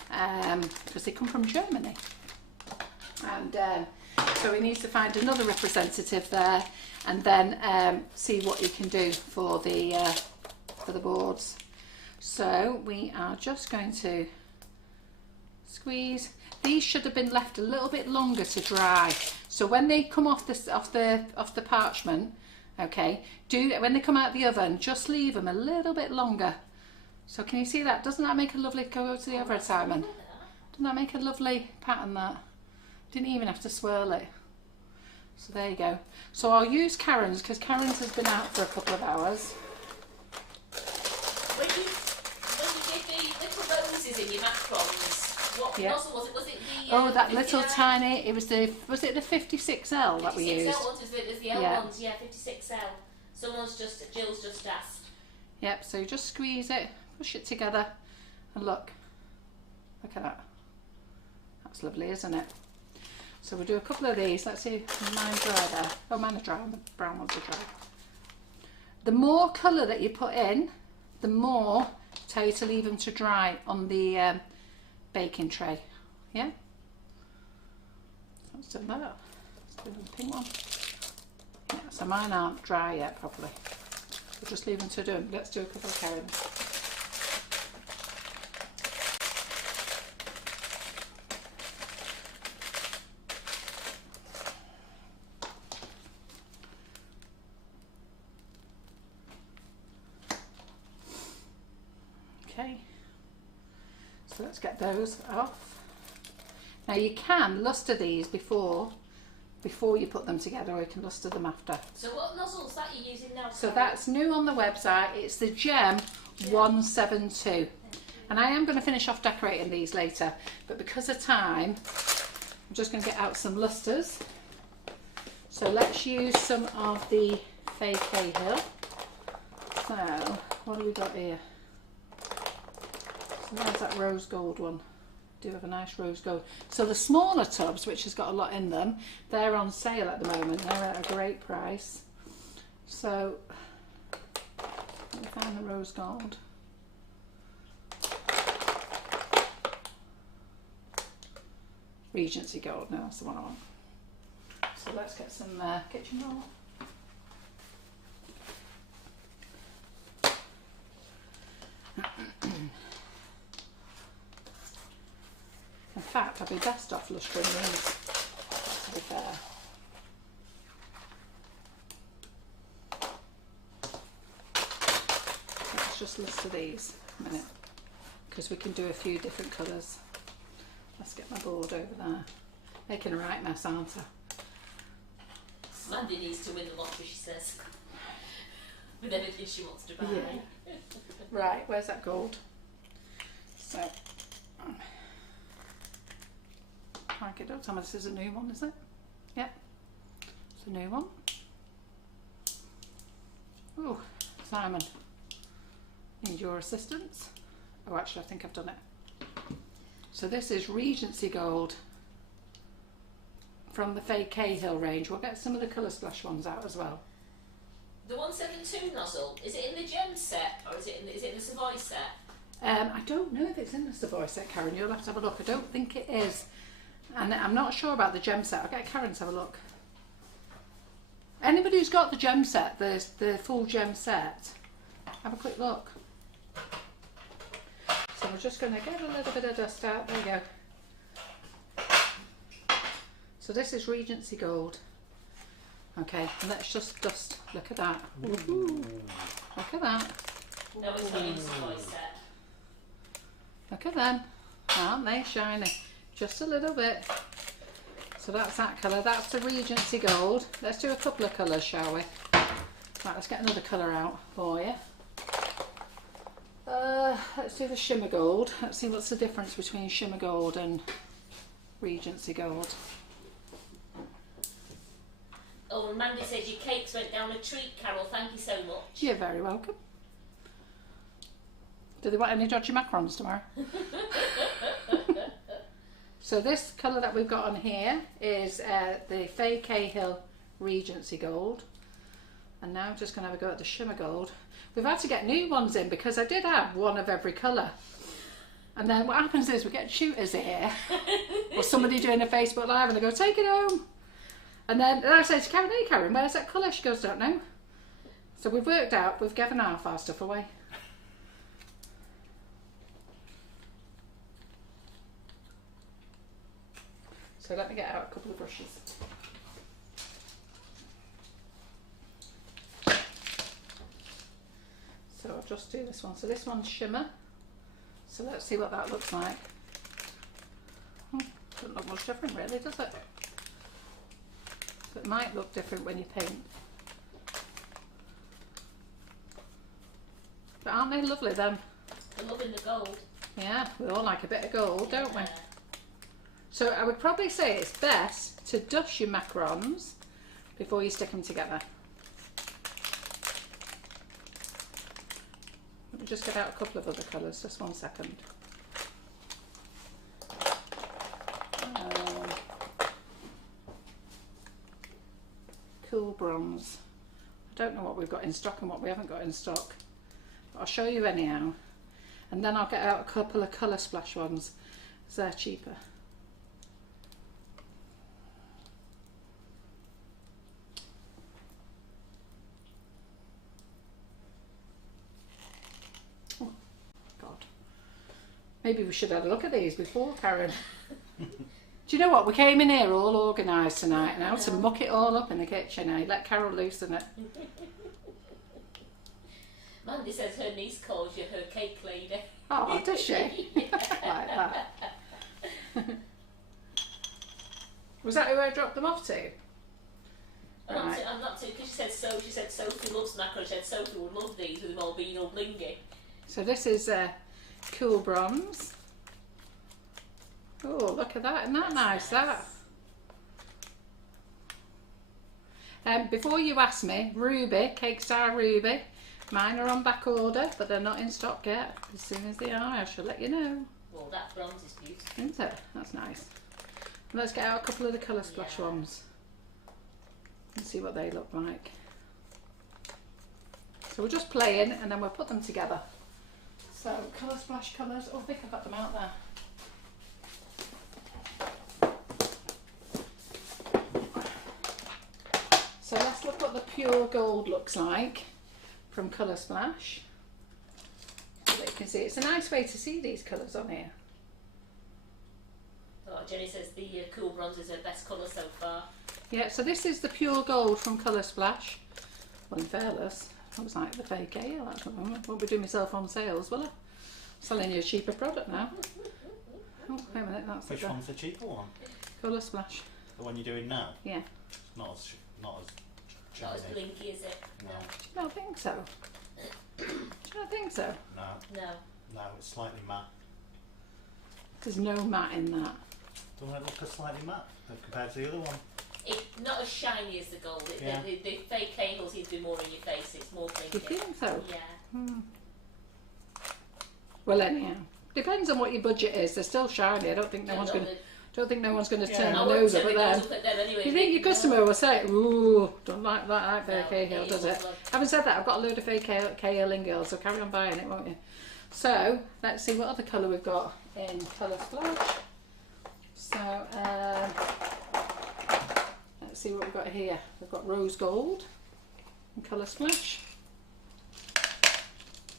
because they come from Germany. And so he needs to find another representative there, and then see what he can do for the boards. So we are just going to squeeze. These should have been left a little bit longer to dry. So when they come off the parchment, okay, when they come out of the oven, just leave them a little bit longer. So can you see that? Doesn't that make a lovely, go to the other side, Simon? Doesn't that make a lovely pattern, that? Didn't even have to swirl it. So there you go. So I'll use Macarons, because Macarons has been out for a couple of hours. When you did the little roses in your macarons, what nozzle was it? Was it the oh, that little tiny, was it the 56L that we used? 56L ones, there's the L ones, yeah, 56L. Jill's just asked. Yep, so you just squeeze it, push it together, and look at that. That's lovely, isn't it? So we'll do a couple of these. Let's see if mine's dry there. Oh, mine are dry, the brown ones are dry. The more colour that you put in, the more tell you to leave them to dry on the baking tray. Yeah? So let's do that. Let's do the pink one. Yeah, so mine aren't dry yet properly. We'll just leave them to do them. Let's do a couple of Macarons. Okay, so let's get those off. Now you can luster these before you put them together, or you can luster them after. So what nozzles that you're using now? So that's new on the website. It's the Gem 172. And I am going to finish off decorating these later, but because of time, I'm just going to get out some lusters. So let's use some of the Fay Cahill. So what do we got here? So there's that rose gold one. Do have a nice rose gold. So the smaller tubs, which has got a lot in them, they're on sale at the moment. They're at a great price. So let me find the rose gold. Regency gold, no, that's the one I want. So let's get some kitchen roll. In fact, I'd be best off lustering these, to be fair. Let's just luster these a minute, because we can do a few different colours. Let's get my board over there. Making a right mess, aren't I? Mandy needs to win the lottery, she says. With anything she wants to buy. Yeah. Right, where's that gold? So, Crikey, don't tell me this is a new one, is it? Yep, it's a new one. Oh, Simon, need your assistance. Oh, actually, I think I've done it. So this is Regency Gold from the Fay Cahill range. We'll get some of the colour splash ones out as well. The 172 nozzle, is it in the Gem set, or is it in the Savoy set? I don't know if it's in the Savoy set, Karen. You'll have to have a look. I don't think it is. And I'm not sure about the Gem set. I'll get Karen to have a look. Anybody who's got the Gem set, the full Gem set, have a quick look. So we're just going to get a little bit of dust out. There you go. So this is Regency Gold. Okay, and let's just dust. Look at that. Ooh. Look at that. No, it's not in the Savoy set. Look at them. Aren't they shiny? Just a little bit. So that's that colour. That's the Regency Gold. Let's do a couple of colours, shall we? Right, let's get another colour out for you. Let's do the shimmer gold. Let's see what's the difference between shimmer gold and Regency gold. Oh, and Mandy says your cakes went down a treat, Carol. Thank you so much. You're very welcome. Do they want any dodgy macarons tomorrow? So this colour that we've got on here is the Faye Cahill Regency gold. And now I'm just going to have a go at the shimmer gold. We've had to get new ones in because I did have one of every colour. And then what happens is we get shooters here or somebody doing a Facebook Live and they go, take it home. And then I say to Karen, hey Karen, where's that colour? She goes, don't know. So we've worked out, we've given half our stuff away. So let me get out a couple of brushes. So I'll just do this one. So this one's shimmer. So let's see what that looks like. Doesn't look much different really, does it? So it might look different when you paint. But aren't they lovely then? I'm loving the gold. Yeah, we all like a bit of gold, don't we? So I would probably say it's best to dust your macarons before you stick them together. Let me just get out a couple of other colours, just 1 second. Cool bronze. I don't know what we've got in stock and what we haven't got in stock, but I'll show you anyhow. And then I'll get out a couple of colour splash ones, because they're cheaper. Oh, God. Maybe we should have a look at these before, Karen. Do you know what? We came in here all organised tonight now to muck it all up in the kitchen. I let Carol loosen it. Mandy says her niece calls you her cake lady. Oh, does she? Like that. Was that who I dropped them off to? I'm not too, because she said Sophie loves macarons. She said Sophie would love these with them all being all blingy. So this is cool bronze. Oh, look at that. Isn't that nice, that? Before you ask me, Ruby, Cake Star Ruby, mine are on back order, but they're not in stock yet. As soon as they are, I shall let you know. Well, that bronze is beautiful. Isn't it? That's nice. And let's get out a couple of the colour splash ones and see what they look like. So we're just playing and then we'll put them together. So colour splash colours. Oh, I think I've got them out there. So let's look what the pure gold looks like from Colour Splash. So that you can see, it's a nice way to see these colours on here. Oh, Jenny says the cool bronze is her best colour so far. Yeah, so this is the pure gold from Colour Splash. Well, in fairness, looks like the fake ale. I won't be doing myself on sales, will I? Selling you a cheaper product now. Oh, wait a minute, that's Which one's the cheaper one? Colour Splash. The one you're doing now? Yeah. Not as Not shiny. as blinky, is it? No. I don't think so. Do you not think so? No. No. No, it's slightly matte. There's no matte in that. Doesn't it look a slightly matte compared to the other one? It's not as shiny as the gold. Yeah. The fake candle seems to be more in your face. It's more blinky. Do you think so? Yeah. Well, anyhow, depends on what your budget is. They're still shiny. I don't think no one's going to. Don't think no one's going to turn I their won't nose turn up at my them. nose up at them anyway. You think your customer will say, "Ooh, don't like that fake No, Cahill, it does is it?" lovely. Having said that, I've got a load of fake Cahill in girls, so carry on buying it, won't you? So let's see what other colour we've got in Colour Splash. So let's see what we've got here. We've got rose gold in Colour Splash.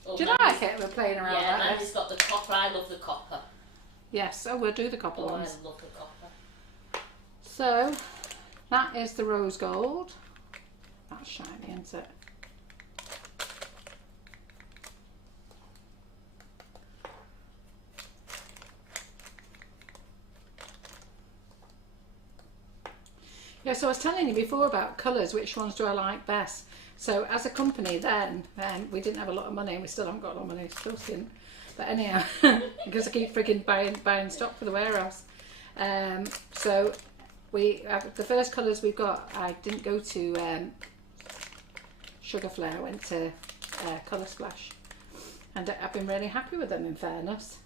Oh, Do you like it? We're playing around Yeah, like Mandy's this. got the copper. I love the copper. Yes, oh, we'll do the copper Oh, ones. I love the copper. So that is the rose gold. That's shiny, isn't it? Yeah, so I was telling you before about colours, which ones do I like best. So as a company then we didn't have a lot of money, and we still haven't got a lot of money, still skin. But anyhow, because I keep frigging buying stock for the warehouse. So the first colours we've got, I didn't go to Sugar Flare, I went to Colour Splash. And I've been really happy with them, in fairness.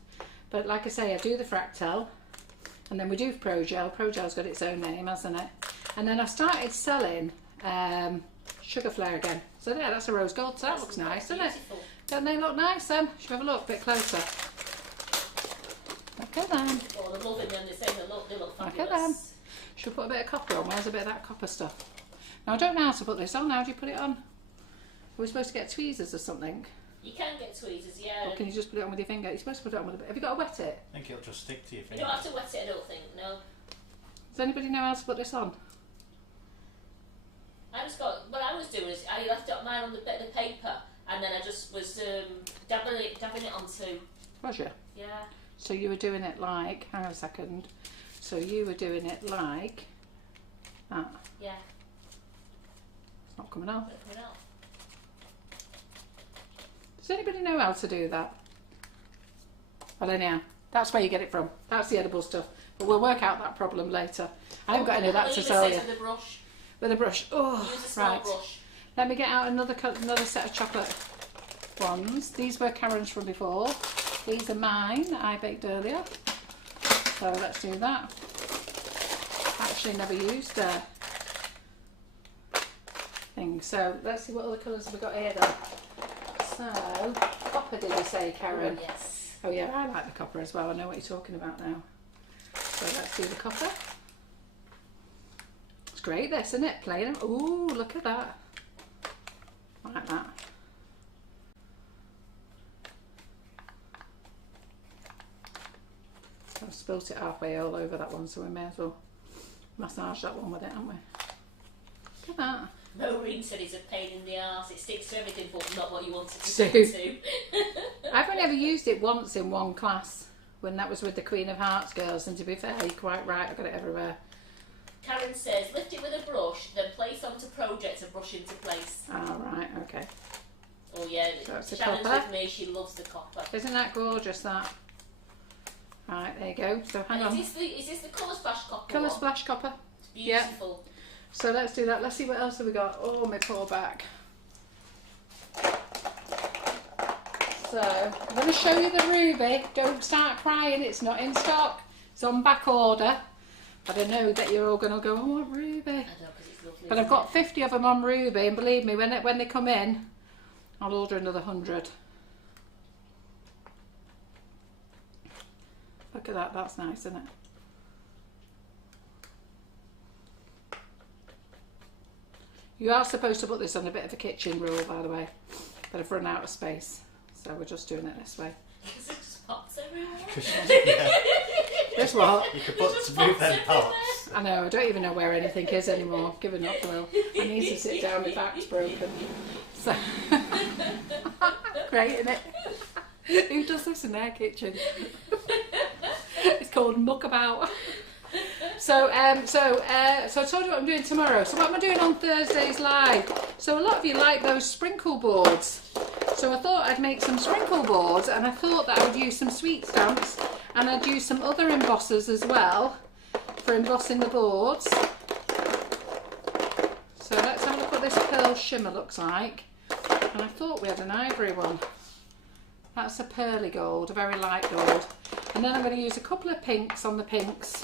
But like I say, I do the Fractal, and then we do Pro Gel. Pro Gel's got its own name, hasn't it? And then I started selling Sugar Flare again. So there, that's a rose gold. So that looks nice, doesn't it? Don't they look nice then? Should we have a look a bit closer? Look at them. Oh, they're loving them. They look fabulous. Look at them. Should we put a bit of copper on? Where's a bit of that copper stuff? Now I don't know how to put this on. How do you put it on? Are we supposed to get tweezers or something? You can get tweezers, yeah. Or can you just put it on with your finger? You're supposed to put it on with a bit. Have you got to wet it? I think it'll just stick to your You finger. don't have to wet it, I don't think, no. Does anybody know how to put this on? I just got, what I was doing is I left up mine on the bit of paper, and then I just was dabbing it onto. Was you? Yeah. So you were doing it like, hang on a second. So you were doing it like that. Yeah. It's not coming out. Not coming out. Does anybody know how to do that? Well, anyhow, that's where you get it from. That's the edible stuff. But we'll work out that problem later. I haven't got any of that to tell you. With a brush. With a brush. Oh, Use a small right. brush. Let me get out another set of chocolate ones. These were Macarons from before. These are mine that I baked earlier. So let's do that. Actually never used the thing. So let's see what other colours have we got here then. So, copper did you say, Karen? Oh, yes. Oh yeah, I like the copper as well. I know what you're talking about now. So let's do the copper. It's great this, isn't it? Plain. Ooh, look at that. I like that. I've spilt it halfway all over that one, so we may as well massage that one with it, haven't we? Look at that. Maureen said it's a pain in the arse. It sticks to everything, but not what you want it to stick to. I've only ever used it once in one class, when that was with the Queen of Hearts girls, and to be fair, you're quite right, I've got it everywhere. Karen says, lift it with a brush, then place onto projects and brush into place. Oh, right, okay. Oh yeah, So that's the Shannon's copper. with me, she loves the copper. Isn't that gorgeous, that? Right, there you go. So hang on. Is this the Colour Splash copper Colour one? Splash copper. It's beautiful. So let's do that. Let's see what else have we got. Oh, my poor back. So I'm going to show you the ruby. Don't start crying. It's not in stock. It's on back order. But I know that you're all going to go, I want ruby. I know, because it's lovely. But I've got 50 of them on ruby, and believe me, when they come in, I'll order another 100. Look at that. That's nice, isn't it? You are supposed to put this on a bit of a kitchen rule, by the way, but I've run out of space, so we're just doing it this way. Because it just pops everywhere. Yeah. This what? You could It put just smooth pops end everywhere. pots. I know, I don't even know where anything is anymore. Giving up, Will. I need to sit down, my back's broken. So, great, isn't it? Who does this in their kitchen? It's called muckabout. So I told you what I'm doing tomorrow. So what am I doing on Thursday's live? So a lot of you like those sprinkle boards. So I thought I'd make some sprinkle boards, and I thought that I would use some sweet stamps, and I'd use some other embossers as well for embossing the boards. So let's have a look what this pearl shimmer looks like. And I thought we had an ivory one. That's a pearly gold, a very light gold. And then I'm going to use a couple of pinks on the pinks.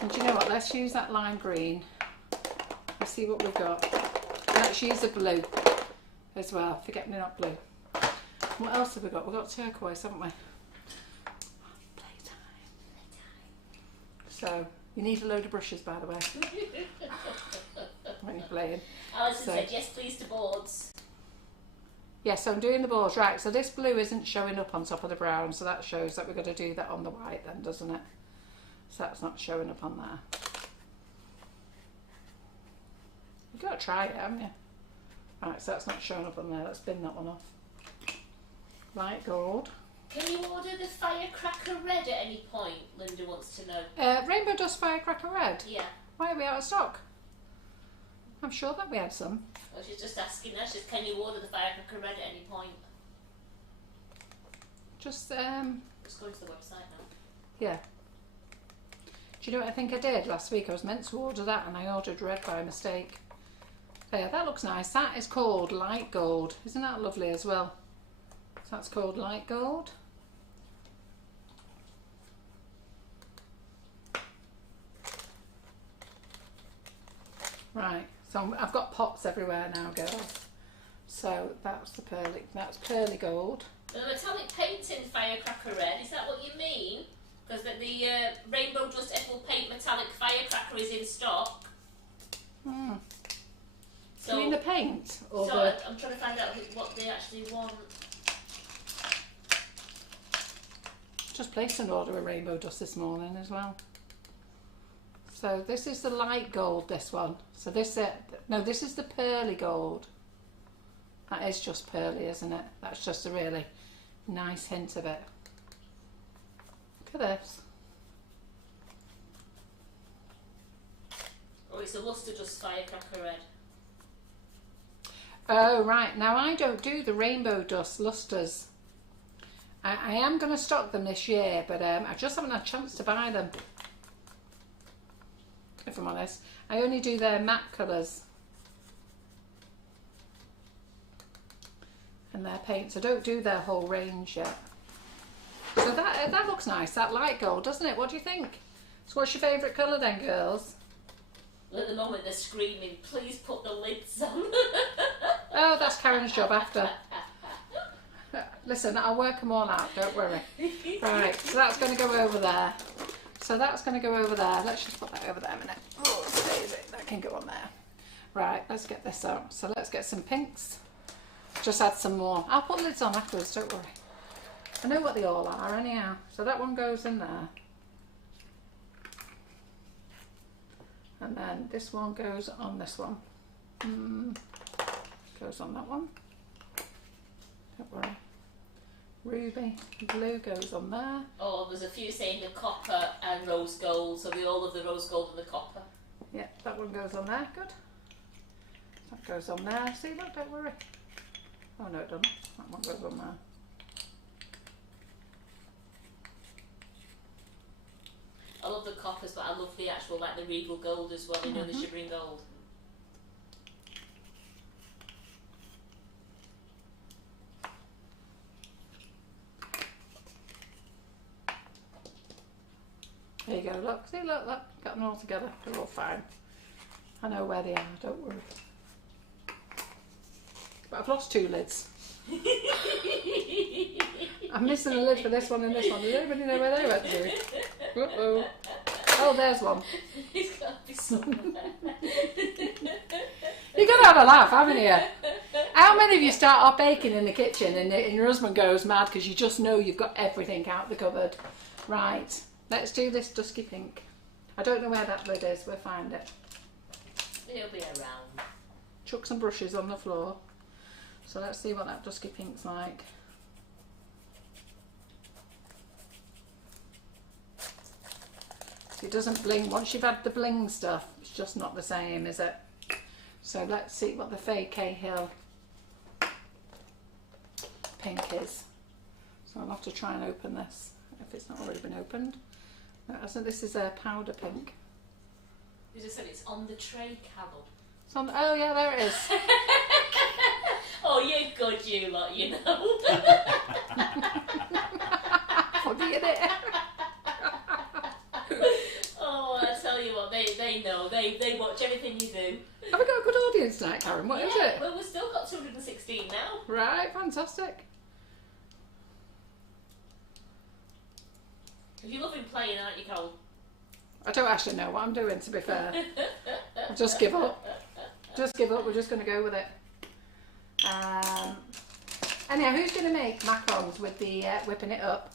And do you know what? Let's use that lime green. Let's see what we've got. Let's use a blue as well. Forget me not blue. What else have we got? We've got turquoise, haven't we? Playtime. So, you need a load of brushes, by the way, when you're playing. Alison So- said, yes please to boards. Yes, so I'm doing the boards. Right, so this blue isn't showing up on top of the brown, so that shows that we're going to do that on the white then, doesn't it? So that's not showing up on there. You've got to try it, haven't you? Right, so that's not showing up on there. Let's bin that one off. Light gold. Can you order the firecracker red at any point? Linda wants to know. Rainbow Dust Firecracker Red. Yeah. Why are we out of stock? I'm sure that we had some. Well, she's just asking us, just can you order the firecracker red at any point? Just Just going to the website now. yeah. Do you know what I think I did last week? I was meant to order that and I ordered red by mistake. Yeah, that looks nice. That is called light gold. Isn't that lovely as well? So that's called light gold. Right, so I've got pops everywhere now, girls. So that's the pearly gold. The metallic painting firecracker red, is that what you mean? Because the Rainbow Dust Ethyl Paint metallic firecracker is in stock. Hmm. So, you mean the paint? Or so the... I'm trying to find out what they actually want. Just placed an order of rainbow dust this morning as well. So this is the light gold, this one. So this is the pearly gold. That is just pearly, isn't it? That's just a really nice hint of it. Look at this. Oh, it's a luster dust firecracker red. Oh right, now I don't do the rainbow dust lusters. I am going to stock them this year, but I just haven't had a chance to buy them. If I'm honest, I only do their matte colours and their paints. I don't do their whole range yet. So that looks nice, that light gold, doesn't it? What do you think? So what's your favourite colour then, girls? At the moment they're screaming, please put the lids on. Oh, that's Karen's job after. Listen, I'll work them all out, don't worry. Right, so that's going to go over there. So that's going to go over there. Let's just put that over there a minute. Oh, save it. That can go on there. Right, let's get this out. So let's get some pinks. Just add some more. I'll put lids on afterwards, don't worry. I know what they all are anyhow. So that one goes in there. And then this one goes on this one. Goes on that one. Don't worry. Ruby blue goes on there. Oh, there's a few saying the copper and rose gold, so we all love the rose gold and the copper. Yeah, that one goes on there. Good. That goes on there. See, look, don't worry. Oh no, it doesn't. That one goes on there. I love the coppers, but I love the actual, like the regal gold as well, you know, the shimmering gold. There you go, look, see, look, got them all together, they're all fine. I know where they are, don't worry. But I've lost two lids. I'm missing a lid for this one and this one. Does anybody know where they went to? Uh-oh. Oh, there's one. It's got to be somewhere. You've got to have a laugh, haven't you? How many of you start off baking in the kitchen and your husband goes mad because you just know you've got everything out the cupboard? Right. Let's do this dusky pink. I don't know where that lid is. We'll find it. It'll be around. Chuck some brushes on the floor. So let's see what that dusky pink's like. It doesn't bling. Once you've had the bling stuff, it's just not the same, is it? So let's see what the Faye Cahill pink is. So I'll have to try and open this if it's not already been opened. No, it hasn't. This is a powder pink. You just said it's on the tray, Carol. It's on, oh yeah, there it is. Oh, you're good, you lot, you know. Funny, isn't it? Oh, I tell you what, they know. They watch everything you do. Have we got a good audience tonight, Karen? What is it? Well, we've still got 216 now. Right, fantastic. You're loving playing, aren't you, Carol? I don't actually know what I'm doing, to be fair. I'll just give up. Just give up. We're just going to go with it. Anyhow, who's going to make macarons with the whipping it up?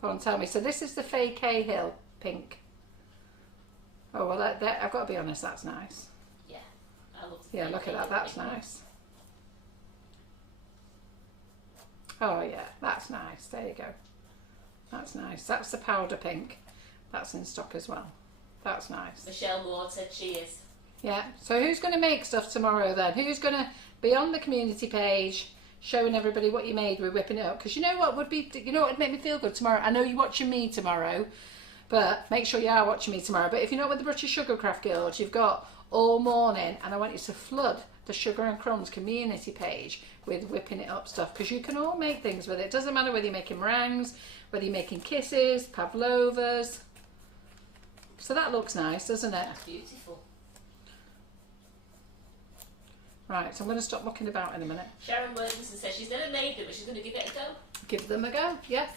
Go on, tell me. So this is the Faye Cahill pink. Oh, well, I've got to be honest, that's nice. Yeah, I love the Yeah, look at that. That's nice. Oh, yeah, that's nice. There you go. That's nice. That's the powder pink. That's in stock as well. That's nice. Michelle Ward said she is. Yeah. So who's going to make stuff tomorrow then? Who's going to be on the community page showing everybody what you made with whipping it up? Because you know what would make me feel good tomorrow? I know you're watching me tomorrow, but make sure you are watching me tomorrow. But if you're not with the British Sugar Craft Guild, you've got all morning, and I want you to flood the Sugar and Crumbs community page with whipping it up stuff, because you can all make things with it. It doesn't matter whether you're making meringues, whether you're making kisses, pavlovas. So that looks nice, doesn't it? That's beautiful. Right, so I'm going to stop mucking about in a minute. Sharon Worthington says she's never made them, but she's going to give it a go. Give them a go, yes,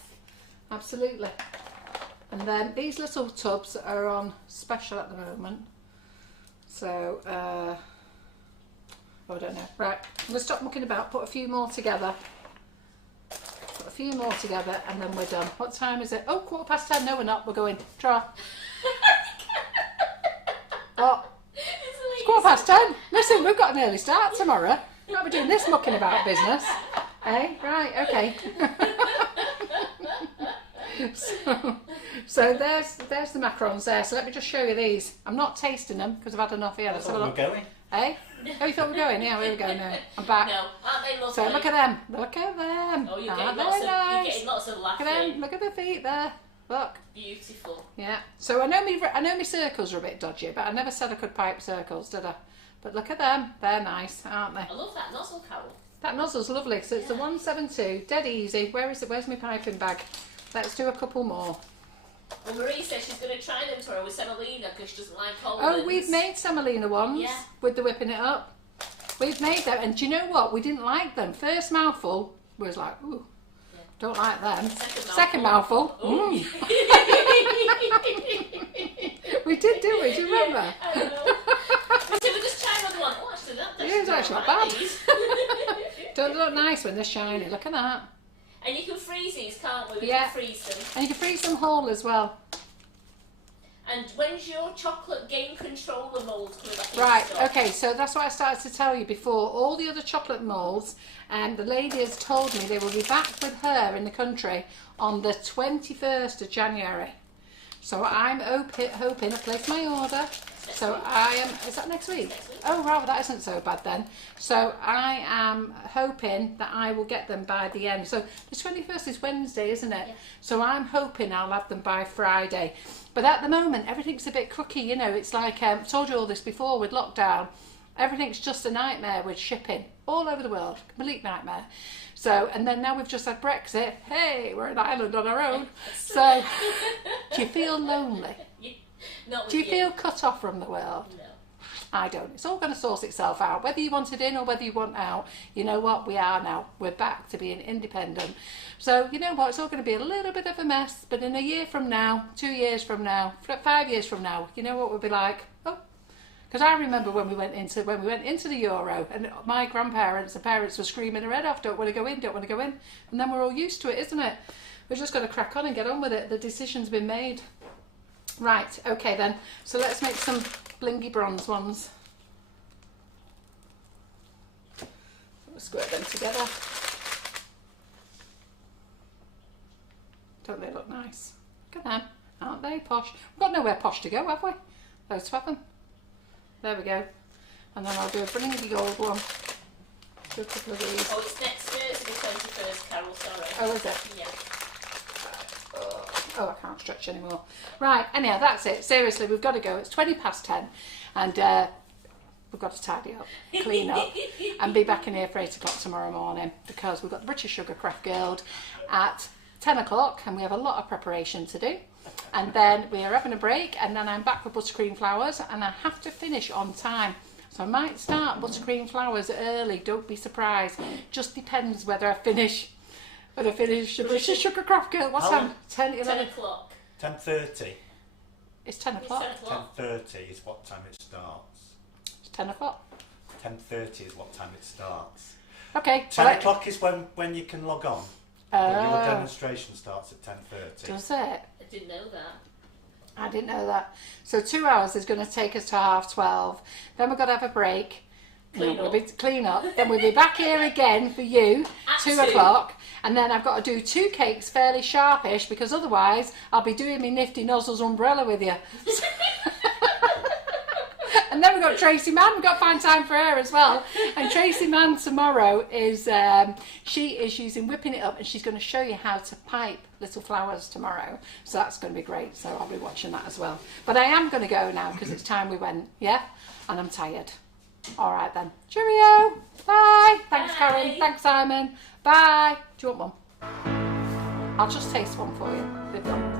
absolutely. And then these little tubs are on special at the moment. So, oh, I don't know. Right, I'm going to stop mucking about, put a few more together. Put a few more together and then we're done. What time is it? Oh, 10:15. No, we're not. We're going. Try. What? It's 10:15. Listen, we've got an early start tomorrow. We won't be doing this mucking about business. Eh? Right, okay. So there's the macarons there. So let me just show you these. I'm not tasting them because I've had enough here. Let's have a look. We're going. Eh? Oh, you thought we were going? Yeah, here we go now. I'm back. No, aren't they lovely? So look at them. Look at them. Oh, you're Aren't getting, they you're nice? getting lots of Look at laughing. them. Look at the feet there. Look. Beautiful. Yeah. So I know my circles are a bit dodgy, but I never said I could pipe circles, did I? But look at them. They're nice, aren't they? I love that nozzle, Carol. That nozzle's lovely. So it's the 172. Dead easy. Where is it? Where's my piping bag? Let's do a couple more. Well, Marie says she's going to try them tomorrow with semolina because she doesn't like almonds. Oh, we've made semolina ones with the whipping it up. We've made them, and do you know what? We didn't like them. First mouthful was like, ooh, don't like them. Second mouthful. We did do it, do you remember? I don't know. So we just tried another one. Oh, actually, It's actually not bad. Don't they look nice when they're shiny? Look at that. And you can freeze these, can't we? We Yeah. can freeze them. And you can freeze them whole as well. And when's your chocolate game controller mould coming back in Right, stock? okay, so that's what I started to tell you before. All the other chocolate moulds, and the lady has told me they will be back with her in the country on the 21st of January. So I'm hoping I placed my order. So I am, is that next week? Next week. Oh, rather, that isn't so bad then. So I am hoping that I will get them by the end. So the 21st is Wednesday, isn't it? Yeah. So I'm hoping I'll have them by Friday. But at the moment, everything's a bit crooky, you know. It's like, I told you all this before with lockdown. Everything's just a nightmare with shipping all over the world. Complete nightmare. So, and then now we've just had Brexit. Hey, we're an island on our own. So, do you feel lonely? Not with Do you feel cut off from the world? No. I don't. It's all going to sort itself out. Whether you want it in or whether you want out, you know what? We are now. We're back to being independent. So, you know what? It's all going to be a little bit of a mess. But in a year from now, 2 years from now, 5 years from now, you know what we'll be like? Oh, because I remember when we went into the Euro, and my grandparents and parents were screaming their head off, don't want to go in, don't want to go in. And then we're all used to it, isn't it? We're just going to crack on and get on with it. The decision's been made. Right, okay then. So let's make some blingy bronze ones. We'll squirt them together. Don't they look nice? Look at them. Aren't they posh? We've got nowhere posh to go, have we? Those 2 of them. There we go. And then I'll do a blingy gold one. Do a couple of these. Oh, it's next Thursday, the 21st, Carol, sorry. Oh, is it? Yeah. Oh, I can't stretch anymore. Right, anyhow, that's it. Seriously, we've got to go. It's 10:20 and we've got to tidy up, clean up and be back in here for 8 o'clock tomorrow morning because we've got the British Sugar Craft Guild at 10 o'clock and we have a lot of preparation to do. And then we are having a break and then I'm back with Buttercream flowers and I have to finish on time. So I might start Buttercream flowers early, don't be surprised. Just depends whether I finish the British Sugar Craft Guild. What's time? 10, 11? 10 o'clock. 10:30. It's 10 o'clock. It's 10 o'clock. 10:30 is what time it starts. It's 10 o'clock. 10:30 is what time it starts. Okay. 10 well, o'clock is when you can log on. But your demonstration starts at 10:30. Does it? I didn't know that. I didn't know that. So 2 hours is going to take us to 12:30. Then we've got to have a break. Clean up. Then we'll be back here again for you, At 2 2. o'clock. And then I've got to do 2 cakes fairly sharpish because otherwise I'll be doing my nifty nozzles umbrella with you. And then we've got Tracy Mann. We've got to find time for her as well. And Tracy Mann tomorrow is, she is using Whipping It Up, and she's going to show you how to pipe little flowers tomorrow. So that's going to be great. So I'll be watching that as well. But I am going to go now because it's time we went, yeah? And I'm tired. All right then. Cheerio. Bye. Thanks, Bye. Karen. Thanks, Simon. Bye. Do you want one? I'll just taste one for you. They've got